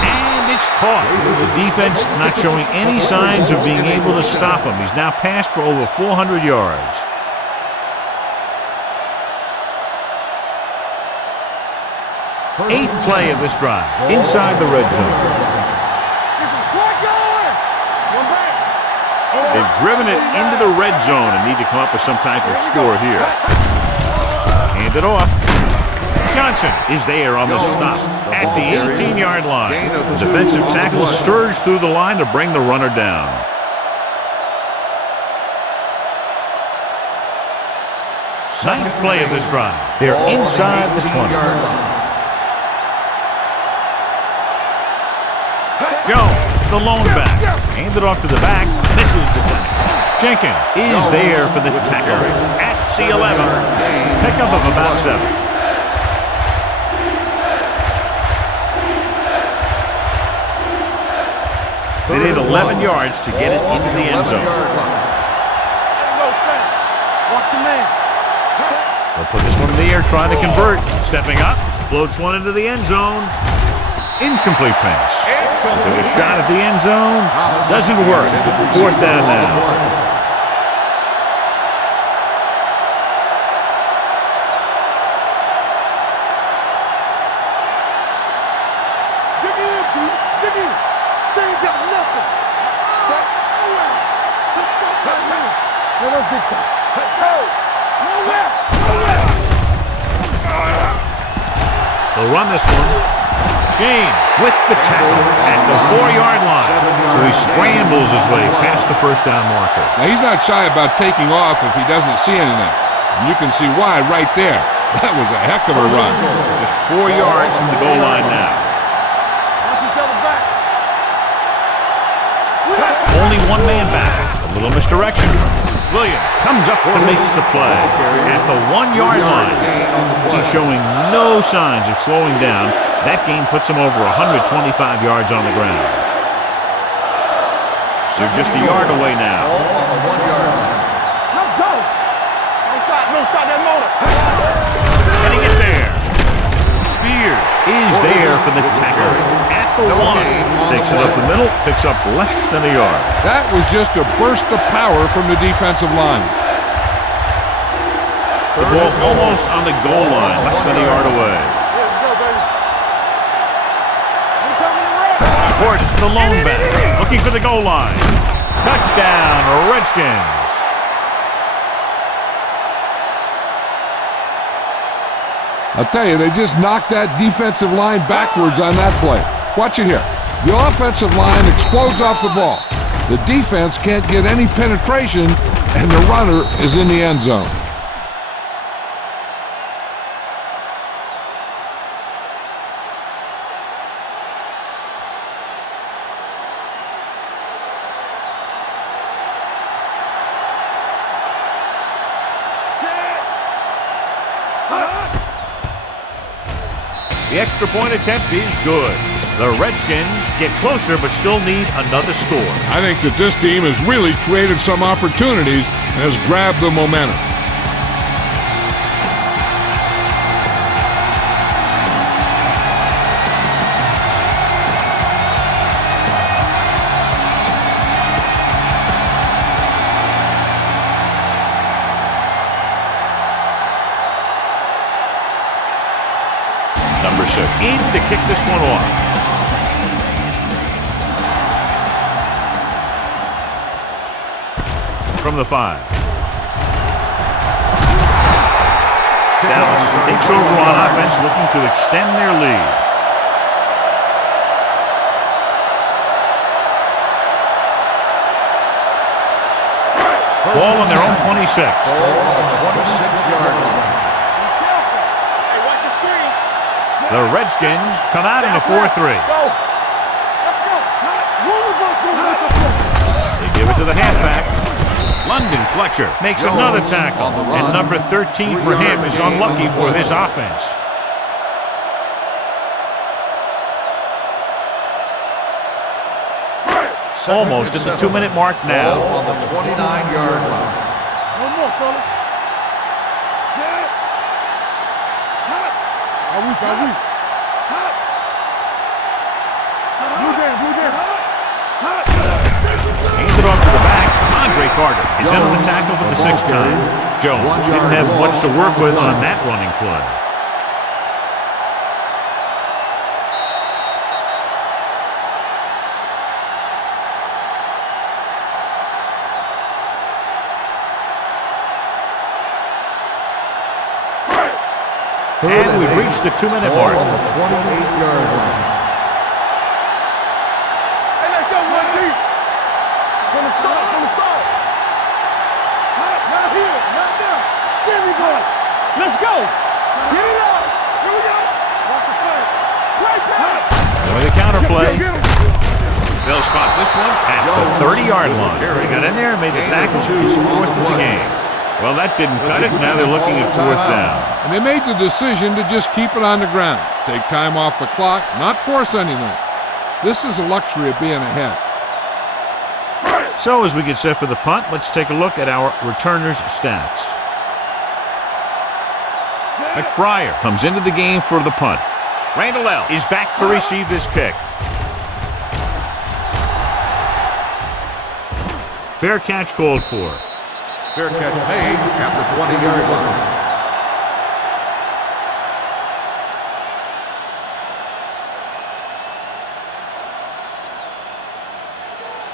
And it's caught. The defense not showing any signs of being able to stop him. He's now passed for over 400 yards. Eighth play of this drive. Inside the red zone. They've driven it into the red zone and need to come up with some type of score here. Hand it off. Johnson is there on the stop at the 18-yard line. The defensive tackle surged through the line to bring the runner down. Ninth play of this drive. They're inside the 20. Jones, the lone back. Hand it off to the back. Misses the tackle. Jenkins is there for the tackle at the 11. Pickup of about 7. They need 11 yards to get it into the end zone. Watch your man. They'll put this one in the air, trying to convert. Stepping up, floats one into the end zone. Incomplete pass. Took a shot at the end zone. Doesn't work. 4th down now. They'll run this one. James with the tackle at the 4-yard line. So he scrambles his way past the first down marker. Now, he's not shy about taking off if he doesn't see anything. And you can see why right there. That was a heck of a run. Just 4 yards from the goal line now. Only one man back. A little misdirection. Williams comes up to make the play at the 1-yard line. He's showing no signs of slowing down. That game puts him over 125 yards on the ground. They're just a yard away now. Let's go. Don't stop that motor. Can he get there? Spears is there for the tackle at the 1. Takes it up the middle, picks up less than a yard. That was just a burst of power from the defensive line. The ball almost on the goal line, less than a yard away. Gordon, the lone back, looking for the goal line. Touchdown, Redskins. I'll tell you, they just knocked that defensive line backwards on that play. Watch it here. The offensive line explodes off the ball. The defense can't get any penetration, and the runner is in the end zone. The extra point attempt is good. The Redskins get closer but still need another score. I think that this team has really created some opportunities and has grabbed the momentum. Number 6 in to kick this one off. From the 5. Dallas takes over on offense, looking to extend their lead. Ball on their own 26. Ball on the 26-yard line. The Redskins come out in a 4-3. They give it to the halfback. London Fletcher makes another tackle. And number 13 for him is unlucky for this offense. Almost at the 2-minute mark now. Ball on the 29-yard line. One more, fella. Are we? Handed off to the back. Andre Carter is in on the tackle for the 6th time. Jones didn't have much to work with on that running play. And we've reached the 2-minute mark. On the 28-yard line. Hey, let's go, one deep. From the start. Not here, not there. There we go. Let's go. Get it up. Here we go. Watch the play. Right back. With a counterplay. They'll spot this one at the 30-yard line. They got in there and made the tackle. His 4th of the game. Well, that didn't cut it. Now they're looking at 4th down. And they made the decision to just keep it on the ground. Take time off the clock, not force anything. This is a luxury of being ahead. So as we get set for the punt, let's take a look at our returners' stats. McBriar comes into the game for the punt. Randall L. is back to receive this kick. Fair catch called for. Fair catch made at the 20-yard line.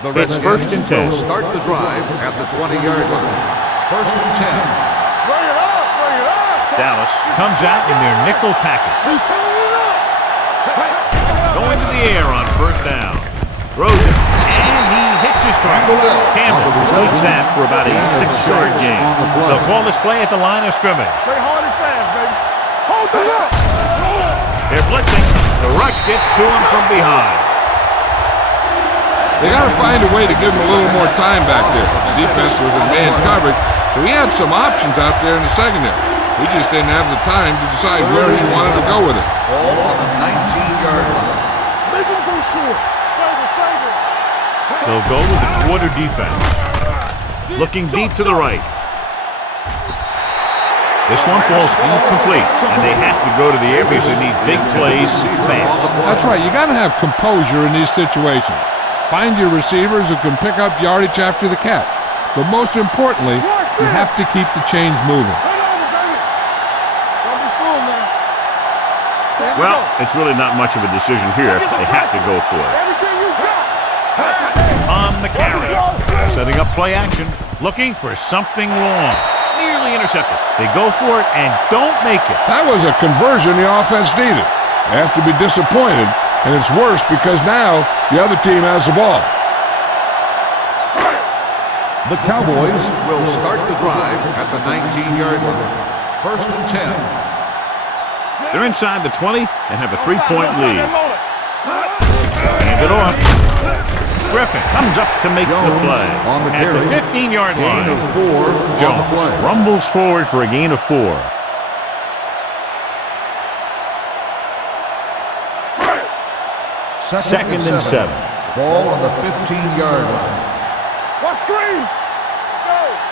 The It's 1st and 10. will start the drive at the 20-yard line. 1st and 10. Bring it up. Dallas comes out in their nickel package. Going to the air on 1st down. Throws it, and he hits his target. Campbell leads that for about a 6-yard gain. They'll call this play at the line of scrimmage. Stay hard and fast, baby. Hold it up. They're blitzing. The rush gets to him from behind. They got to find a way to give him a little more time back there. The defense was in man coverage, so he had some options out there in the secondary. He just didn't have the time to decide where he wanted to go with it. Ball on the 19-yard line. Make him go short. They'll go with the quarter defense. Looking deep to the right. This one falls incomplete, and they have to go to the air because they need big plays fast. That's right. You got to have composure in these situations. Find your receivers who can pick up yardage after the catch. But most importantly, you have to keep the chains moving. Well, it's really not much of a decision here. They have to go for it. On the carry. Setting up play action. Looking for something long. Nearly intercepted. They go for it and don't make it. That was a conversion the offense needed. They have to be disappointed, and it's worse because now the other team has the ball. The Cowboys will start the drive at the 19-yard line. 1st and 10. They're inside the 20 and have a 3-point lead. Hand it off. Griffin comes up to make the play. At the 15-yard line, Jones rumbles forward for a gain of 4. Second and 7. Ball on the 15-yard line. Watch screen.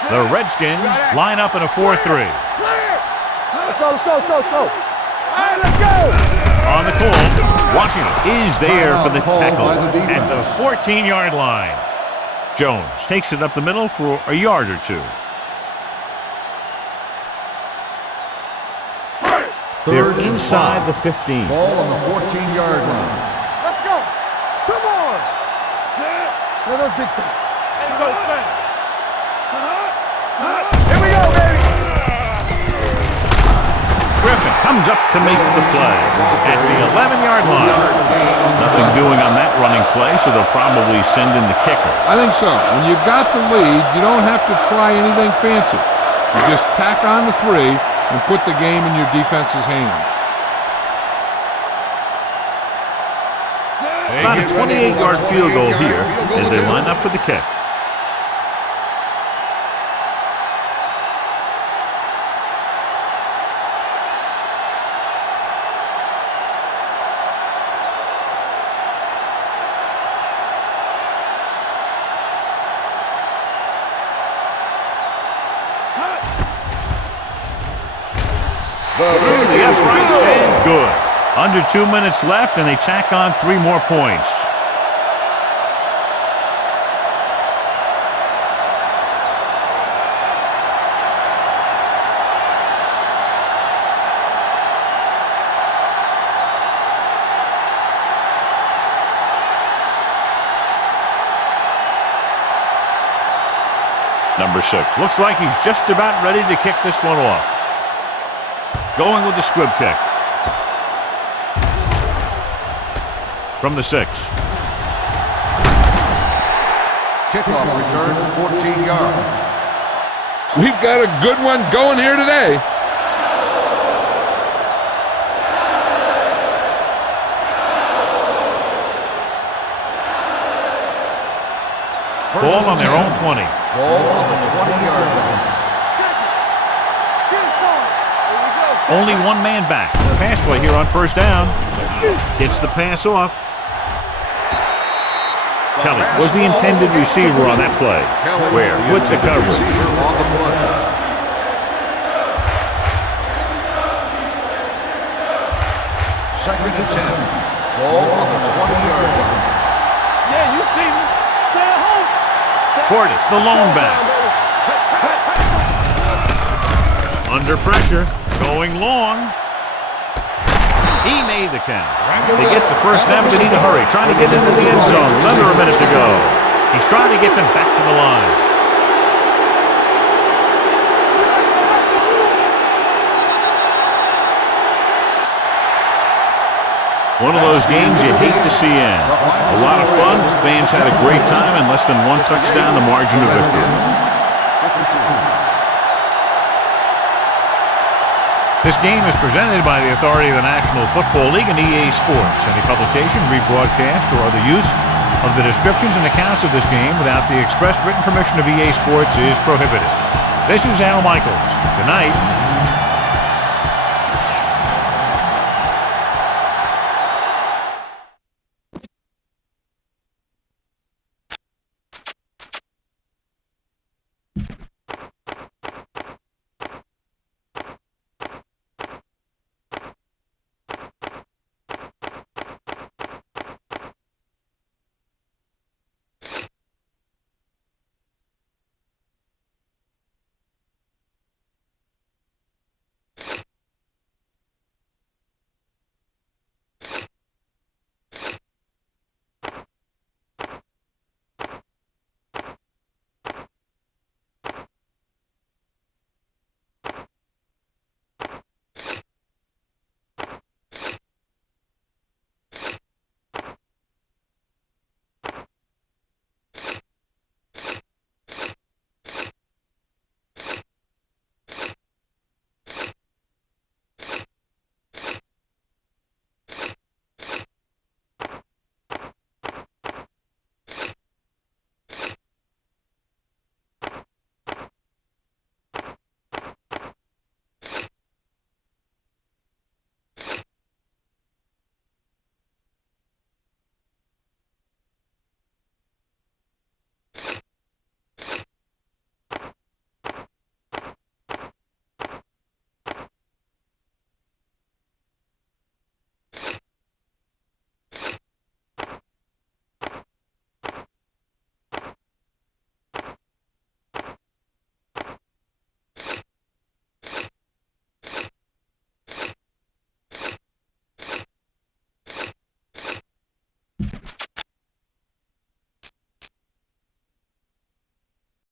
The Redskins line up in a 4-3. Let's go, let's go, let's go, let's go. All right, let's go. On the call, Washington is there for the Timeout called tackle by the at the defense. 14-yard line. Jones takes it up the middle for a yard or two. They're inside the 15. Ball on the 14-yard line. Let's go. Come on. Let us big time. Let's go, man. Here we go, baby. Griffin comes up to make the play at the 11-yard line. Nothing doing on that running play, so they'll probably send in the kicker. I think so. When you've got the lead, you don't have to try anything fancy. You just tack on the 3 and put the game in your defense's hands. About a 28-yard field goal here as they line up for the kick. Through the uprights and good. Under 2 minutes left, and they tack on 3 more points. Number 6. Looks like he's just about ready to kick this one off. Going with the squib kick. From the 6. Kickoff return, 14 yards. We've got a good one going here today. Ball on their own 20. Ball on the 20-yard line. Only one man back. Pass play here on first down. Gets the pass off. Kelly was the intended receiver on that play. Where? With the coverage. Receiver on the play. Second and 10. Ball on the 20-yard line. Yeah, you see me. Stay at home. Portis, the lone back. Under pressure. Going long. He made the count. They get the first down, but they need to hurry. Trying to get into the end zone with under a minute to go. He's trying to get them back to the line. One of those games you hate to see end. A lot of fun. Fans had a great time, and less than one touchdown, the margin of victory. This game is presented by the authority of the National Football League and EA Sports. Any publication, rebroadcast, or other use of the descriptions and accounts of this game without the expressed written permission of EA Sports is prohibited. This is Al Michaels. Good night.